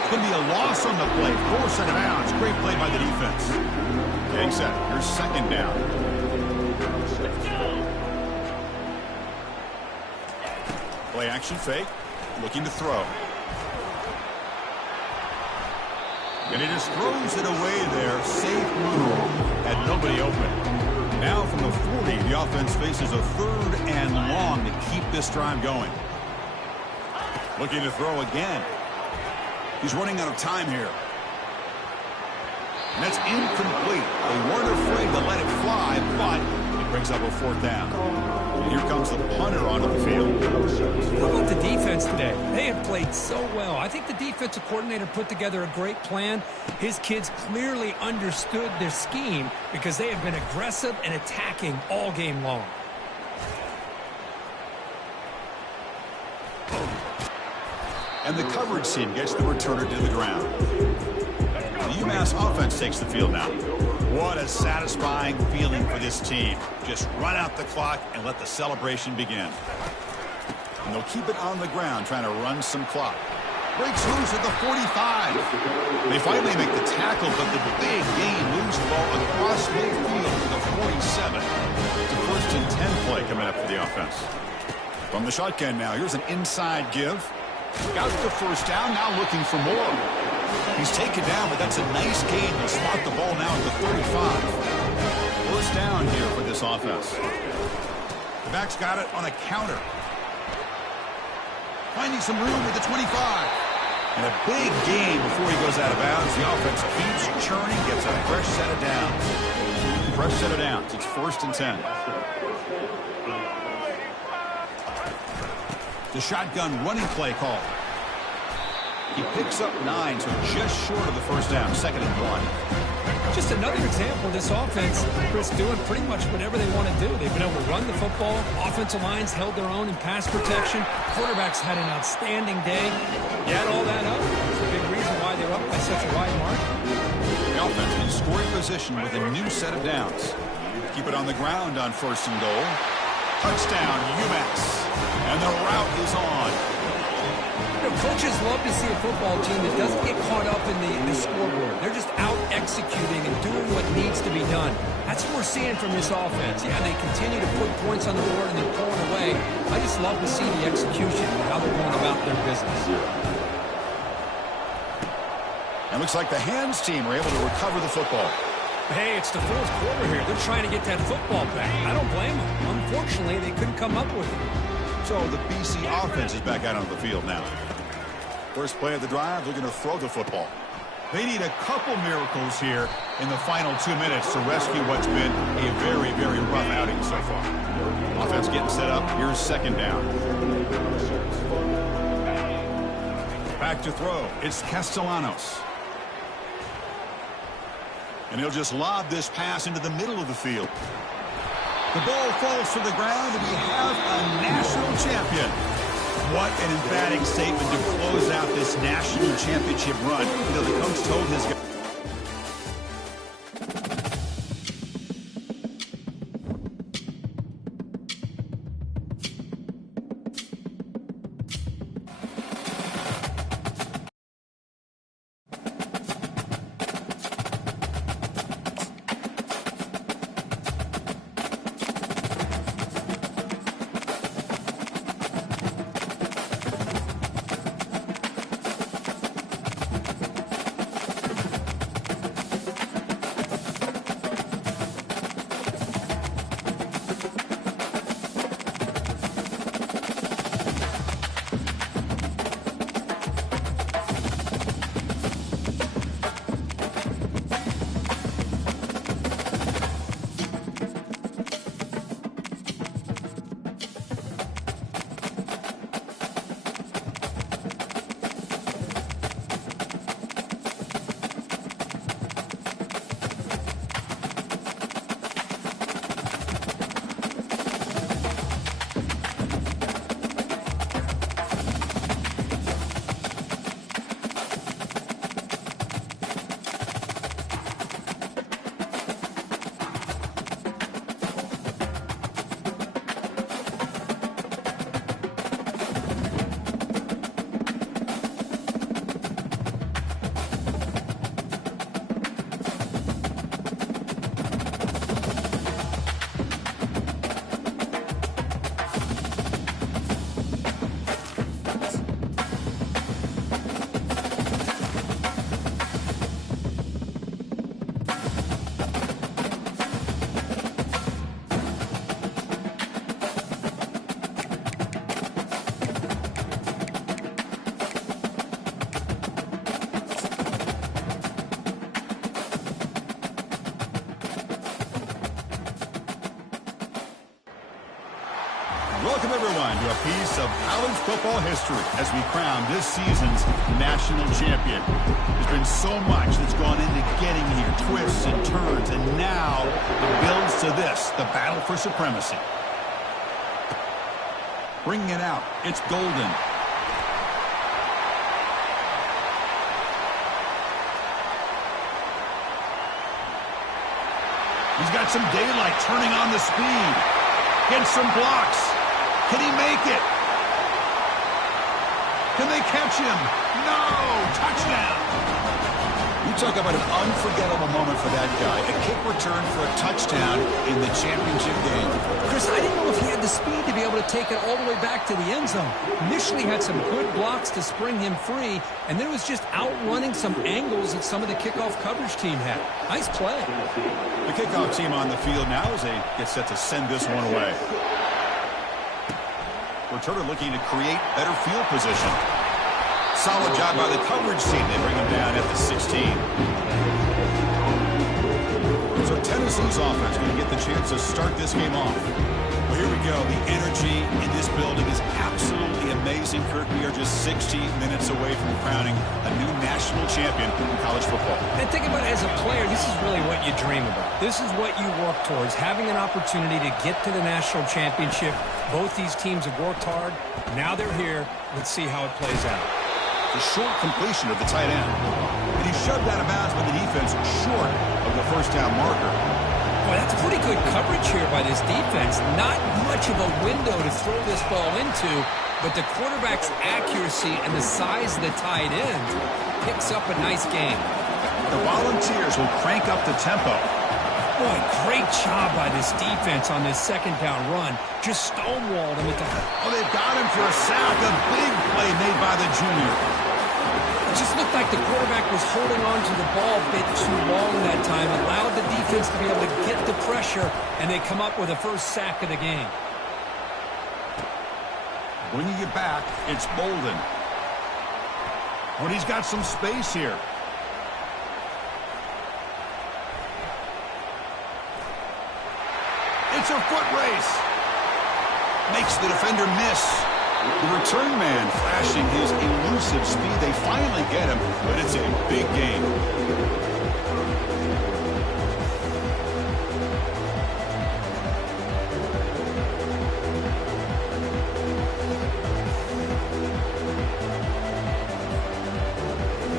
It's going to be a loss on the play. Forced out of bounds. Great play by the defense. Getting set. Here's second down. Play action fake. Looking to throw. And he just throws it away there. Safe move. Had nobody open. Now from the 40, the offense faces a 3rd and long to keep this drive going. Looking to throw again. He's running out of time here. And that's incomplete. They weren't afraid to let it fly, but it brings up a 4th down. And here comes the punter onto the field. How about the defense today? They have played so well. I think the defensive coordinator put together a great plan. His kids clearly understood their scheme because they have been aggressive and attacking all game long. And the coverage team gets the returner to the ground. The UMass offense takes the field now. What a satisfying feeling for this team. Just run out the clock and let the celebration begin. And they'll keep it on the ground, trying to run some clock. Breaks loose at the 45. They finally make the tackle, but the big gain moves the ball across midfield to the 47. It's a 1st and 10 play coming up for the offense. From the shotgun now, here's an inside give. Got the 1st down, now looking for more. He's taken down, but that's a nice gain. They'll spot the ball now at the 35. 1st down here for this offense. The back's got it on a counter. Finding some room at the 25. And a big gain before he goes out of bounds. The offense keeps churning, gets a fresh set of downs. fresh set of downs. It's 1st and 10. The shotgun running play call. He picks up 9, so just short of the first down. 2nd and 1. Just another example of this offense, Chris, doing pretty much whatever they want to do. They've been able to run the football. Offensive lines held their own in pass protection. Quarterbacks had an outstanding day. You add all that up, it's a big reason why they're up by such a wide margin. The offense in scoring position with a new set of downs. Keep it on the ground on 1st and goal. Touchdown, UMass. And the route is on. You know, coaches love to see a football team that doesn't get caught up in the scoreboard. They're just out executing and doing what needs to be done. That's what we're seeing from this offense. Yeah, they continue to put points on the board and they're pulling away. I just love to see the execution and how they're going about their business. It looks like the hands team were able to recover the football. Hey, it's the 4th quarter here. They're trying to get that football back. I don't blame them. Unfortunately, they couldn't come up with it. So the BC offense is back out on the field now. First play of the drive, they're going to throw the football. They need a couple miracles here in the final 2 minutes to rescue what's been a very, very rough outing so far. Offense getting set up. Here's 2nd down. Back to throw. It's Castellanos. And he'll just lob this pass into the middle of the field. The ball falls to the ground, and we have a national champion. What an emphatic statement to close out this national championship run. You know, the coach told his guys. Welcome, everyone, to a piece of college football history as we crown this season's national champion. There's been so much that's gone into getting here, twists and turns, and now it builds to this, the battle for supremacy. Bringing it out, it's Golden. He's got some daylight, turning on the speed. Gets some blocks. Can he make it? Can they catch him? No! Touchdown! You talk about an unforgettable moment for that guy. A kick return for a touchdown in the championship game. Chris, I didn't know if he had the speed to be able to take it all the way back to the end zone. Initially had some good blocks to spring him free, and then it was just outrunning some angles that some of the kickoff coverage team had. Nice play. The kickoff team on the field now as they get set to send this one away. Returner looking to create better field position. Solid job by the coverage team. They bring him down at the 16. So Tennessee's offense going to get the chance to start this game off. Well, here we go. The energy in this building is absolutely amazing, Kirk. We are just 60 minutes away from crowning a new national champion in college football. And think about it, as a player, this is really what you dream about. This is what you work towards, having an opportunity to get to the national championship. Both these teams have worked hard. Now they're here. Let's see how it plays out. The short completion of the tight end. And he shoved out of bounds by the defense short of the first down marker. Boy, that's pretty good coverage here by this defense. Not much of a window to throw this ball into, but the quarterback's accuracy and the size of the tight end picks up a nice game. The Volunteers will crank up the tempo. Boy, great job by this defense on this second down run. Just stonewalled him at the... Oh, they've got him for a sack. A big play made by the junior. It just looked like the quarterback was holding on to the ball a bit too long that time, allowed the defense to be able to get the pressure, and they come up with the first sack of the game. Bringing it back, it's Bolden. When he's got some space here. It's a foot race. Makes the defender miss. The return man flashing his elusive speed. They finally get him, but it's a big game.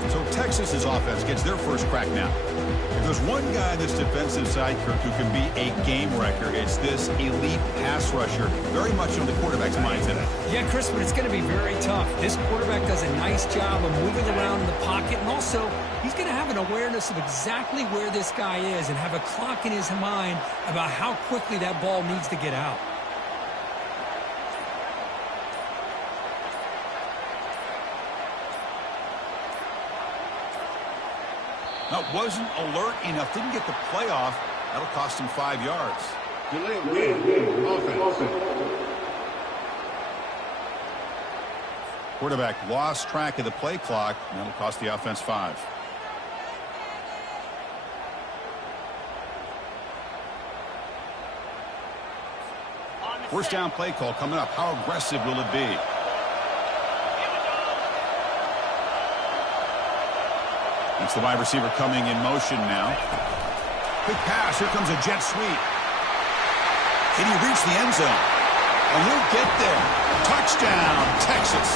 So Texas's offense gets their first crack now. If there's one guy on this defensive side, Kirk, who can be a game wrecker, it's this elite pass rusher, very much on the quarterback's mind today. Yeah, Chris, but it's going to be very tough. This quarterback does a nice job of moving around in the pocket, and also he's going to have an awareness of exactly where this guy is and have a clock in his mind about how quickly that ball needs to get out. Now, wasn't alert enough, didn't get the play off. That'll cost him 5 yards. Delay of game. Offense. Quarterback lost track of the play clock, and that'll cost the offense 5. First down play call coming up. How aggressive will it be? It's the wide receiver coming in motion now. Quick pass. Here comes a jet sweep. Can he reach the end zone? And he'll get there. Touchdown, Texas.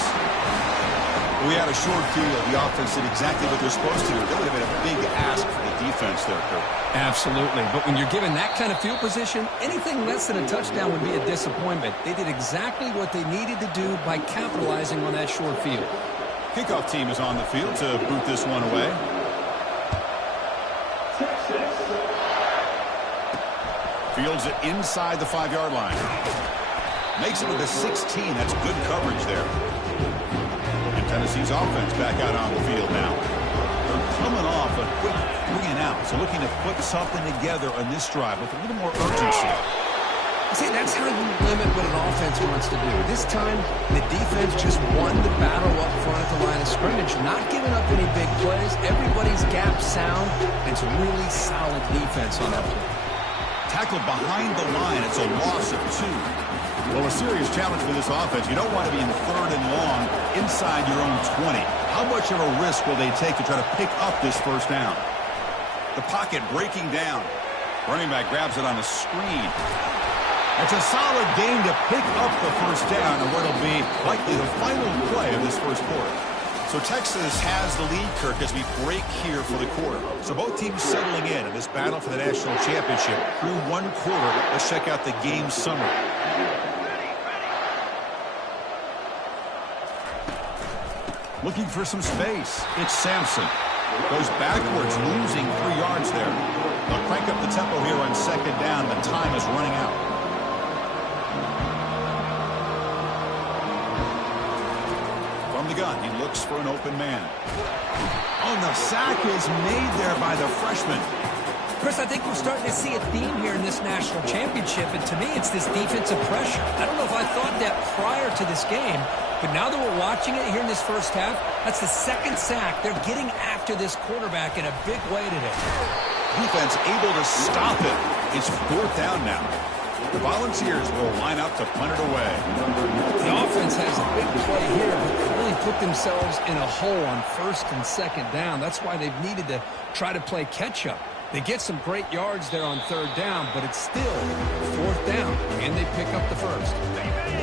We had a short field. The offense did exactly what they're supposed to do. That would have been a big ask for the defense there, Kirk. Absolutely. But when you're given that kind of field position, anything less than a touchdown would be a disappointment. They did exactly what they needed to do by capitalizing on that short field. Kickoff team is on the field to boot this one away. Fields it inside the 5-yard line. Makes it with a 16. That's good coverage there. And Tennessee's offense back out on the field now. They're coming off a quick 3 and out. So looking to put something together on this drive with a little more urgency. See, that's how you limit what an offense wants to do. This time, the defense just won the battle up front at the line of scrimmage, not giving up any big plays. Everybody's gap sound. It's really solid defense on that play. Tackled behind the line. It's a loss of 2. Well, a serious challenge for this offense. You don't want to be in 3rd and long inside your own 20. How much of a risk will they take to try to pick up this first down? The pocket breaking down. Running back grabs it on the screen. It's a solid game to pick up the first down and what will be likely the final play of this first quarter. So Texas has the lead, Kirk, as we break here for the quarter. So both teams settling in this battle for the national championship through one quarter. Let's check out the game summary. Looking for some space. It's Sampson. Goes backwards, losing 3 yards there. They'll crank up the tempo here on second down. The time is running out. From the gun, he looks for an open man. Oh, the sack is made there by the freshman. Chris, I think we're starting to see a theme here in this national championship, and to me, it's this defensive pressure. I don't know if I thought that prior to this game, but now that we're watching it here in this first half, that's the second sack. They're getting after this quarterback in a big way today. Defense able to stop it. It's 4th down now. The Volunteers will line up to punt it away. The offense has a big play here, but they really put themselves in a hole on 1st and 2nd down. That's why they've needed to try to play catch-up. They get some great yards there on 3rd down, but it's still 4th down, and they pick up the 1st.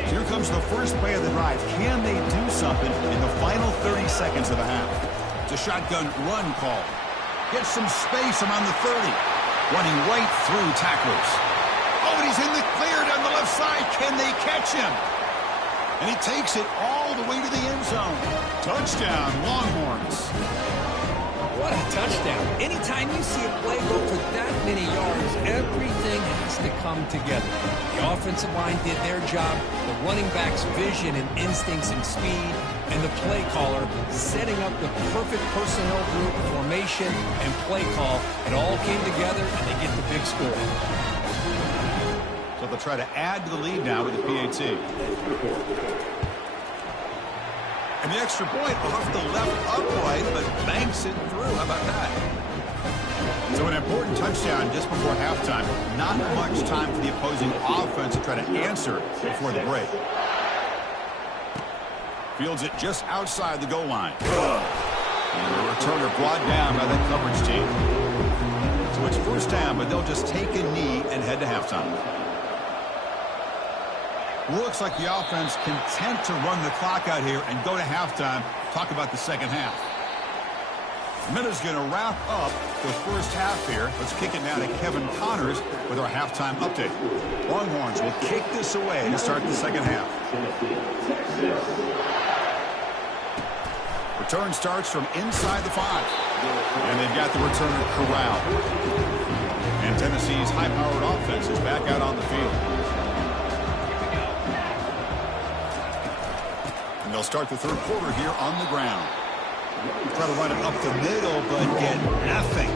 Here comes the first play of the drive. Can they do something in the final 30 seconds of the half? It's a shotgun run call. Gets some space around the 30. Running right through tacklers. Oh, and he's in the clear down the left side. Can they catch him? And he takes it all the way to the end zone. Touchdown, Longhorns. What a touchdown. Anytime you see a play go for that many yards, everything has to come together. The offensive line did their job, the running back's vision and instincts and speed, and the play caller setting up the perfect personnel group, formation, and play call. It all came together, and they get the big score. So they'll try to add to the lead now with the PAT. And the extra point off the left upright, but banks it through. How about that? So an important touchdown just before halftime. Not much time for the opposing offense to try to answer before the break. Fields it just outside the goal line. And the returner brought down by that coverage team. So it's 1st down, but they'll just take a knee and head to halftime. Looks like the offense content to run the clock out here and go to halftime. Talk about the second half. Minute's going to wrap up the first half here. Let's kick it now to Kevin Connors with our halftime update. Longhorns will kick this away to start the second half. Return starts from inside the 5. And they've got the returner corralled. And Tennessee's high-powered offense is back out on the field. They'll start the 3rd quarter here on the ground. Try to run it up the middle, but get nothing.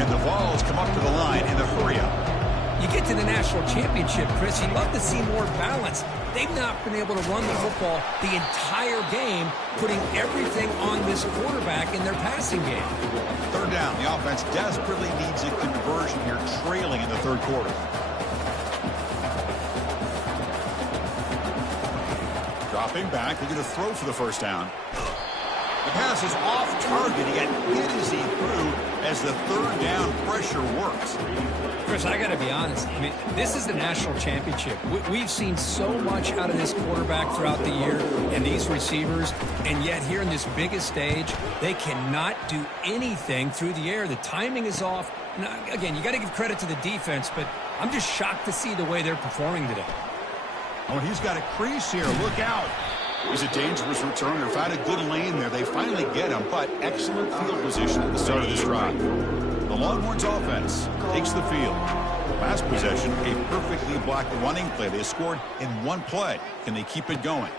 And the Vols come up to the line in the hurry-up. You get to the national championship, Chris, you'd love to see more balance. They've not been able to run the football the entire game, putting everything on this quarterback in their passing game. 3rd down. The offense desperately needs a conversion here, trailing in the 3rd quarter. Dropping back, they're going to throw for the 1st down. The pass is off target, yet hit as he threw as the 3rd down pressure works. Chris, I got to be honest. I mean, this is the national championship. We've seen so much out of this quarterback throughout the year and these receivers, and yet here in this biggest stage, they cannot do anything through the air. The timing is off. Now, again, you got to give credit to the defense, but I'm just shocked to see the way they're performing today. Oh, and he's got a crease here. Look out. He's a dangerous returner. Found a good lane there. They finally get him, but excellent field position at the start of this drive. The Longhorns offense takes the field. Last possession, a perfectly blocked running play. They scored in one play. Can they keep it going?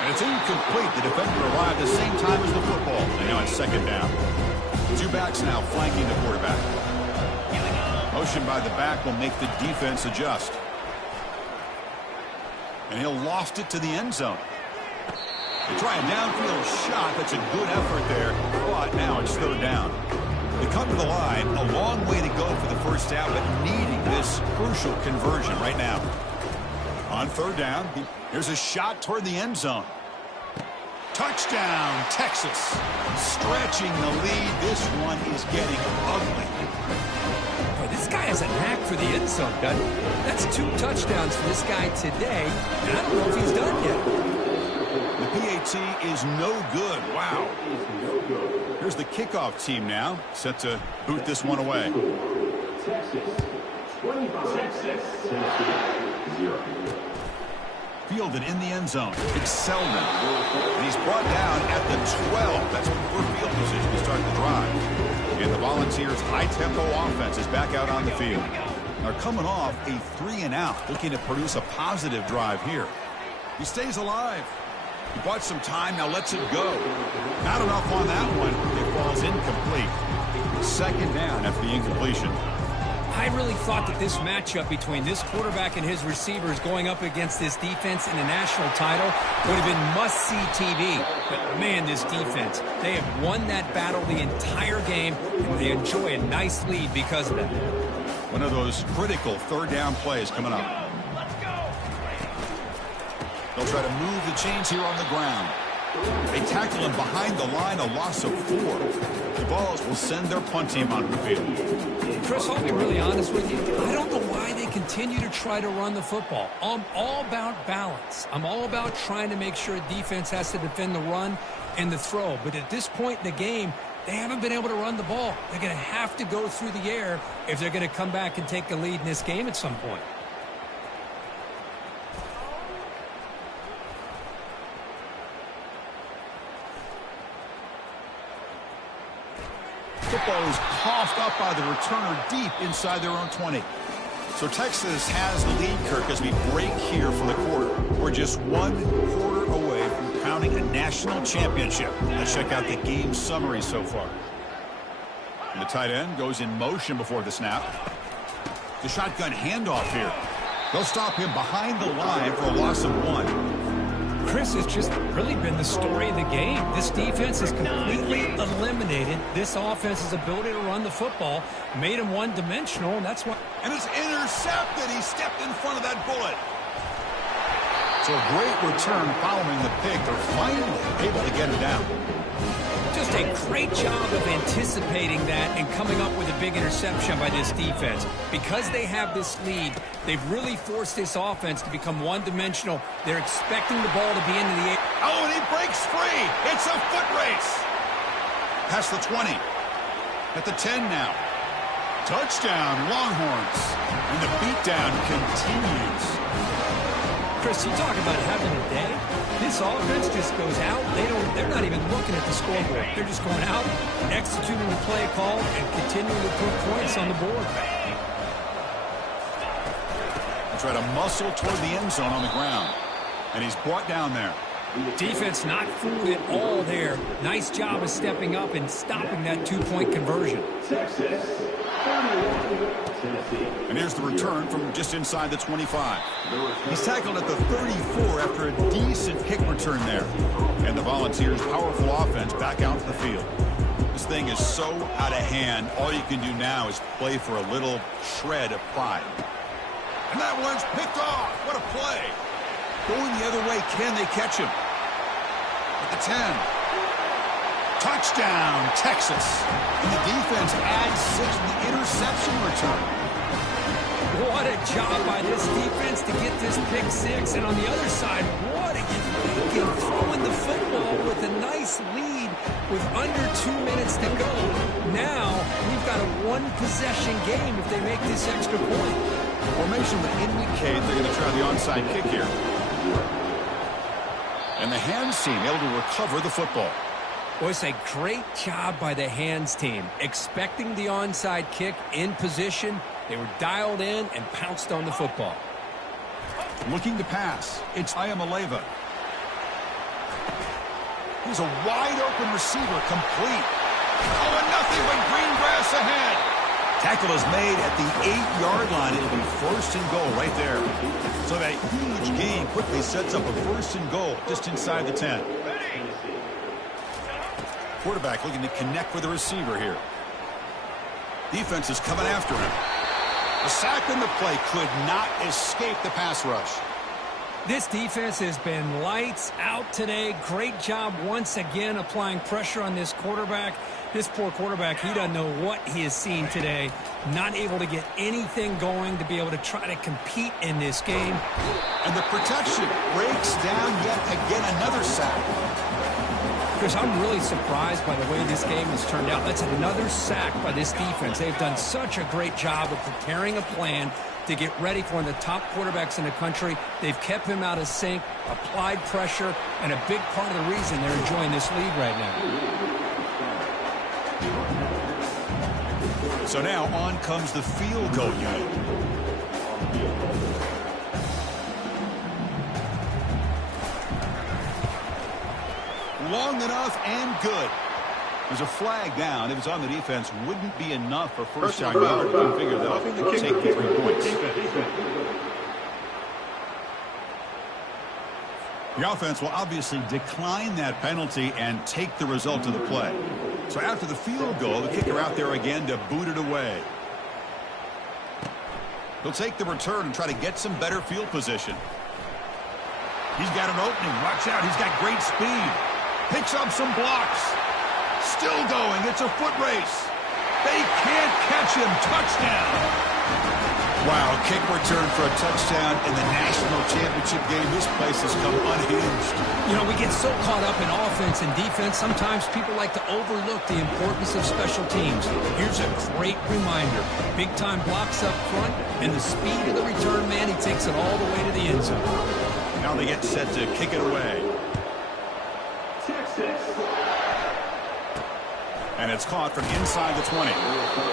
And it's incomplete. The defender arrived at the same time as the football. And now it's 2nd down. 2 backs now flanking the quarterback. Motion by the back will make the defense adjust. And he'll loft it to the end zone. They try a downfield shot. That's a good effort there. But now it's 3rd down. They come to the line. A long way to go for the 1st down, but needing this crucial conversion right now. On 3rd down, here's a shot toward the end zone. Touchdown, Texas. Stretching the lead. This one is getting ugly. Boy, this guy has a knack for the end zone, doesn't he? That's 2 touchdowns for this guy today, and I don't know if he's done yet. The PAT is no good. Wow. Here's the kickoff team now, set to boot this one away. Fielded in the end zone. It's Selden. And he's brought down at the 12. That's poor field position to start the drive. And the Volunteers' high-tempo offense is back out on the field. They're coming off a 3-and-out, looking to produce a positive drive here. He stays alive. He bought some time, now lets it go. Not enough on that one. It falls incomplete. 2nd down after the incompletion. I really thought that this matchup between this quarterback and his receivers going up against this defense in a national title would have been must-see TV. But, man, this defense, they have won that battle the entire game, and they enjoy a nice lead because of that. One of those critical third down plays coming up. They'll try to move the chains here on the ground. They tackle him behind the line, a loss of 4. The Vols will send their punt team onto the field. Chris, I'll be really honest with you. I don't know why they continue to try to run the football. I'm all about balance. I'm all about trying to make sure defense has to defend the run and the throw. But at this point in the game, they haven't been able to run the ball. They're going to have to go through the air if they're going to come back and take the lead in this game at some point. Football is coughed up by the returner deep inside their own 20. So Texas has the lead, Kirk, as we break here for the quarter. We're just 1 quarter away from crowning a national championship. Let's check out the game summary so far. And the tight end goes in motion before the snap. The shotgun handoff here. They'll stop him behind the line for a loss of 1. Chris, has just really been the story of the game. This defense has completely eliminated this offense's ability to run the football, made him one-dimensional, and that's why. And it's intercepted. He stepped in front of that bullet. So a great return following the pick. They're finally able to get it down. Just a great job of anticipating that and coming up with a big interception by this defense. Because they have this lead, they've really forced this offense to become one-dimensional. They're expecting the ball to be into the air. Oh, and he breaks free. It's a foot race. Past the 20. At the 10 now. Touchdown, Longhorns. And the beatdown continues. Chris, you talk about having a day. This offense just goes out. They're not even looking at the scoreboard. They're just going out, executing the play call, and continuing to put points on the board. They try to muscle toward the end zone on the ground. And he's brought down there. Defense not fooled at all there. Nice job of stepping up and stopping that 2-point conversion. And here's the return from just inside the 25. He's tackled at the 34 after a decent kick return there. And the Volunteers' powerful offense back out to the field. This thing is so out of hand, all you can do now is play for a little shred of pride. And that one's picked off. What a play. Going the other way, can they catch him? At the 10. Touchdown, Texas. And the defense adds 6 to the interception return. What a job by this defense to get this pick 6. And on the other side, what a thinking, throwing the football with a nice lead with under 2 minutes to go. Now, we've got a one-possession game if they make this extra point. Formation would indicate they're going to try the onside kick here. And the hands team able to recover the football. Well, it's a great job by the hands team. Expecting the onside kick in position, they were dialed in and pounced on the football. Looking to pass, it's Ayamaleva. He's a wide-open receiver, complete. Oh, and nothing but green grass ahead. Tackle is made at the 8-yard line. It'll be 1st and goal right there. So that huge gain quickly sets up a 1st and goal just inside the 10. Quarterback looking to connect with the receiver here. Defense is coming after him. A sack in the play could not escape the pass rush. This defense has been lights out today. Great job once again applying pressure on this quarterback. This poor quarterback, he doesn't know what he has seen today. Not able to get anything going to be able to try to compete in this game. And the protection breaks down yet again, another sack. Chris, I'm really surprised by the way this game has turned out. That's another sack by this defense. They've done such a great job of preparing a plan to get ready for one of the top quarterbacks in the country. They've kept him out of sync, applied pressure, and a big part of the reason they're enjoying this lead right now. So now on comes the field goal unit. Long enough and good. There's a flag down. If it's on the defense, wouldn't be enough for first down yardage. You figure they'll take the 3 points. The offense will obviously decline that penalty and take the result of the play. So after the field goal, the kicker out there again to boot it away. He'll take the return and try to get some better field position. He's got an opening. Watch out. He's got great speed. Picks up some blocks. Still going. It's a foot race. They can't catch him. Touchdown. Wow, kick return for a touchdown in the national championship game. This place has come unhinged. You know, we get so caught up in offense and defense, sometimes people like to overlook the importance of special teams. Here's a great reminder. Big-time blocks up front, and the speed of the return man, he takes it all the way to the end zone. Now they get set to kick it away. And it's caught from inside the 20.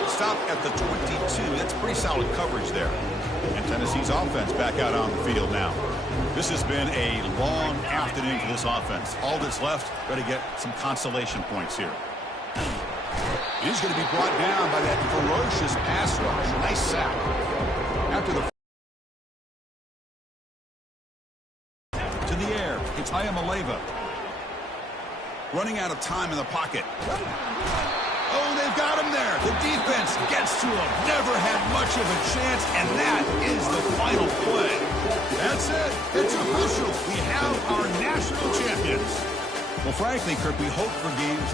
Stop at the 22. That's pretty solid coverage there. And Tennessee's offense back out on the field now. This has been a long afternoon for this offense. All that's left, got to get some consolation points here. He's going to be brought down by that ferocious pass rush. Nice sack. After the to the air, it's Ayamaleva. Running out of time in the pocket. Oh, they've got him there. The defense gets to him. Never had much of a chance, and that is the final play. That's it. It's official. We have our national champions. Well, frankly, Kirk, we hope for games that